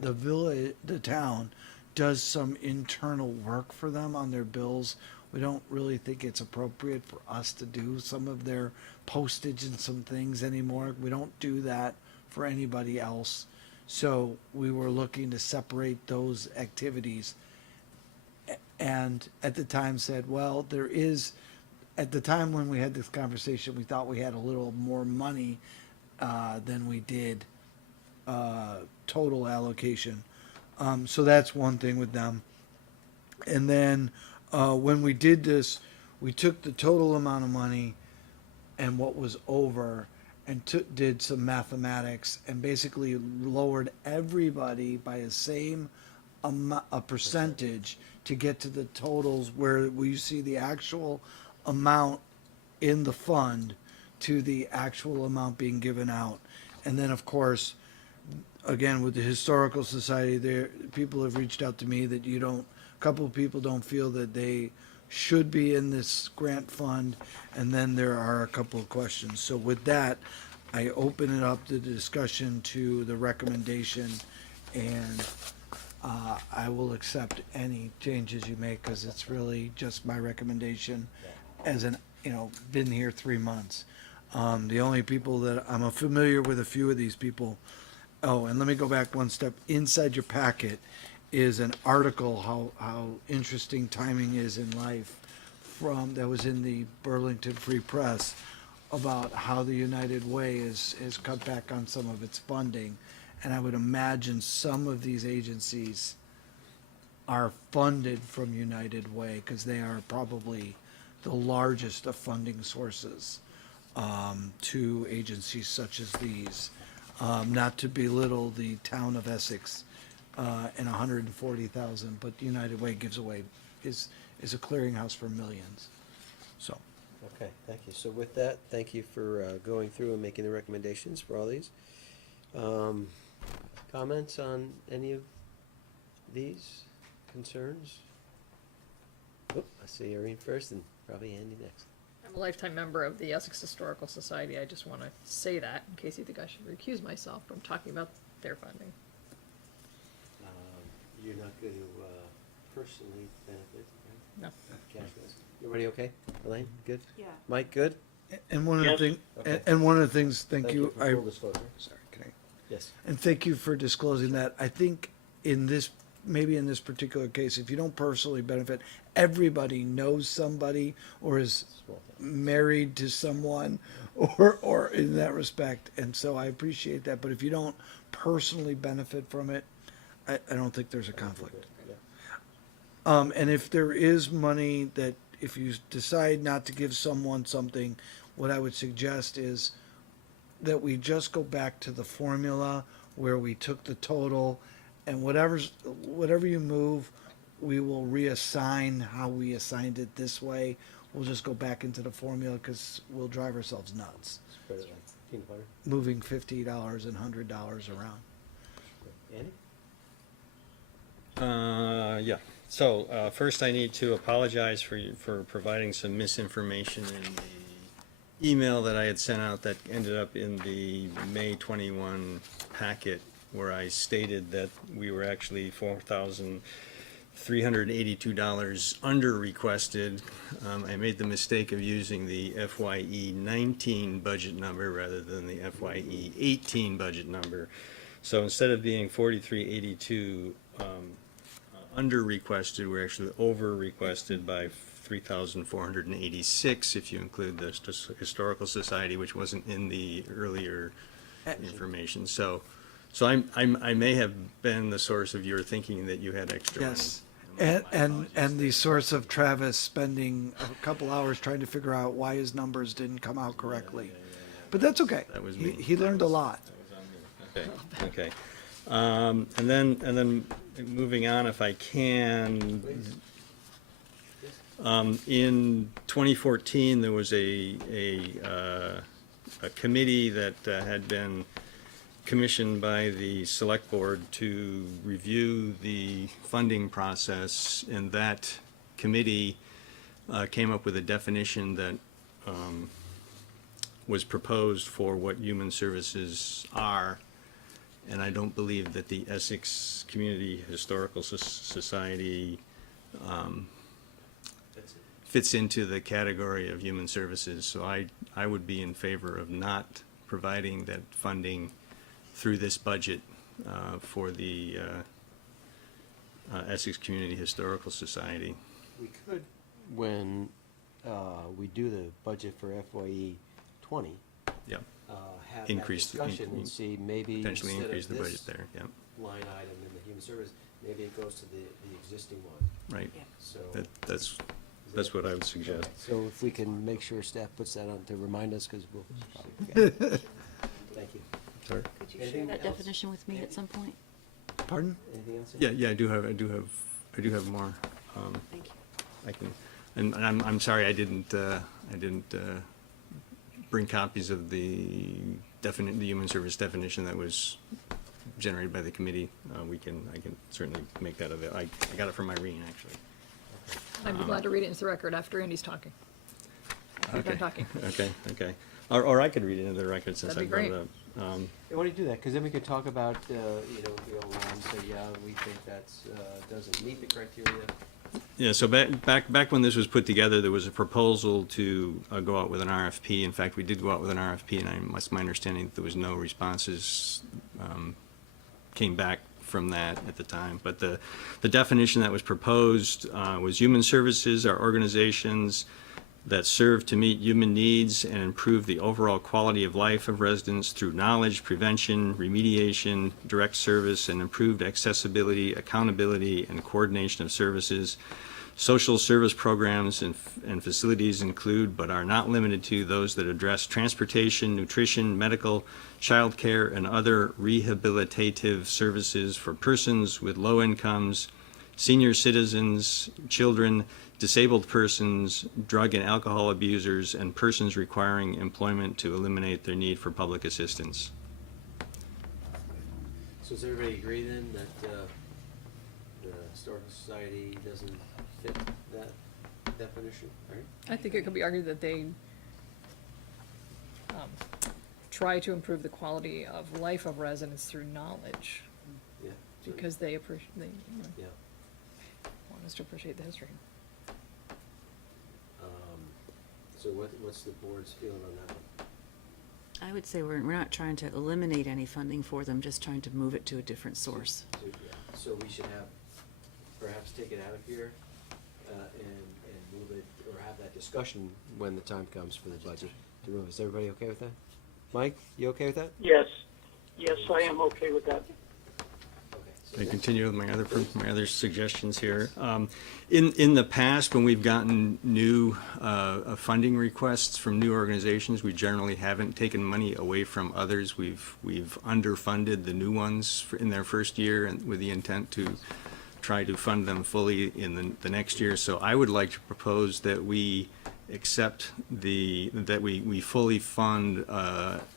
the town does some internal work for them on their bills. We don't really think it's appropriate for us to do some of their postage and some things anymore. We don't do that for anybody else. So we were looking to separate those activities, and at the time said, well, there is, at the time when we had this conversation, we thought we had a little more money than we did total allocation. So that's one thing with them. And then when we did this, we took the total amount of money and what was over and did some mathematics and basically lowered everybody by the same a percentage to get to the totals where you see the actual amount in the fund to the actual amount being given out. And then, of course, again, with the Historical Society, people have reached out to me that a couple of people don't feel that they should be in this grant fund, and then there are a couple of questions. So with that, I open it up to the discussion to the recommendation, and I will accept any changes you make, because it's really just my recommendation as been here 3 months. The only people that I'm familiar with, a few of these people. Oh, and let me go back one step. Inside your packet is an article how interesting timing is in life that was in the Burlington Free Press about how the United Way is cut back on some of its funding. And I would imagine some of these agencies are funded from United Way because they are probably the largest of funding sources to agencies such as these. Not to belittle the town of Essex and 140,000, but United Way gives away is a clearinghouse for millions. So. Okay, thank you. So with that, thank you for going through and making the recommendations for all these. Comments on any of these concerns? Oh, I see Irene first and probably Andy next. I'm a lifetime member of the Essex Historical Society. I just want to say that in case you think I should recuse myself from talking about their funding. You're not going to personally benefit, right? No. Cash flows. Everybody okay? Elaine, good? Yeah. Mike, good? And one of Yes. the things, Okay. and one of the things, thank you. for full disclosure. Sorry, can I? Yes. And thank you for disclosing that. I think maybe in this particular case, if you don't personally benefit, everybody knows somebody or is Small town. married to someone or in that respect. And so I appreciate that. But if you don't personally benefit from it, I don't think there's a conflict. Yeah. And if there is money that if you decide not to give someone something, what I would suggest is that we just go back to the formula where we took the total and whatever you move, we will reassign how we assigned it this way. We'll just go back into the formula because we'll drive ourselves nuts Spread it like peanut butter. moving $50 and $100 around. Andy? Yeah. So first, I need to apologize for providing some misinformation in the email that I had sent out that ended up in the May 21 packet, where I stated that we were actually $382 under requested. I made the mistake of using the FYE 19 budget number rather than the FYE 18 budget number. So instead of being 4382 under requested, we're actually over requested by 3,486 if you include the Historical Society, which wasn't in the earlier information. So I may have been the source of your thinking that you had extra money. Yes. And the source of Travis spending a couple hours trying to figure out why his numbers didn't come out correctly. But that's okay. That was me. He learned a lot. Okay. And then moving on, if I can. In 2014, there was a committee that had been commissioned by the Select Board to review the funding process, and that committee came up with a definition that was proposed for what human services are. And I don't believe that the Essex Community Historical Society fits into the category of human services. So I would be in favor of not providing that funding through this budget for the Essex Community Historical Society. We could, when we do the budget for FYE 20, Yep. have Increase that discussion and see maybe potentially instead increase of the budget this there, yep. line item in the human service, maybe it goes to the existing one. Right. So That's what I would suggest. So if we can make sure staff puts that on to remind us, because we'll probably forget. Thank you. Sorry? Could you share Anything that else? definition with me at some point? Pardon? Anything else? Yeah, I do have more. Thank you. I can, and I'm sorry I didn't bring copies of the human service definition that was generated by the committee. I can certainly make that available. I got it from Irene, actually. I'd be glad to read it into the record after Andy's talking. After you're done talking. Okay. Or I could read it into the record since I That'd be brought it great. up. Yeah, why don't you do that? Because then we could talk about, the old line, say, yeah, we think that's, doesn't meet the criteria. Yeah, so back when this was put together, there was a proposal to go out with an RFP. In fact, we did go out with an RFP, and it's my understanding that there was no responses came back from that at the time. But the definition that was proposed was human services are organizations that serve to meet human needs and improve the overall quality of life of residents through knowledge, prevention, remediation, direct service, and improved accessibility, accountability, and coordination of services. Social service programs and facilities include, but are not limited to, those that address transportation, nutrition, medical, child care, and other rehabilitative services for persons with low incomes, senior citizens, children, disabled persons, drug and alcohol abusers, and persons requiring employment to eliminate their need for public assistance. So does everybody agree then that the Historical Society doesn't fit that definition, right? I think it could be argued that they try to improve the quality of life of residents through knowledge, Yeah. because they appreciate, Yeah. want us to appreciate the history. So what's the board's feeling on that one? I would say we're not trying to eliminate any funding for them, just trying to move it to a different source. So we should have, perhaps take it out of here, and move it, or have that discussion when the time comes for the budget to move. Is everybody okay with that? Mike, you okay with that? Yes, I am okay with that. I continue with my other suggestions here. In the past, when we've gotten new funding requests from new organizations, we generally haven't taken money away from others. We've underfunded the new ones in their first year, and with the intent to try to fund them fully in the next year. So I would like to propose that we accept that we fully fund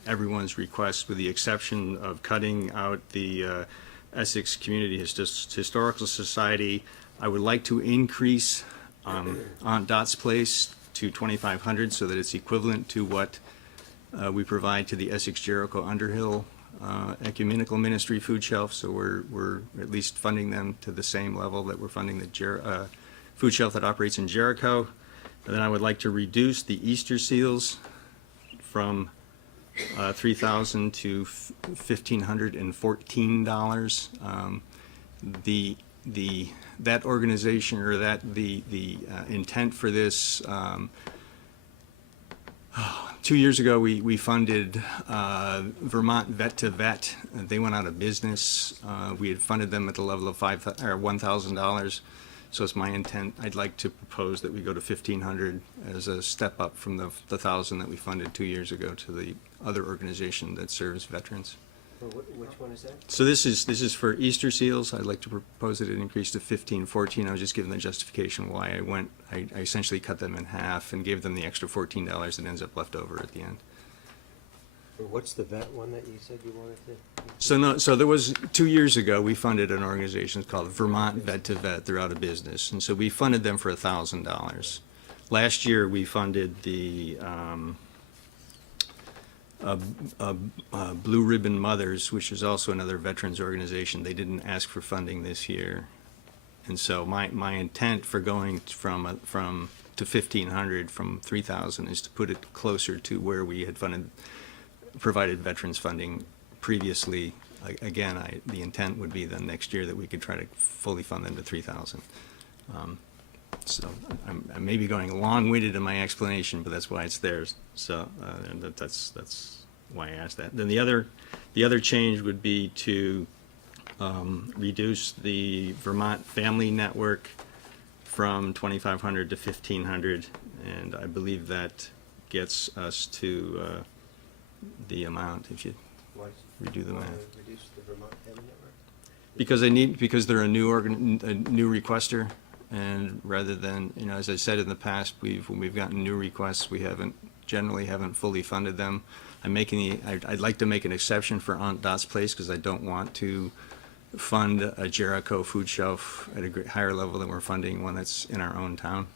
everyone's request, with the exception of cutting out the Essex Community Historical Society. I would like to increase Aunt Dot's Place to $2,500, so that it's equivalent to what we provide to the Essex Jericho Underhill ecumenical ministry food shelf, so we're at least funding them to the same level that we're funding the food shelf that operates in Jericho. And then I would like to reduce the Easter seals from $3,000 to $1,514. That organization, or the intent for this, 2 years ago, we funded Vermont Vet to Vet. They went out of business. We had funded them at the level of $1,000. So it's my intent. I'd like to propose that we go to $1,500 as a step up from the $1,000 that we funded 2 years ago to the other organization that serves veterans. Which one is that? So this is for Easter seals. I'd like to propose that it increase to $1,514. I was just giving the justification why I essentially cut them in half and gave them the extra $14 that ends up left over at the end. What's the vet one that you said you wanted to? So there was, 2 years ago, we funded an organization called Vermont Vet to Vet. They're out of business. And so we funded them for $1,000. Last year, we funded the Blue Ribbon Mothers, which is also another veterans organization. They didn't ask for funding this year. And so my intent for going from to $1,500 from $3,000 is to put it closer to where we had provided veterans funding previously. Again, the intent would be then next year that we could try to fully fund them to $3,000. So I may be going long-winded in my explanation, but that's why it's there. So and that's why I asked that. Then the other change would be to reduce the Vermont Family Network from $2,500 to $1,500, and I believe that gets us to the amount if you redo the math. Reduce the Vermont Family Network? Because they're a new requester, and rather than, as I said in the past, when we've gotten new requests, we generally haven't fully funded them. I'd like to make an exception for Aunt Dot's Place, because I don't want to fund a Jericho food shelf at a higher level than we're funding one that's in our own town.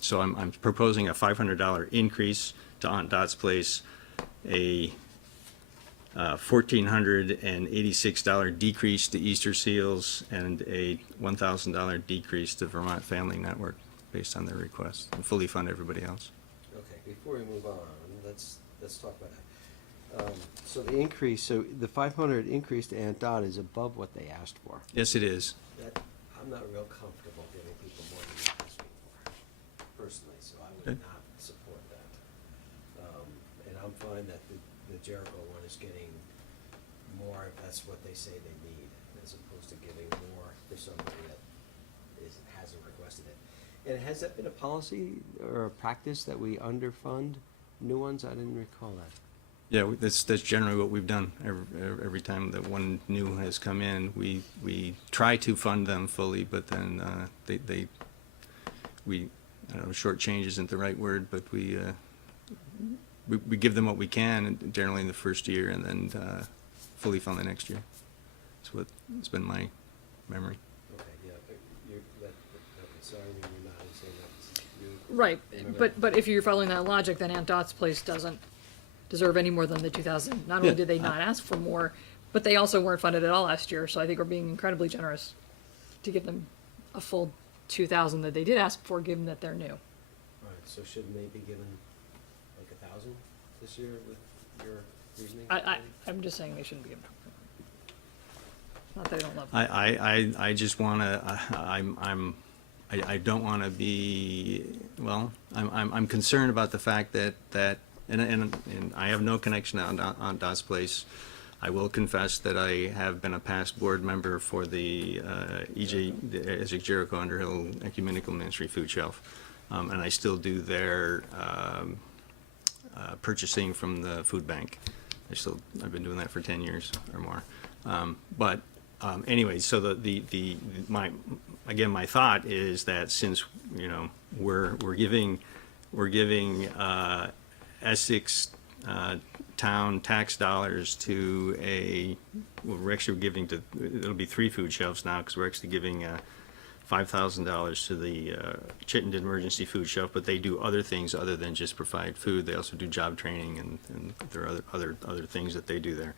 So I'm proposing a $500 increase to Aunt Dot's Place, a $1,486 decrease to Easter seals, and a $1,000 decrease to Vermont Family Network based on their request, and fully fund everybody else. Okay, before we move on, let's talk about that. So the increase, so the 500 increase to Aunt Dot is above what they asked for. Yes, it is. I'm not real comfortable giving people more than they're asking for, personally, so I would not support that. And I'm fine that the Jericho one is getting more if that's what they say they need, as opposed to giving more for somebody that hasn't requested it. And has that been a policy or a practice that we underfund new ones? I didn't recall that. Yeah, that's generally what we've done. Every time that one new has come in, we try to fund them fully, but then I don't know, shortchange isn't the right word, but we give them what we can, and generally in the first year, and then fully fund the next year. That's what's been my memory. Okay, yeah, but sorry, you're not saying that. Right, but if you're following that logic, then Aunt Dot's Place doesn't deserve any more than the 2,000. Not only did they not ask for more, but they also weren't funded at all last year, so I think we're being incredibly generous to give them a full 2,000 that they did ask for, given that they're new. All right, so shouldn't they be given like 1,000 this year with your reasoning? I'm just saying they shouldn't be given. Not that I don't love them. I just wanna, I don't wanna be, well, I'm concerned about the fact that and I have no connection on Dot's Place. I will confess that I have been a past board member for the the Essex Jericho Underhill Ecumenical Ministry Food Shelf, and I still do their purchasing from the food bank. I've been doing that for 10 years or more. But anyway, so my thought is that since we're giving Essex town tax dollars to we're actually giving to, it'll be 3 food shelves now, because we're actually giving $5,000 to the Chittenden Emergency Food Shelf, but they do other things other than just provide food. They also do job training, and there are other things that they do there.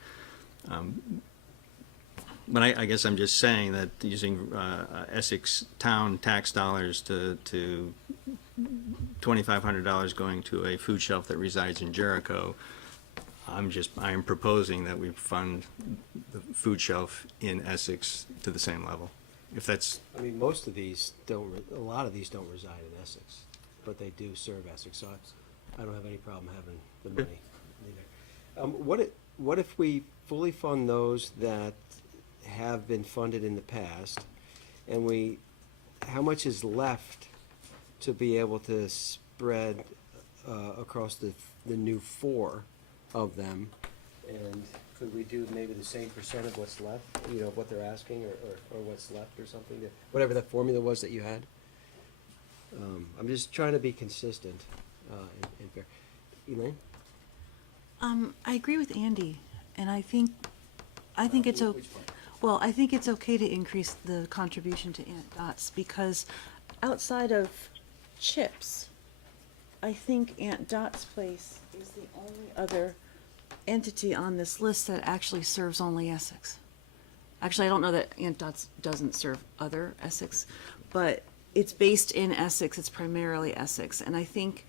But I guess I'm just saying that using Essex town tax dollars to $2,500 going to a food shelf that resides in Jericho, I am proposing that we fund the food shelf in Essex to the same level. If that's, I mean, most of these don't, a lot of these don't reside in Essex, but they do serve Essex, so I don't have any problem having the money either. What if we fully fund those that have been funded in the past, and how much is left to be able to spread across the new 4 of them? And could we do maybe the same percent of what's left, of what they're asking, or what's left or something, whatever that formula was that you had? I'm just trying to be consistent and fair. Elaine? I agree with Andy, and I think it's Which part? well, I think it's okay to increase the contribution to Aunt Dot's, because outside of Chips, I think Aunt Dot's Place is the only other entity on this list that actually serves only Essex. Actually, I don't know that Aunt Dot's doesn't serve other Essex, but it's based in Essex. It's primarily Essex, and I think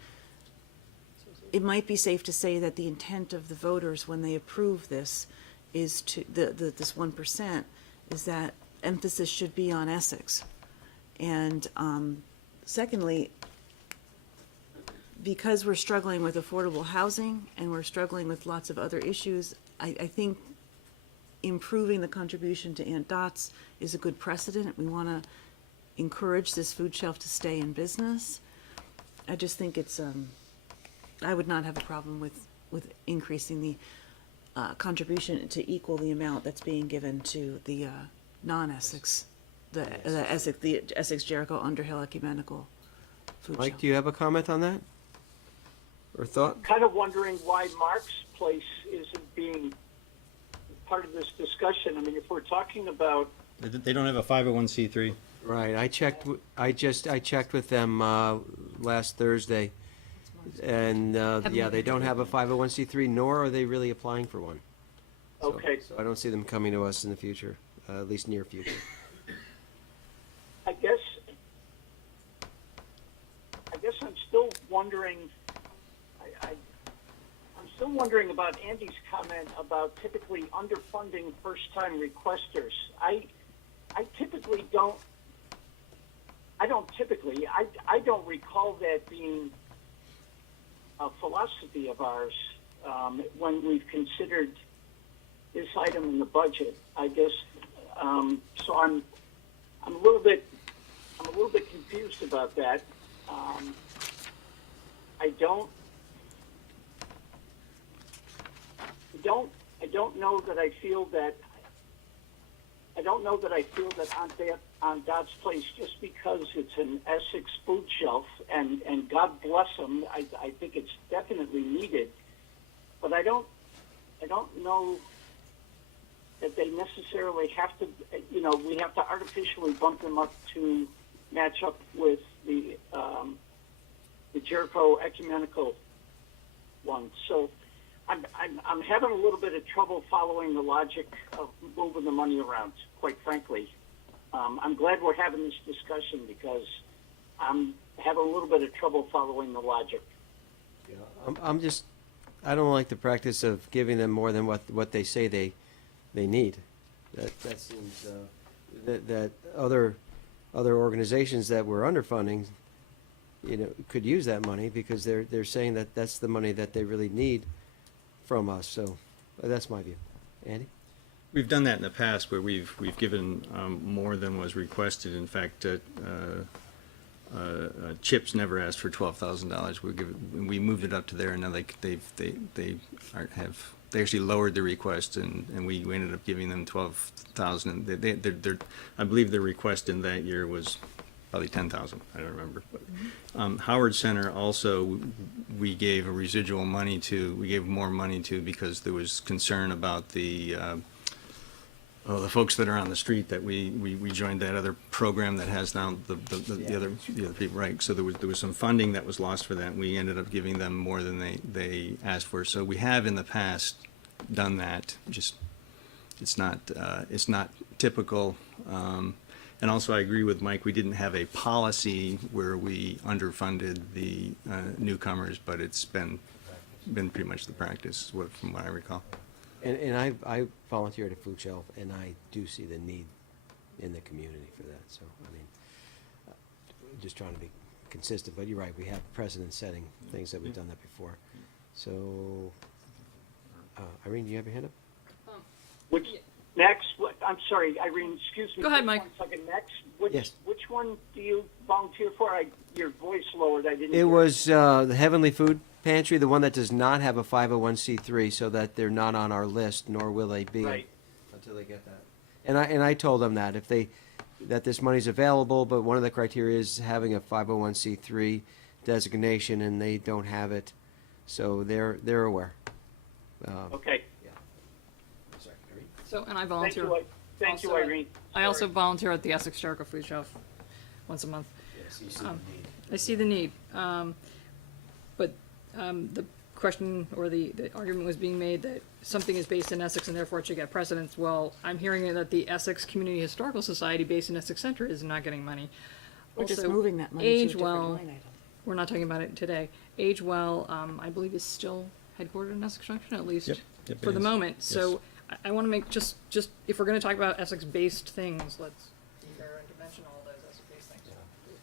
it might be safe to say that the intent of the voters when they approve this is to this 1% is that emphasis should be on Essex. And secondly, because we're struggling with affordable housing and we're struggling with lots of other issues, I think improving the contribution to Aunt Dot's is a good precedent. We want to encourage this food shelf to stay in business. I just think it's, I would not have a problem with increasing the contribution to equal the amount that's being given to the non-Essex, the Essex Jericho Underhill Ecumenical Food Mike, Shelf. do you have a comment on that? Or thought? Kind of wondering why Mark's Place isn't being part of this discussion. I mean, if we're talking about, they don't have a 501c3. Right, I checked with them last Thursday, and yeah, they don't have a 501c3, nor are they really applying for one. okay, So I don't see them coming to us in the future, at least near future. I guess I'm still wondering. I'm still wondering about Andy's comment about typically underfunding first-time requesters. I don't recall that being a philosophy of ours when we've considered this item in the budget. I guess so. I'm a little bit confused about that. I don't know that I feel that. I don't know that I feel that on Dot's Place, just because it's an Essex food shelf, and God bless them, I think it's definitely needed. But I don't know that they necessarily have to. We have to artificially bump them up to match up with the Jericho Ecumenical one. So I'm having a little bit of trouble following the logic of moving the money around, quite frankly. I'm glad we're having this discussion because I'm having a little bit of trouble following the logic. Yeah, I don't like the practice of giving them more than what they say they need. That seems that other organizations that we're underfunding, could use that money because they're saying that that's the money that they really need from us. So that's my view. Andy? We've done that in the past where we've given more than was requested. In fact, Chips never asked for $12,000. We moved it up to there, and now they actually lowered the request, and we ended up giving them $12,000. I believe the request in that year was probably $10,000. I don't remember. But, Howard Center also we gave a residual money to. We gave more money to because there was concern about the the folks that are on the street, that we joined that other program that has now the other people, right? So there was some funding that was lost for that, and we ended up giving them more than they asked for. So we have in the past done that, just, it's not typical. And also I agree with Mike, we didn't have a policy where we underfunded the newcomers, but it's been pretty much the practice, from what I recall. And I volunteer at a food shelf, and I do see the need in the community for that, so, I mean, just trying to be consistent, but you're right, we have precedent-setting things that we've done that before. So, Irene, do you have your hand up? Which, next, I'm sorry, Irene, excuse me. Go ahead, just Mike. 1 second. Next, Yes. which one do you volunteer for? Your voice lowered, I didn't It hear. was the Heavenly Food Pantry, the one that does not have a 501c3, so that they're not on our list, nor will they be Right. until they get that. And I told them that that this money's available, but one of the criteria is having a 501c3 designation, and they don't have it, so they're aware. Okay. Sorry, Irene? So, and I Thank volunteer. you, Thank you, also- Irene. I also volunteer at the Essex Jericho Food Shelf once a month. Yes, you see the need. I see the need. But the question or the argument was being made that something is based in Essex and therefore it should get precedence. Well, I'm hearing that the Essex Community Historical Society based in Essex Center is not getting money. We're just Also, moving that money to a Age different Well, line item. we're not talking about it today. Age Well, I believe is still headquartered in Essex Junction, at least Yep, for it the is. moment. Yes. So I want to make just if we're going to talk about Essex-based things, let's be fair and mention all those Essex-based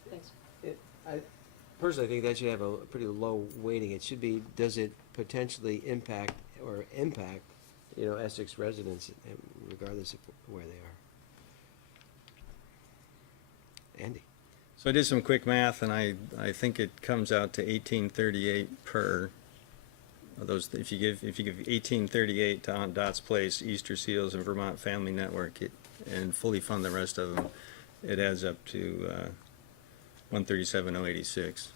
things. Thanks. I personally think that should have a pretty low weighting. It should be, does it potentially impact, Essex residents, regardless of where they are? Andy? So I did some quick math, and I think it comes out to 1838 per of those. If you give 1838 to Aunt Dot's Place, Easter Seals, and Vermont Family Network, and fully fund the rest of them, it adds up to 137,086.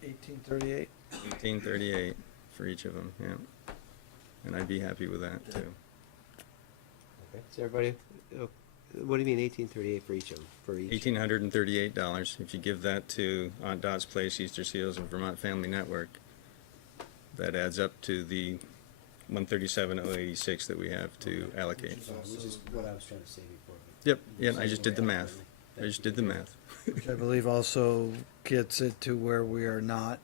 1838. 1838 for each of them, yeah. And I'd be happy with that too. Okay. Is everybody, what do you mean 1838 for each of them? For each? $1,838. If you give that to Aunt Dot's Place, Easter Seals, and Vermont Family Network, that adds up to the 137,086 that we have to allocate. Which is what I was trying to say before. Yep, yeah, I just did the math. Which I believe also gets it to where we are not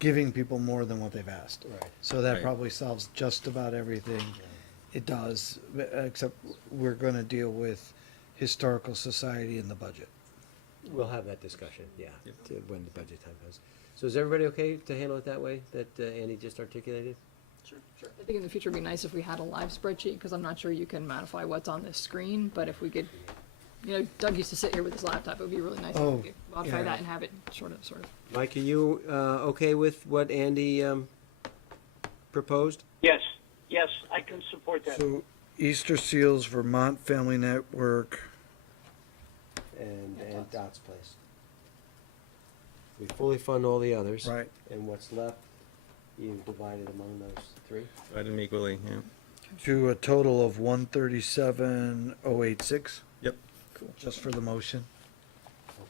giving people more than what they've asked. Right. So that Right. probably solves just about everything. It does, except we're gonna deal with Historical Society in the budget. We'll have that discussion, yeah, when the budget time comes. So is everybody okay to handle it that way, that Andy just articulated? Sure. I think in the future it'd be nice if we had a live spreadsheet, because I'm not sure you can modify what's on this screen, but if we could, Doug used to sit here with his laptop, it would be really nice if we could modify yeah. that and have it sort of. Mike, are you okay with what Andy proposed? Yes, I can support that. So Easter Seals, Vermont Family Network, And Dot's Place. We fully fund all the others. right? And what's left, you divide it among those three? Divide them equally, yeah. To a total of 137,086. Yep. Cool. Just for the motion.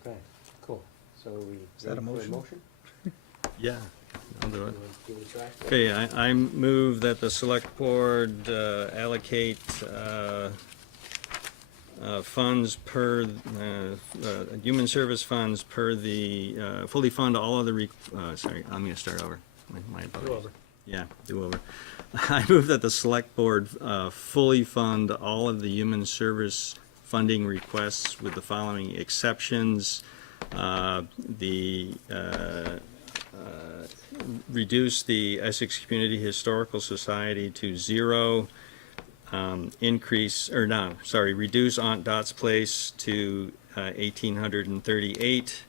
Okay, cool. So we. Is that a ready for motion? Yeah, I'll do it. You wanna give it a try? Okay, I move that the select board allocate funds per, human service funds per the, fully fund all of the, sorry, I'm gonna start over. My apologies. Do over. Yeah, do over. I move that the select board fully fund all of the human service funding requests with the following exceptions. Reduce the Essex Community Historical Society to 0. Reduce Aunt Dot's Place to 1,838.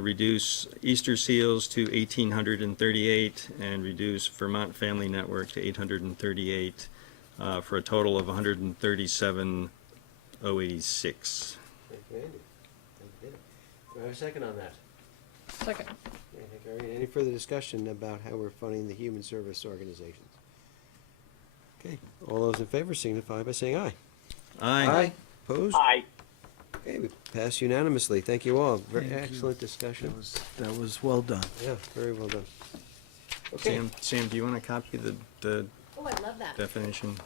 Reduce Easter Seals to 1,838, and reduce Vermont Family Network to 838, for a total of 137,086. Thank you, Andy. Do I have a second on that? Second. Okay, thank you, Irene. Any further discussion about how we're funding the human service organizations? Okay, all those in favor signify by saying aye. Aye. Opposed? Aye. Okay, we pass unanimously. Thank you all. Very Thank you. excellent discussion. That was well done. Yeah, very well done. Okay. Sam, do you want to copy the Oh, I love that. definition?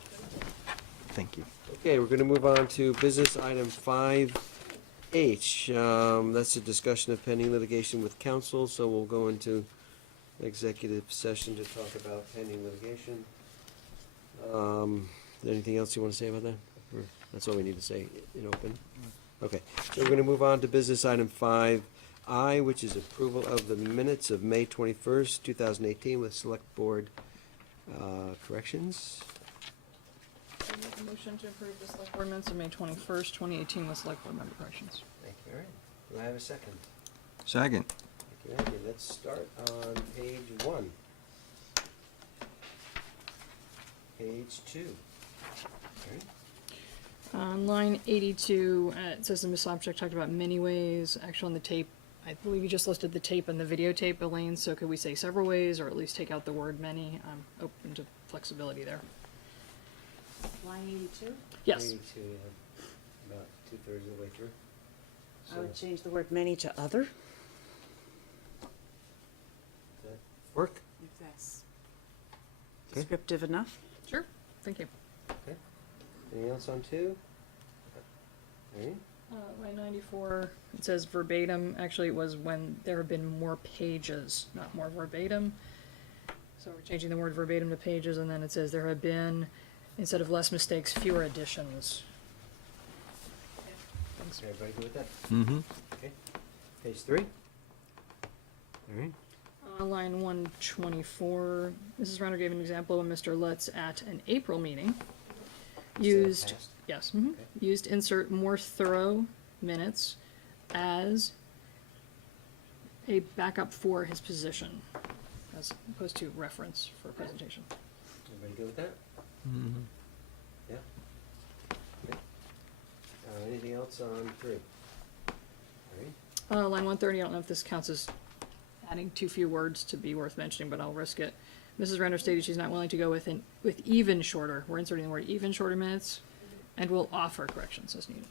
Thank you. Okay, we're gonna move on to business item 5H. That's a discussion of pending litigation with counsel, so we'll go into executive session to talk about pending litigation. Is there anything else you wanna say about that? Or that's all we need to say in open? Okay, so we're gonna move on to business item 5I, which is approval of the minutes of May 21st, 2018 with select board corrections. I make a motion to approve the select board minutes of May 21st, 2018 with select board member corrections. Thank you, all right. Do I have a second? Second. Thank you, Andy. Let's start on page 1. Page 2. All right. On line 82, it says the Ms. Object talked about many ways. Actually, on the tape, I believe you just listed the tape and the videotape, Elaine, so could we say several ways, or at least take out the word many? I'm open to flexibility there. Line 82? Yes. 82, yeah. About 2/3 of the way through. I would change the word many to other. Does that work? If that's Okay. descriptive enough. Sure, thank you. Okay. Anything else on 2? All right. Line 94, it says verbatim. Actually, it was when there have been more pages, not more verbatim. So we're changing the word verbatim to pages, and then it says there have been, instead of less mistakes, fewer additions. Thanks. Everybody good with that? Mm-hmm. Okay. Page 3. All right. Line 124, Mrs. Renner gave an example when Mr. Lutz at an April meeting used, past? yes, Okay. used insert more thorough minutes as a backup for his position, as opposed to reference for presentation. Everybody good with that? Mm-hmm. Yeah. Okay. Anything else on 3? All right. Line 130, I don't know if this counts as adding too few words to be worth mentioning, but I'll risk it. Mrs. Renner stated she's not willing to go with even shorter. We're inserting the word even shorter minutes, and we'll offer corrections as needed.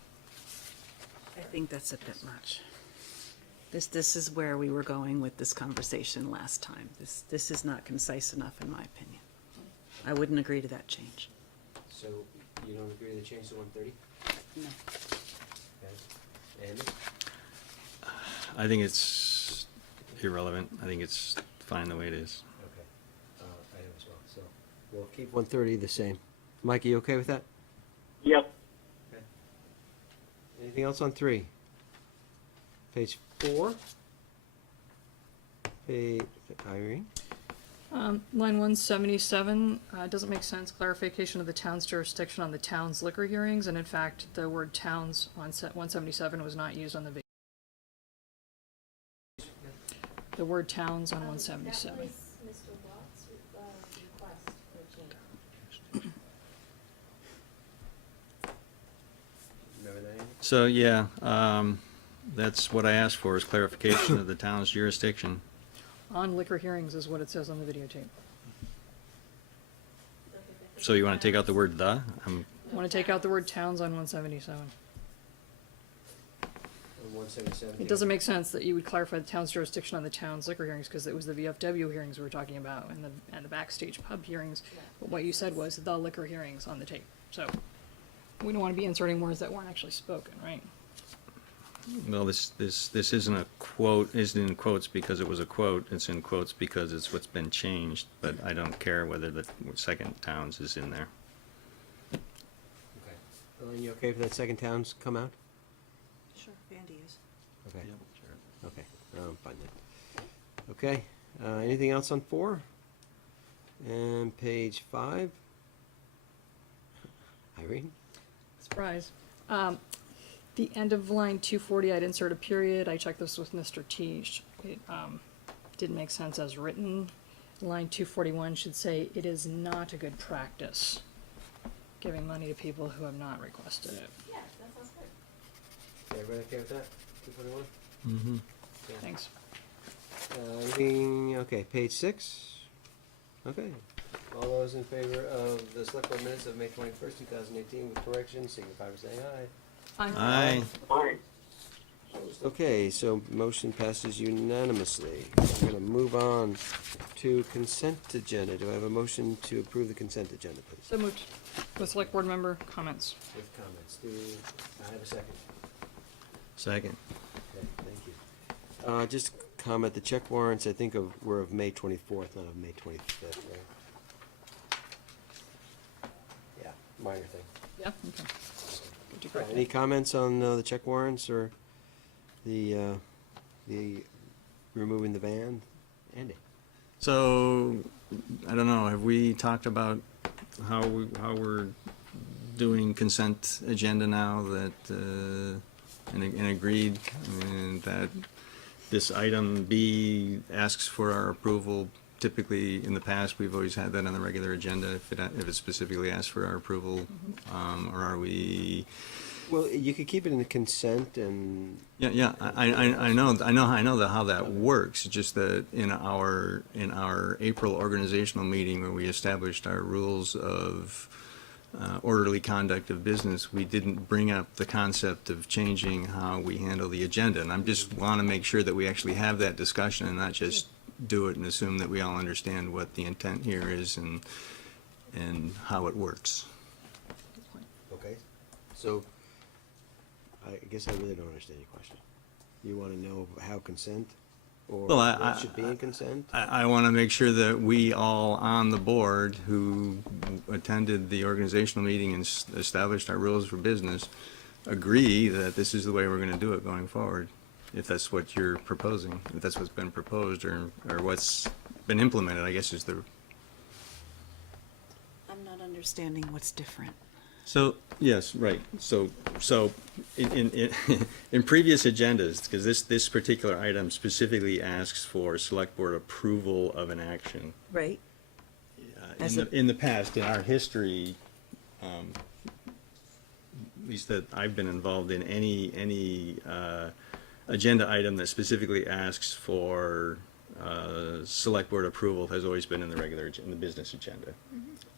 I think that's a bit much. This is where we were going with this conversation last time. This is not concise enough, in my opinion. I wouldn't agree to that change. So you don't agree to change to 130? No. Okay. Andy? I think it's irrelevant. I think it's fine the way it is. Okay. I am as well. So we'll keep 130 the same. Mike, you okay with that? Yep. Okay. Anything else on 3? Page 4. Irene? Line 177, doesn't make sense, clarification of the town's jurisdiction on the town's liquor hearings, and in fact, the word towns on 177 was not used on the video. The word towns on 177. That was Mr. Watt's request for change. Remember that, Andy? So, yeah, that's what I asked for, is clarification of the town's jurisdiction. On liquor hearings is what it says on the videotape. So you want to take out the word "the"? I want to take out the word towns on 177. On 177. It doesn't make sense that you would clarify the town's jurisdiction on the town's liquor hearings, because it was the VFW hearings we were talking about, and the backstage pub hearings. But what you said was the liquor hearings on the tape. So we don't want to be inserting words that weren't actually spoken, right? Well, this isn't a quote, isn't in quotes because it was a quote, it's in quotes because it's what's been changed, but I don't care whether the second towns is in there. Okay. Elaine, you okay if that second towns come out? Sure, Andy is. Okay. Okay, I'm fine then. Okay, anything else on 4? And page 5? Irene? Surprise. The end of line 240, I'd insert a period. I checked this with Mr. T. It didn't make sense as written. Line 241 should say, it is not a good practice giving money to people who have not requested it. Yeah, that sounds good. Everybody okay with that? 241? Mm-hmm. Thanks. Okay, page 6. Okay. All those in favor of the select board minutes of May 21st, 2018 with corrections, signify by saying aye. Aye. Aye. Okay, so motion passes unanimously. I'm gonna move on to consent agenda. Do I have a motion to approve the consent agenda, please? So moved. With select board member comments. With comments. Do I have a second? Second. Okay, thank you. Just comment, the check warrants, I think were of May 24th, not of May 25th, right? Yeah, minor thing. Yeah, okay. Good to correct Any it. comments on the check warrants or the removing the ban? Andy? So, I don't know, have we talked about how we're doing consent agenda now that, and agreed, that this item B asks for our approval? Typically, in the past, we've always had that on the regular agenda if it specifically asks for our approval, or are we? Well, you could keep it in the consent and. Yeah, I know how that works. It's just that in our April organizational meeting where we established our rules of orderly conduct of business, we didn't bring up the concept of changing how we handle the agenda. And I just want to make sure that we actually have that discussion and not just do it and assume that we all understand what the intent here is and how it works. Okay, so I guess I really don't understand your question. You want to know how consent, or Well, what should be in consent? I want to make sure that we all on the board who attended the organizational meeting and established our rules for business agree that this is the way we're going to do it going forward, if that's what you're proposing, if that's what's been proposed or what's been implemented, I guess is the. I'm not understanding what's different. So, yes, right. So in in previous agendas, because this particular item specifically asks for select board approval of an action. Right. In the past, in our history, at least that I've been involved in, any agenda item that specifically asks for select board approval has always been in the in the business agenda.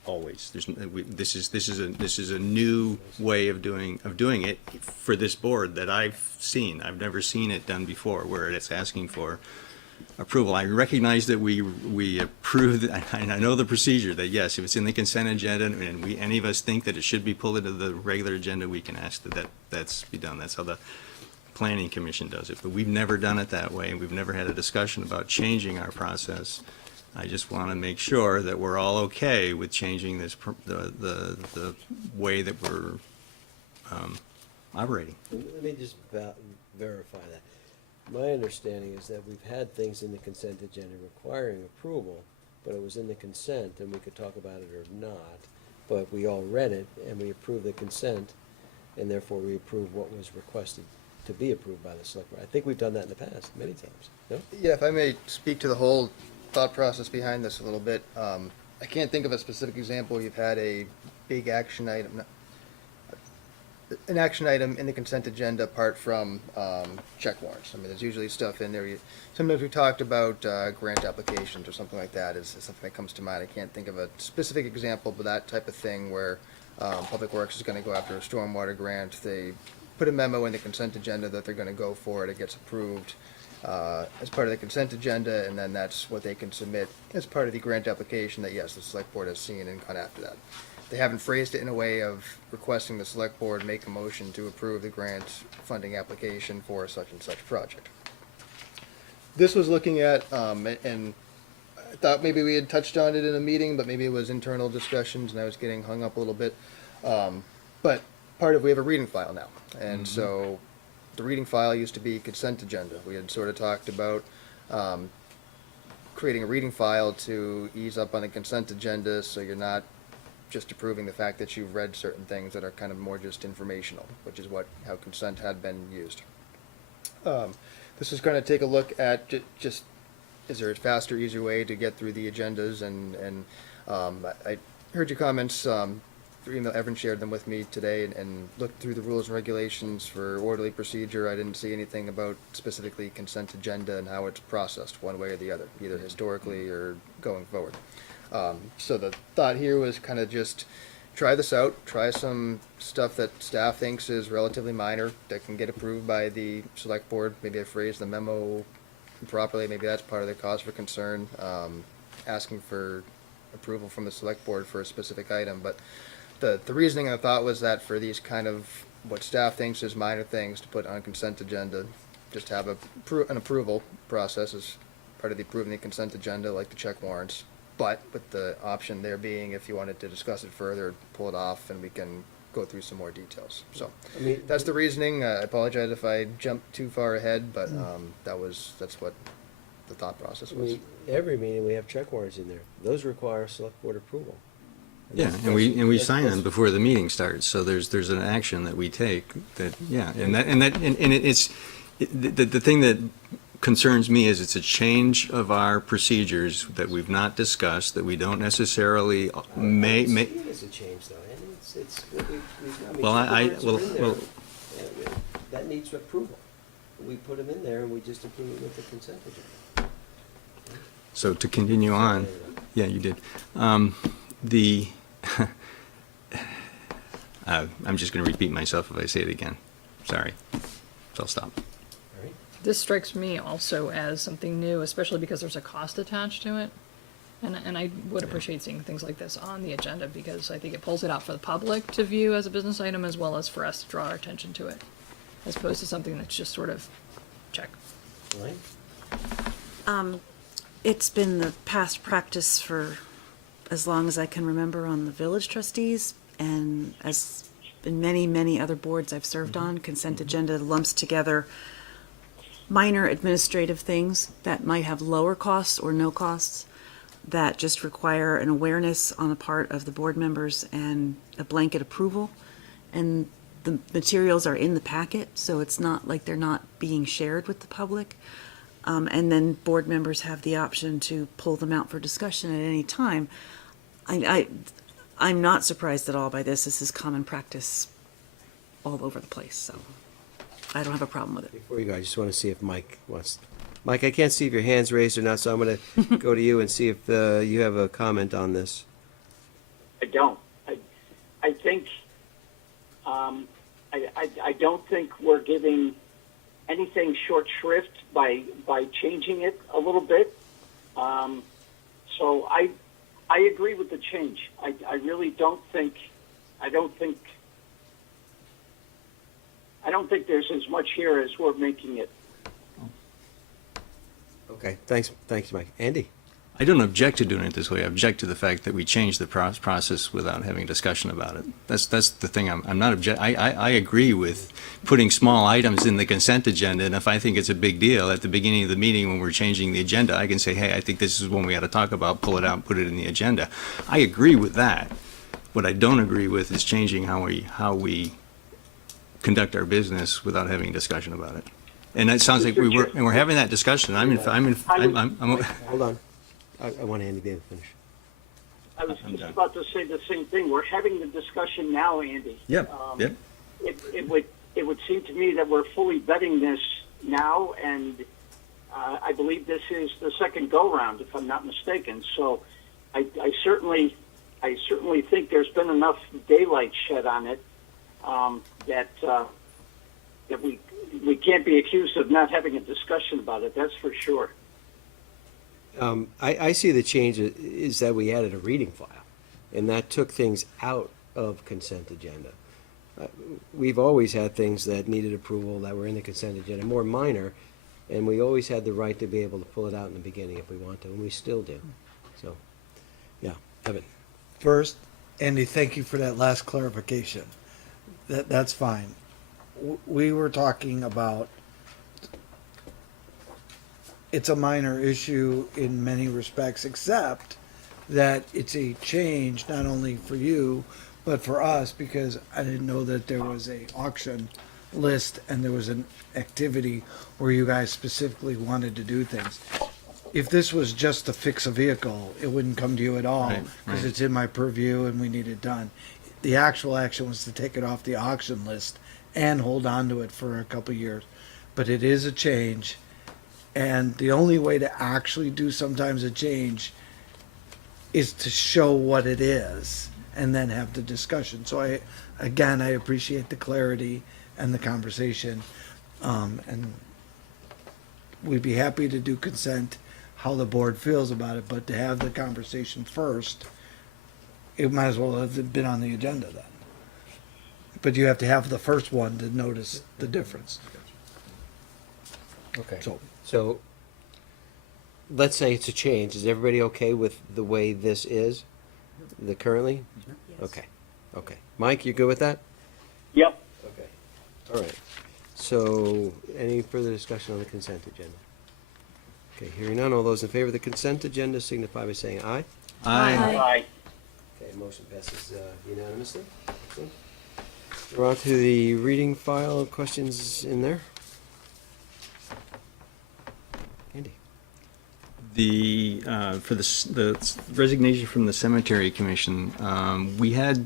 Always. This is a new way of doing it for this board that I've seen. I've never seen it done before, where it's asking for approval. I recognize that we approved, and I know the procedure, that yes, if it's in the consent agenda and any of us think that it should be pulled into the regular agenda, we can ask that's be done. That's how the planning commission does it. But we've never done it that way, and we've never had a discussion about changing our process. I just want to make sure that we're all okay with changing this, the way that we're operating. Let me just verify that. My understanding is that we've had things in the consent agenda requiring approval, but it was in the consent and we could talk about it or not. But we all read it and we approved the consent, and therefore we approved what was requested to be approved by the select board. I think we've done that in the past, many times, no? Yeah, if I may speak to the whole thought process behind this a little bit. I can't think of a specific example. You've had a big action item, an action item in the consent agenda apart from check warrants. I mean, there's usually stuff in there. Sometimes we talked about grant applications or something like that is something that comes to mind. I can't think of a specific example, but that type of thing where Public Works is going to go after a stormwater grant. They put a memo in the consent agenda that they're going to go for it. It gets approved as part of the consent agenda, and then that's what they can submit as part of the grant application that, yes, the select board has seen and gone after that. They haven't phrased it in a way of requesting the select board make a motion to approve the grant funding application for such and such project. This was looking at, and I thought maybe we had touched on it in a meeting, but maybe it was internal discussions and I was getting hung up a little bit. But we have a reading file now, and so the reading file used to be consent agenda. We had sort of talked about creating a reading file to ease up on the consent agenda, so you're not just approving the fact that you've read certain things that are kind of more just informational, which is how consent had been used. This is going to take a look at just is there a faster, easier way to get through the agendas, and I heard your comments. Through email, Evan shared them with me today, and looked through the rules and regulations for orderly procedure. I didn't see anything about specifically consent agenda and how it's processed one way or the other, either historically or going forward. So the thought here was kind of just try this out, try some stuff that staff thinks is relatively minor that can get approved by the select board. Maybe I phrased the memo properly, maybe that's part of the cause for concern, asking for approval from the select board for a specific item. But the reasoning I thought was that for these kind of what staff thinks is minor things to put on consent agenda, just have an approval process as part of the approving the consent agenda, like the check warrants. But with the option there being, if you wanted to discuss it further, pull it off and we can go through some more details. So I mean, that's the reasoning. I apologize if I jumped too far ahead, but that's what the thought process I was. mean, every meeting we have check warrants in there. Those require select board approval. Yeah, and we sign them before the meeting starts, so there's an action that we take that, yeah, the thing that concerns me is it's a change of our procedures that we've not discussed, that we don't necessarily may. It's a change though, and it's what I mean, Well, check warrants are in there, well, that needs approval. We put them in there and we just approve it with the consent agenda. so to continue on, yeah, you did. I'm just gonna repeat myself if I say it again. Sorry. So I'll stop. This strikes me also as something new, especially because there's a cost attached to it. And I would appreciate seeing things like this on the agenda, because I think it pulls it out for the public to view as a business item, as well as for us to draw our attention to it, as opposed to something that's just sort of check. Right? It's been the past practice for as long as I can remember on the village trustees, and as in many, many other boards I've served on, consent agenda lumps together minor administrative things that might have lower costs or no costs, that just require an awareness on the part of the board members and a blanket approval. And the materials are in the packet, so it's not like they're not being shared with the public. And then board members have the option to pull them out for discussion at any time. I'm not surprised at all by this. This is common practice all over the place, so I don't have a problem with it. Before you go, I just want to see if Mike wants. Mike, I can't see if your hand's raised or not, so I'm going to go to you and see if you have a comment on this. I don't. I think I don't think we're giving anything short shrift by changing it a little bit. So I agree with the change. I really don't think. I don't think there's as much here as we're making it. Okay, thanks, Mike. Andy? I don't object to doing it this way. I object to the fact that we changed the process without having a discussion about it. That's the thing. I'm not I agree with putting small items in the consent agenda, and if I think it's a big deal at the beginning of the meeting when we're changing the agenda, I can say, hey, I think this is one we ought to talk about, pull it out and put it in the agenda. I agree with that. What I don't agree with is changing how we conduct our business without having a discussion about it. And it sounds like we're having that discussion. I'm Hold on. I want Andy to be able to finish. I was just about to say the same thing. We're having the discussion now, Andy. Yep. It would seem to me that we're fully vetting this now, and I believe this is the second go round, if I'm not mistaken. So I certainly think there's been enough daylight shed on it that we can't be accused of not having a discussion about it. That's for sure. I see the change is that we added a reading file, and that took things out of consent agenda. We've always had things that needed approval that were in the consent agenda, more minor, and we always had the right to be able to pull it out in the beginning if we want to, and we still do. So, yeah, Evan. First, Andy, thank you for that last clarification. That's fine. We were talking about, it's a minor issue in many respects, except that it's a change not only for you, but for us, because I didn't know that there was a auction list and there was an activity where you guys specifically wanted to do things. If this was just to fix a vehicle, it wouldn't come to you at all, because it's in my purview and we need it done. The actual action was to take it off the auction list and hold on to it for a couple years. But it is a change, and the only way to actually do sometimes a change is to show what it is and then have the discussion. So I appreciate the clarity and the conversation. And we'd be happy to do consent, how the board feels about it, but to have the conversation first, it might as well have been on the agenda then. But you have to have the first one to notice the difference. Okay. So, So, let's say it's a change. Is everybody okay with the way this is, the currently? Okay, okay. Mike, you good with that? Yep. Okay. All right. So, any further discussion on the consent agenda? Okay, hearing none, all those in favor of the consent agenda signify by saying aye. Aye. Okay, motion passes unanimously. Excellent. We're on to the reading file. Questions in there? Andy? For the resignation from the cemetery commission, we had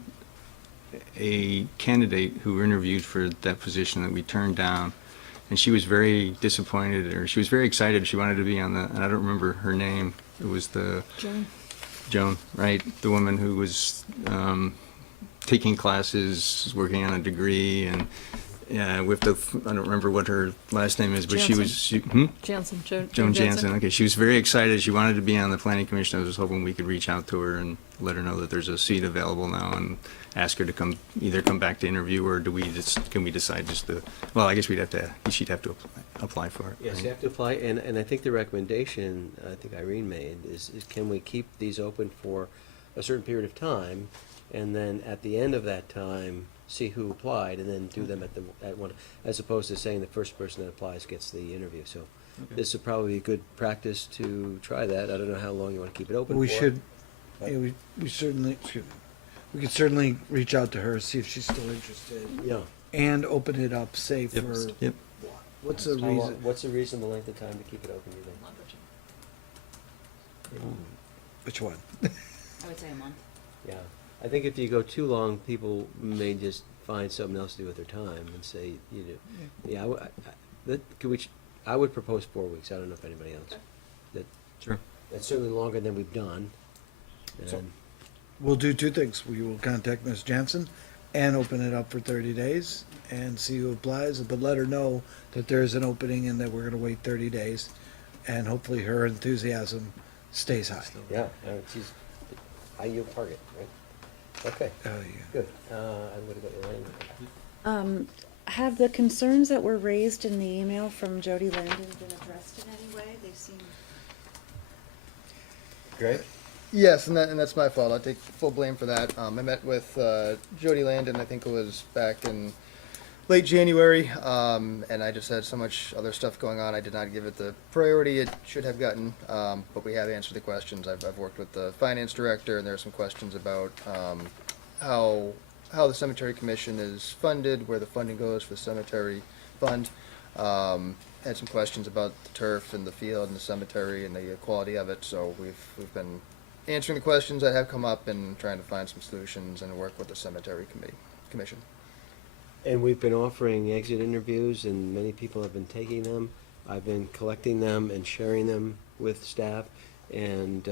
a candidate who interviewed for that position that we turned down, and she was very disappointed, or she was very excited. She wanted to be on and I don't remember her name. It was Joan, right? The woman who was taking classes, working on a degree, and with I don't remember what her last name is, but Jansen, Joan Jansen. Okay, she was very excited. She wanted to be on the planning commission. I was hoping we could reach out to her and let her know that there's a seat available now, and ask her to either come back to interview, or can we decide just to? Well, I guess she'd have to apply for it. Yes, right? you have to apply, and I think the recommendation, I think Irene made, is can we keep these open for a certain period of time, and then at the end of that time, see who applied, and then do them at one, as opposed to saying the first person that applies gets the interview. So this would probably be good practice to try that. I don't know how long you want to keep it open we for. should, we certainly, we could certainly reach out to her, see if she's still interested. Yeah. And open it up, say Yep. for, Yep. what's the How long- reason? What's the reasonable length of time to keep it open, do you think? Which one? I would say a month. Yeah, I think if you go too long, people may just find something else to do with their time and say, yeah, I would propose 4 weeks. I don't know if anybody else. Sure. That's certainly longer than we've done. So- And We'll do two things. We will contact Ms. Jansen and open it up for 30 days and see who applies, but let her know that there's an opening and that we're gonna wait 30 days. And hopefully her enthusiasm stays high. yeah, she's high yield target, right? Okay, Yeah. good. I'm gonna go to Elaine. Have the concerns that were raised in the email from Jody Landon been addressed in any way? They seem. Greg? Yes, and that's my fault. I'll take full blame for that. I met with Jody Landon, I think it was back in late January, and I just had so much other stuff going on. I did not give it the priority it should have gotten, but we have answered the questions. I've worked with the finance director, and there are some questions about how the cemetery commission is funded, where the funding goes for the cemetery fund. Had some questions about the turf and the field and the cemetery and the quality of it. So we've been answering the questions that have come up and trying to find some solutions and work with the cemetery commission. And we've been offering exit interviews, and many people have been taking them. I've been collecting them and sharing them with staff. And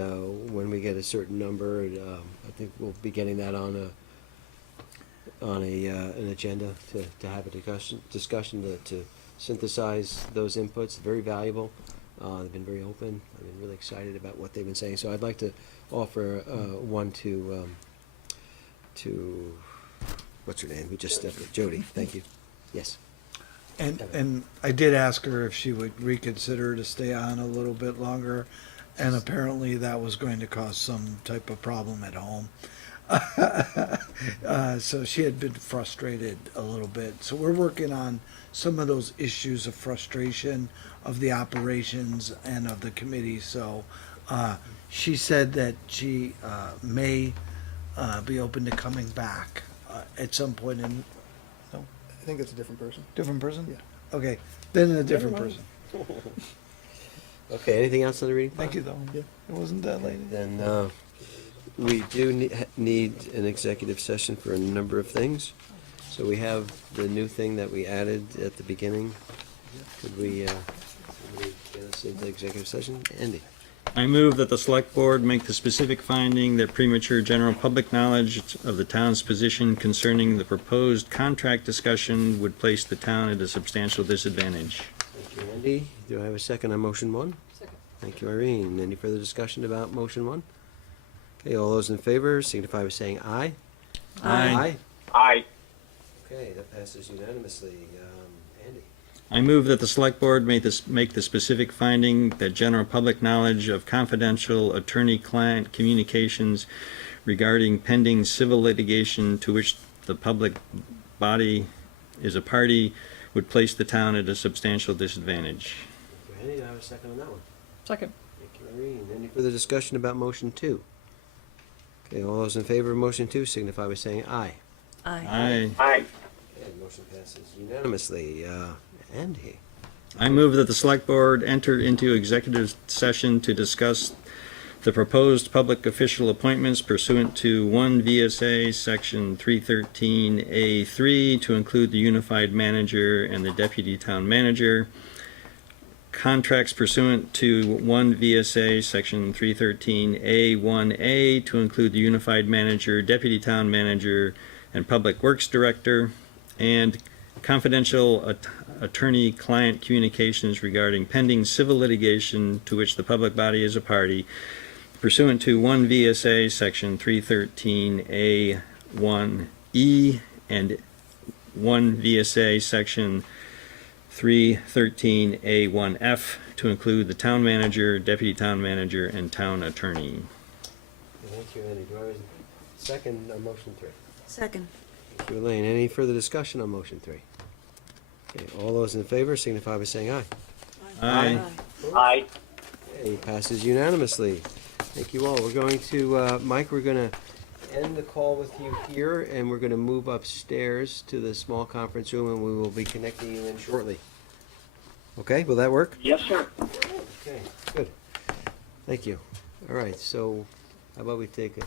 when we get a certain number, I think we'll be getting that on an agenda to have a discussion to synthesize those inputs. Very valuable. They've been very open. I've been really excited about what they've been saying. So I'd like to offer one to what's her name? We just stepped up. Jody. Thank you. Yes. And I did ask her if she would reconsider to stay on a little bit longer, and apparently that was going to cause some type of problem at home. So she had been frustrated a little bit. So we're working on some of those issues of frustration of the operations and of the committee. So she said that she may be open to coming back at some point in. No? I think that's a different person. Different person? Yeah. Okay, then a different Never person. mind. Okay, anything else on the reading? Thank you, though. Yeah, it wasn't that lady. Then we do need an executive session for a number of things. So we have the new thing that we added at the beginning. Could we get us into executive session? Andy? I move that the select board make the specific finding that premature general public knowledge of the town's position concerning the proposed contract discussion would place the town at a substantial disadvantage. Thank you, Andy. Do I have a second on motion one? Second. Thank you, Irene. Any further discussion about motion one? Okay, all those in favor signify by saying aye. Aye. Aye. Okay, that passes unanimously. Andy? I move that the select board make the specific finding that general public knowledge of confidential attorney-client communications regarding pending civil litigation to which the public body is a party would place the town at a substantial disadvantage. Thank you, Andy. Do I have a second on that one? Second. Thank you, Irene. Any further discussion about motion two? Okay, all those in favor of motion two signify by saying aye. Aye. Aye. Okay, motion passes unanimously. Andy? I move that the select board enter into executive session to discuss the proposed public official appointments pursuant to 1 VSA Section 313A3 to include the unified manager and the deputy town manager. Contracts pursuant to 1 VSA Section 313A1A to include the unified manager, deputy town manager, and public works director. And confidential attorney-client communications regarding pending civil litigation to which the public body is a party pursuant to 1 VSA Section 313A1E and 1 VSA Section 313A1F to include the town manager, deputy town manager, and town attorney. Thank you, Andy. Do I have a second on motion three? Second. Thank you, Elaine. Any further discussion on motion three? Okay, all those in favor signify by saying aye. Aye. Aye. Okay, passes unanimously. Thank you all. We're going to, Mike, we're going to end the call with you here, and we're going to move upstairs to the small conference room, and we will be connecting you in shortly. Okay, will that work? Yes, sir. Okay, good. Thank you. All right, so how about we take a